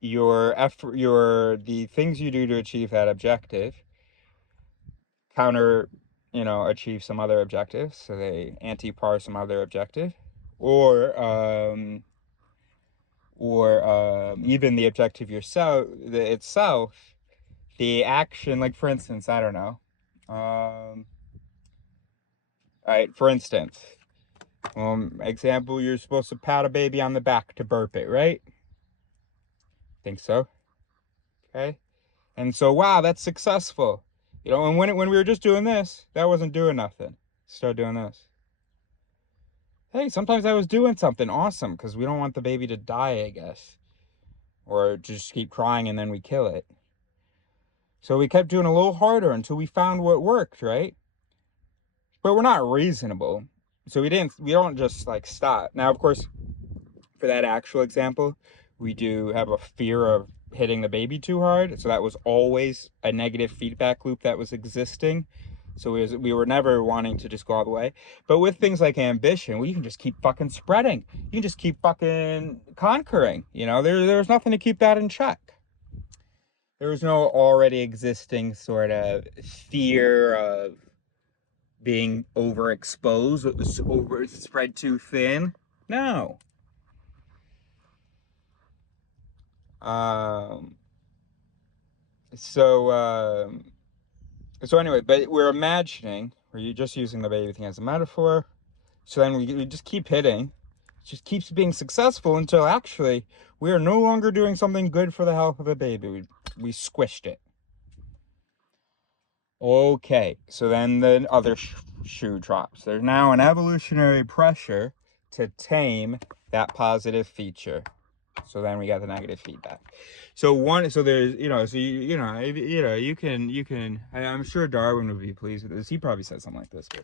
your effort, the things you do to achieve that objective achieve some other objectives, so they anti-par some other objective, or even the objective itself, the action, like for instance, I don't know, all right, for instance, example, you're supposed to pat a baby on the back to burp it, right? Think so. Okay, and so wow, that's successful, and when we were just doing this, that wasn't doing nothing. Start doing this. hey, sometimes I was doing something awesome because we don't want the baby to die, I guess. Or just keep crying and then we kill it. So we kept doing a little harder until we found what worked, right? But we're not reasonable. So we don't just like stop. Now, of course, for that actual example, we do have a fear of hitting the baby too hard. So that was always a negative feedback loop that was existing. So we were never wanting to just go all the way. But with things like ambition, well, you can just keep fucking spreading. You can just keep fucking conquering. You know, there's nothing to keep that in check. There was no already existing sort of fear of being overexposed, it was spread too thin. No. So anyway, but we're imagining, we're just using the baby thing as a metaphor. So then we just keep hitting. It just keeps being successful until actually we are no longer doing something good for the health of the baby. We squished it. Okay, so then the other shoe drops. There's now an evolutionary pressure to tame that positive feature. So then we got the negative feedback. So there's, you can, I'm sure Darwin would be pleased with this. He probably said something like this, but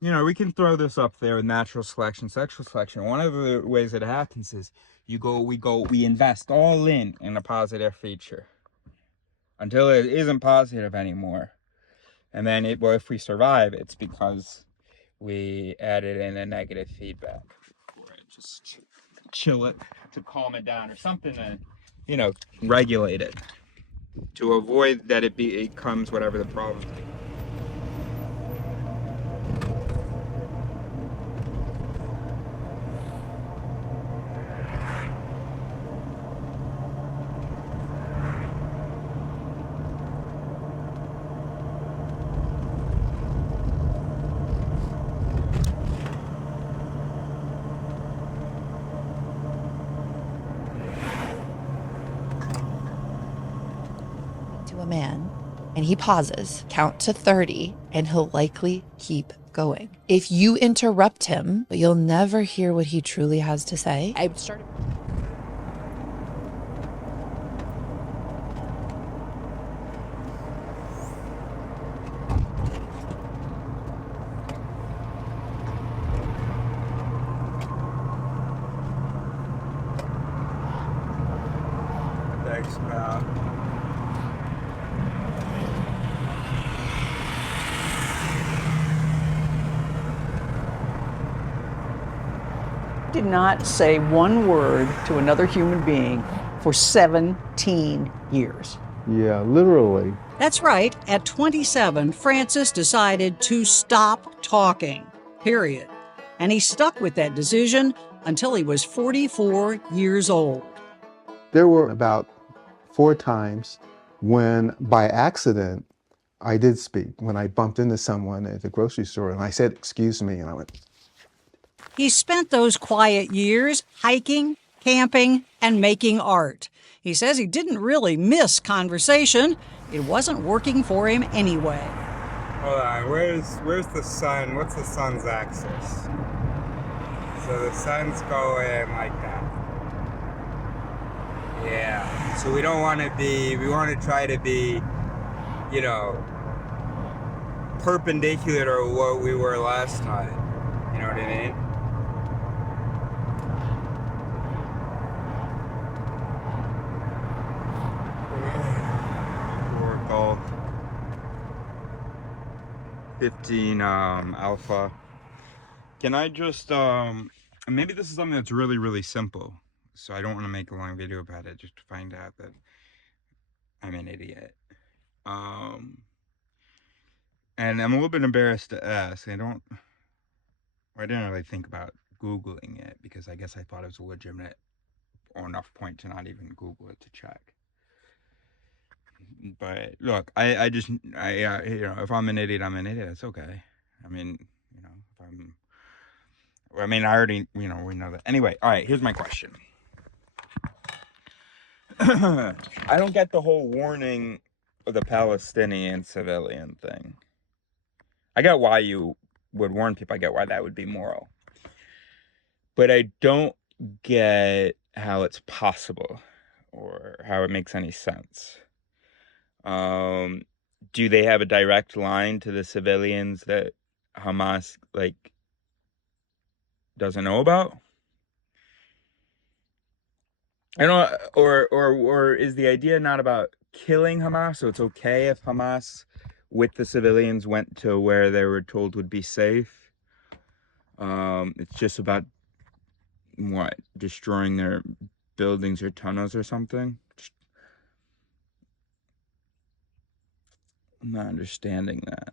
we can throw this up there with natural selection, sexual selection. One of the ways that it happens is we invest all in a positive feature until it isn't positive anymore. And then if we survive, it's because we added in a negative feedback for it. Just chill it to calm it down or something to, regulate it to avoid that it becomes whatever the problem is. To a man, and he pauses, count to 30, and he'll likely keep going. If you interrupt him, you'll never hear what he truly has to say. I started. Thanks, pal. Did not say one word to another human being for 17 years. Yeah, literally. That's right. At 27, Francis decided to stop talking, period. And he stuck with that decision until he was 44 years old. There were about 4 times when, by accident, I did speak. When I bumped into someone at the grocery store and I said, "Excuse me," and I went. He spent those quiet years hiking, camping, and making art. He says he didn't really miss conversation. It wasn't working for him anyway. Hold on, where's the sun? What's the sun's axis? So the sun's going like that. Yeah, so we want to try to be, perpendicular to what we were last time. You know what I mean? Oracle 15 alpha. Can I just maybe this is something that's really, really simple, so I don't want to make a long video about it just to find out that I'm an idiot. And I'm a little bit embarrassed to ask. I didn't really think about Googling it because I guess I thought it was a legitimate or enough point to not even Google it to check. But look, if I'm an idiot, I'm an idiot. It's okay. I mean, I already, we know that. Anyway, all right, here's my question. I don't get the whole warning of the Palestinian civilian thing. I get why you would warn people. I get why that would be moral. But I don't get how it's possible or how it makes any sense. Do they have a direct line to the civilians that Hamas, like, doesn't know about? I don't know, or is the idea not about killing Hamas, so it's okay if Hamas with the civilians went to where they were told would be safe? It's just about what, destroying their buildings or tunnels or something? I'm not understanding that.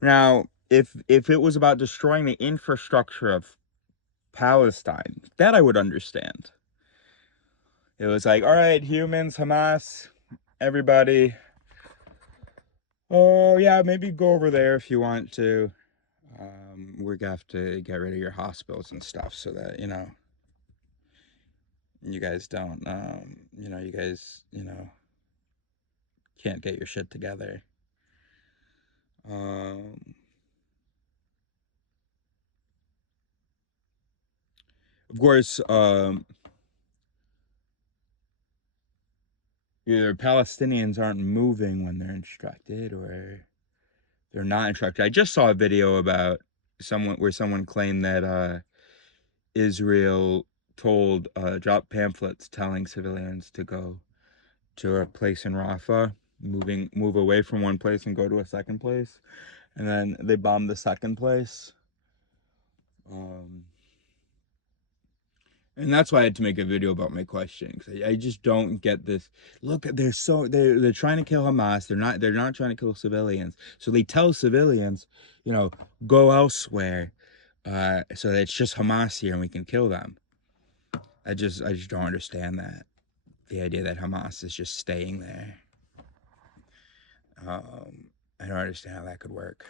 Now, if it was about destroying the infrastructure of Palestine, that I would understand. It was like, all right, humans, Hamas, everybody. Oh, yeah, maybe go over there if you want to. We're gonna have to get rid of your hospitals and stuff so that, you guys don't, you guys, can't get your shit together. Of course, either Palestinians aren't moving when they're instructed or they're not instructed. I just saw a video about someone claimed that Israel dropped pamphlets telling civilians to go to a place in Rafah, move away from one place and go to a second place, and then they bombed the second place. And that's why I had to make a video about my question, because I just don't get this. Look, they're trying to kill Hamas. They're not trying to kill civilians. So they tell civilians, go elsewhere, so that it's just Hamas here and we can kill them. I just don't understand that. The idea that Hamas is just staying there. I don't understand how that could work.